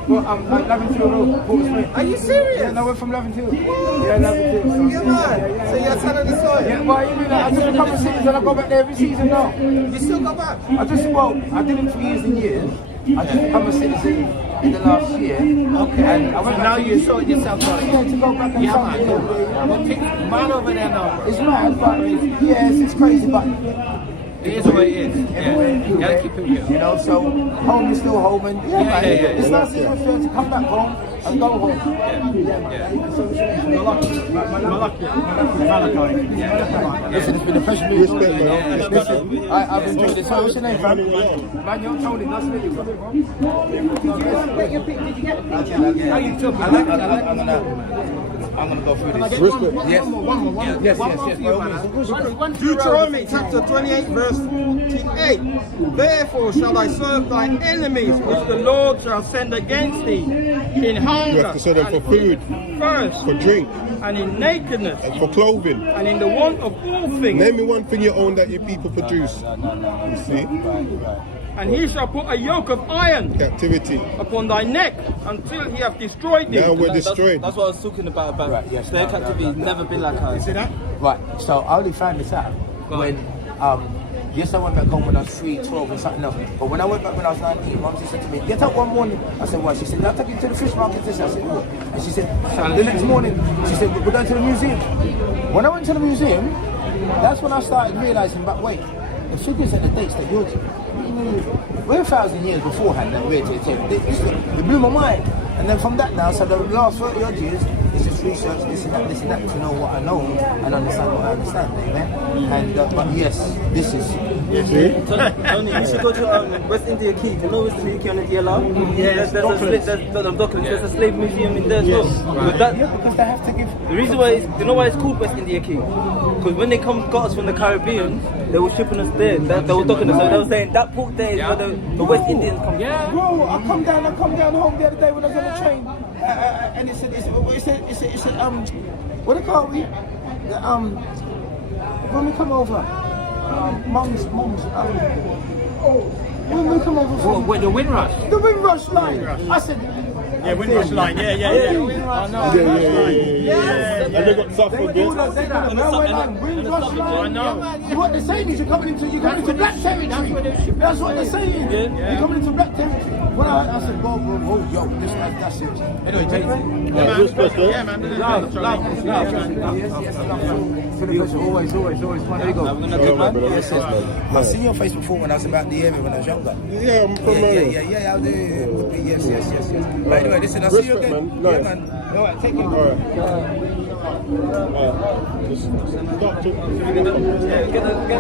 well, I'm Laventille Road, Port Smith. Are you serious? Yeah, no, we're from Laventille. Yeah, Laventille. Yeah, man. So you're telling the story? Yeah, well, you mean that? I just become a citizen and I go back there every season now. You still go back? I did it for years and years. I just become a citizen in the last year. Okay. And I went so back now you sorted yourself out. Yeah, to go back and Man over there now, bro. It's mad, but yes, it's crazy, but It is what it is. You gotta keep it real. you know, so home is still home, and it's nice to come back home and go home. Listen, it's been a pleasure meeting you. Respect, man. Listen, I've enjoyed this. So what's your name, fam? Manuel Tony, nice to meet you. How you took it? I'm gonna go through this. Respect. Yes. Deuteronomy chapter 28 verse 28. Therefore shall I serve thy enemies, which the Lord shall send against thee, in hunger, You have to sell them for food, thirst, for drink, and in nakedness, and for clothing. and in the want of all things. Name me one thing you own that your people produce. You see? And he shall put a yoke of iron Captivity. upon thy neck until he have destroyed thee. Now we're destroyed. That's what I was talking about Right, yes, their no, captivity. Never been like ours. See that? Right, so I only found this out when Yes, I went back home when I was 3, 12 and something else. But when I went back when I was 19, Mum just said to me, get up one morning. I said, why? She said, I'll take you to the fish market. I said, what? And she said, the next morning, she said, we're going to the museum. When I went to the museum, that's when I started realising, but wait, the figures and the dates that you're we're 1,000 years beforehand that we're it blew my mind. And then from that now, so the last 30 odd years, it's just research, this and that, to know what I know and understand what I understand, amen? And, but yes, this is... Tony, you should go to West India Key. You know West India Key on the DLR? Yes, there's a slave museum in there as well. But that, because they have to give... the reason why is, you know why it's called West India Key? Because when they got us from the Caribbean, they were shipping us there. They were docking us. So they were saying that port there is where the West Indians come from. Yeah. Bro, I come down home the other day when I was on the train, and it said, what do you call it? When we come over, Mums, when we come over from... What, the Windrush? The Windrush line. I said... Yeah, Windrush line, yeah. Yeah. And they got Suffolk They got a railway line, Windrush line. I know. What they're saying is you're coming into black territory. That's what they're saying. You're coming into black territory. When I said, whoa, yo, that's serious. Anyway, take it. Love. Always. There you go. Yes. I've seen your face before when I was about the area when I was younger. Yeah, I'm familiar. Yeah, I'll do it. Yes. But anyway, listen, I'll see you again. Man. Nice. Yeah, man. All right, take it. All right. Just start talking.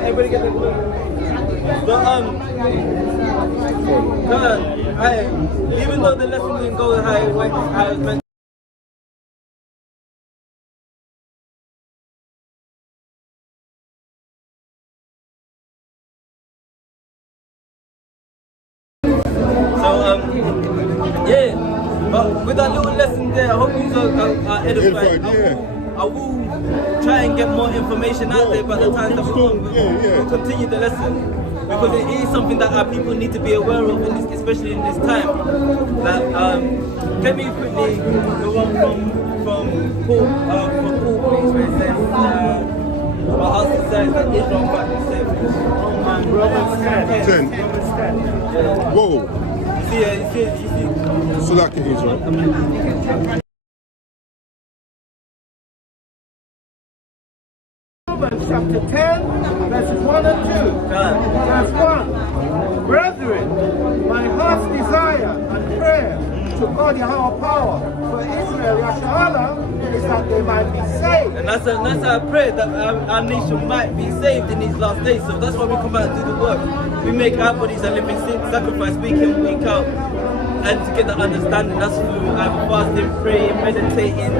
Everybody get the even though the lesson didn't go how it was meant. But with that little lesson there, I hope you are edified. I will try and get more information out there by the time that we'll continue the lesson. Because it is something that our people need to be aware of, especially in this time. That let me quickly the one from Paul, please, where it says, my heart says that Israel might be saved. Romans 10. Whoa. You see. So like it is, right? Romans chapter 10, verses 1 and 2. Verse 1. Brethren, my heart's desire and prayer to God Yahweh power for Israel, Yashala, is that they might be saved. And that's our prayer, that our nation might be saved in these last days. So that's why we come out and do the work. We make our bodies a living sacrifice week in, week out. And to get the understanding, that's through our fasting, praying, meditating,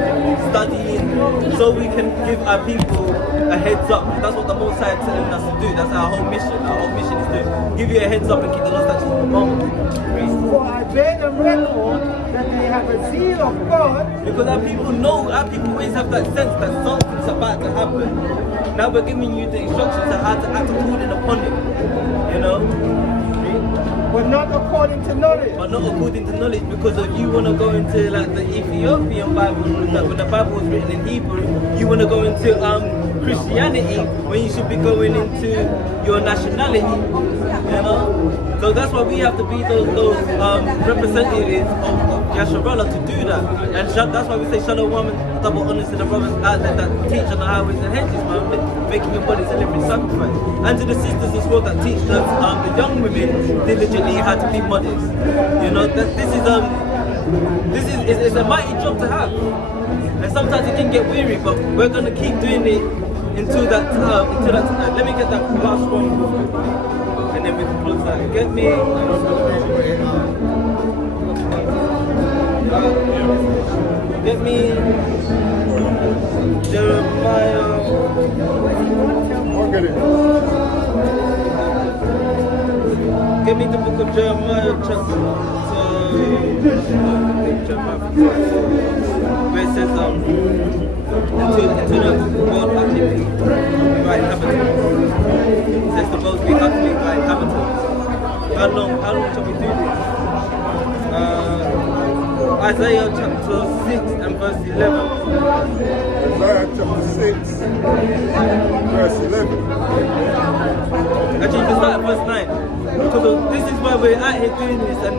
studying, so we can give our people a heads up. That's what the Most High is telling us to do. That's our whole mission. Our whole mission is to give you a heads up and keep the lost statutes of the moment. For I bear them record that they have a zeal of God. Because our people know, our people always have that sense that something's about to happen. Now we're giving you the instructions on how to act according upon it. You know? But not according to knowledge. But not according to knowledge, because if you want to go into like the Ethiopian Bible, when the Bible was written in Hebrew, you want to go into Christianity when you should be going into your nationality, you know? So that's why we have to be those representatives of Yasharallah to do that. And that's why we say Shalom and double honors to the brothers out there that teach on the highways and hedges, man, making your bodies a living sacrifice. And to the sisters as well that teach us, the young women diligently how to be modest. You know, that this is a mighty job to have. And sometimes it can get weary, but we're gonna keep doing it until that let me get that last one and then we can close that. Get me Jeremiah. I'll get it. Give me the book of Jeremiah chapter where it says until the world actually be by inhabitants. It says the world be actually by inhabitants. How long shall we do this? Isaiah chapter 6 and verse 11. Isaiah chapter 6, verse 11. Actually, you can start at verse 9. Because this is why we're out here doing this, and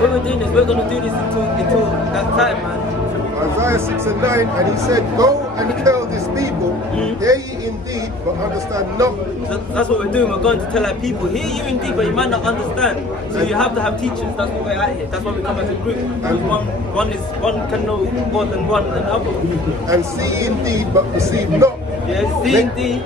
when we're doing this, we're going to do this until that time, man. Isaiah 6 and 9, and he said, go and tell this people, hear ye indeed, but understand not. That's what we're doing. We're going to tell our people, hear you indeed, but you might not understand. So you have to have teachers. That's why we're out here. That's why we come as a group. One can know more than one another. And see indeed, but perceive not. Yeah, see indeed,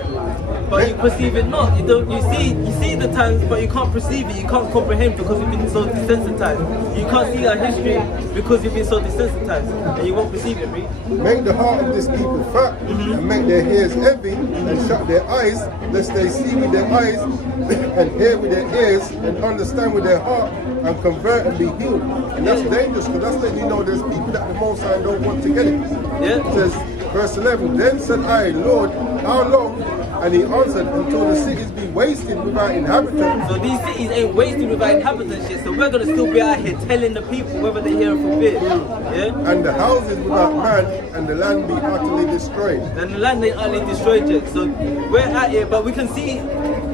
but you perceive it not. You see the times, but you can't perceive it. You can't comprehend because you've been so desensitized. You can't see our history because you've been so desensitized, and you won't perceive it, right? Make the heart of this people fat, and make their ears heavy, and shut their eyes, lest they see with their eyes, and hear with their ears, and understand with their heart, and convert and be healed. And that's dangerous, because that's letting you know there's people that the Most High don't want to get it. Yeah. It says, verse 11, then said I, Lord, how long? And he answered, until the cities be wasted without inhabitants. So these cities ain't wasted without inhabitants yet. So we're gonna still be out here telling the people whether they hear or forbid. Yeah. And the houses without man, and the land be utterly destroyed. And the land ain't utterly destroyed yet. So we're out here, but we can see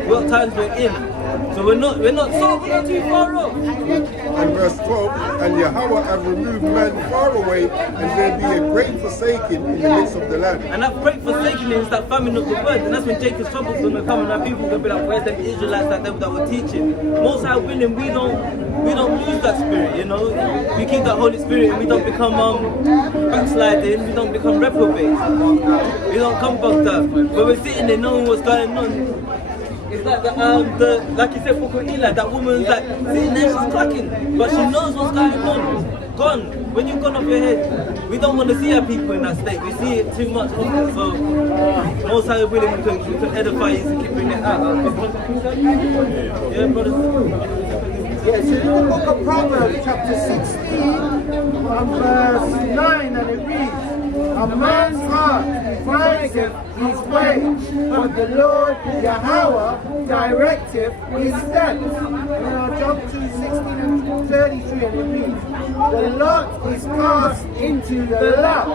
what times we're in. So we're not too far off. And verse 12, and Yahweh have removed man far away, and there be a great forsaking in the midst of the land. And that great forsaking is that famine of the word, and that's when Jacob's trouble's gonna come, and our people are gonna be like, where's them Israelites that were teaching? Most High willing, we don't lose that spirit, you know. We keep that Holy Spirit, and we don't become backsliding, we don't become reprobates, we don't come bugged up. But we're sitting there knowing what's going on. It's like like you said, for Eli, that woman's like sitting there, she's clucking, but she knows what's going on. Gone. When you've gone off your head, we don't want to see our people in that state. We see it too much. So, most High willing, we can edify you to keep bringing it out. Yeah, brothers. Yes, in the book of Proverbs, chapter 16, and verse 9, and it reads, a man's heart findeth his way, but the Lord Yahweh directeth his steps. Now jump to 16 and 33, and it reads, the lot is cast into the lap,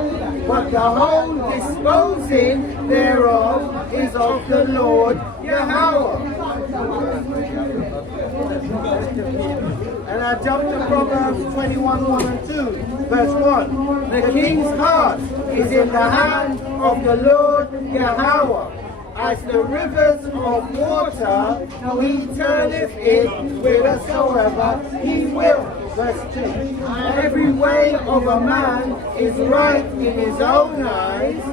but the whole disposing thereof is of the Lord Yahweh. And I jump to Proverbs 21, 1 and 2, verse 1. The king's heart is in the hand of the Lord Yahweh. As the rivers of water, he turneth it whithersoever he will. Verse 2. Every way of a man is right in his own eyes,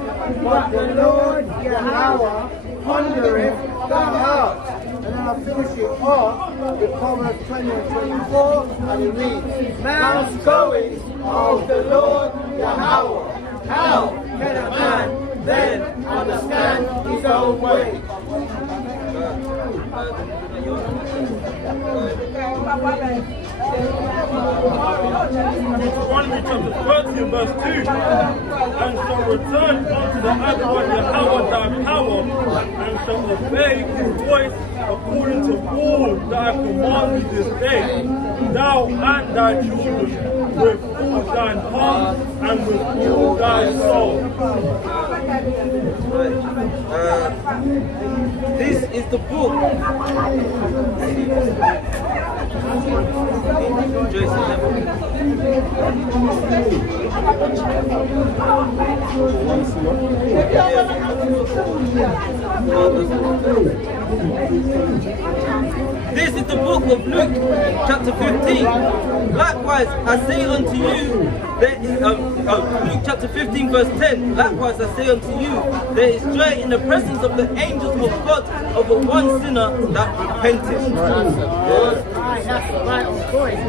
but the Lord Yahweh pondereth the heart. And then I'll finish it off with Proverbs 20 and 24, and it reads, man's goings of the Lord Yahweh. How can a man then understand his own way? Deuteronomy chapter 30 verse 2, and shall return unto the Adonai Yahweh thy power, and shall obey his voice according to all that I command thee this day, thou and thy children, with all thine heart and with all thy soul. This is the book. This is the book of Luke, chapter 15. Likewise, I say unto you, there is Luke chapter 15, verse 10. Likewise, I say unto you, there is joy in the presence of the angels of God over one sinner that repenteth. That's right on point.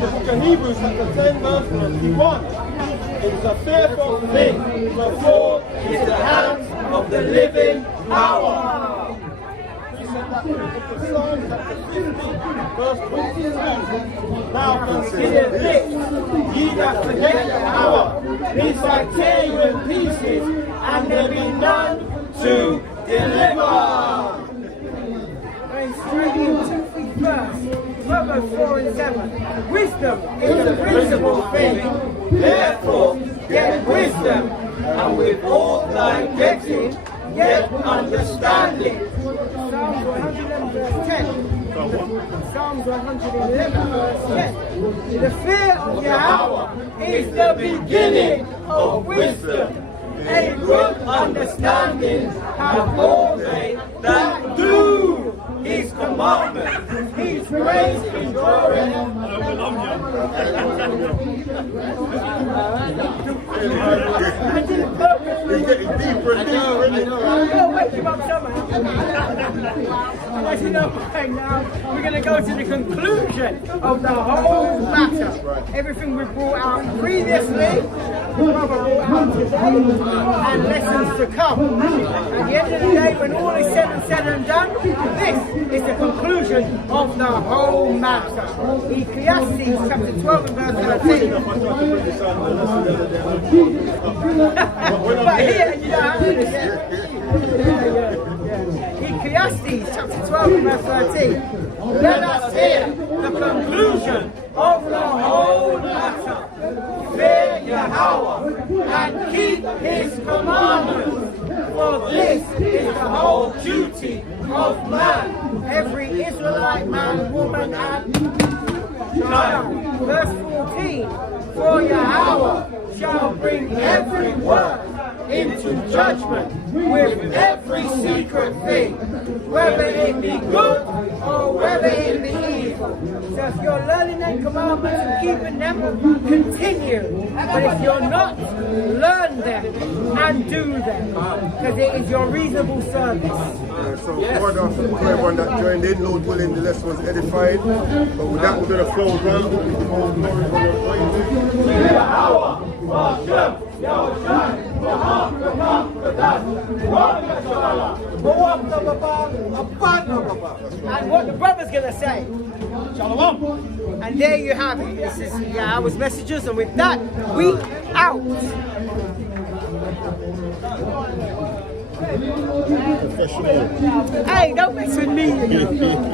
The book of Hebrews, chapter 10, verse 21. It is a fearful thing to fall into the hands of the living power. We said that in the book of Psalms, chapter 50, verse 22. Now consider this, ye that forget the power, lest I tear you in pieces, and there be none to deliver. And studying first, Proverbs 4 and 7. Wisdom is the principal thing. Therefore, get wisdom, and with all thy getting, get understanding. Psalm 111 Psalms 111 verse 10. The fear of Yahweh is the beginning of wisdom. A good understanding have all they that do His commandments. His grace enduring. I did it purposely. It's getting deeper and deeper, isn't it? I'm going to wake him up somehow. And as you know, right now, we're going to go to the conclusion of the whole matter. Everything we brought out previously, the brother brought out today, and lessons to come. At the end of the day, when all is said and done, this is the conclusion of the whole matter. Ecclesiastes chapter 12 and verse 13. But here, you don't have this yet. Ecclesiastes chapter 12 and verse 13. Let us hear the conclusion of the whole matter. Fear Yahweh and keep His commandments, for this is the whole duty of man, every Israelite man, woman, and child. Verse 14. For Yahweh shall bring every word into judgment with every secret thing, whether it be good or whether it be evil. So if you're learning the commandments and keeping them, continue. But if you're not, learn them and do them, because it is your reasonable service. So, order for everyone that joined in, Lord willing, the lesson was edified. But with that, we're going to flow And what the brother's going to say. Shalom. And there you have it. This is Yahweh's messages, and with that, we out. Hey, don't mess with me, you know.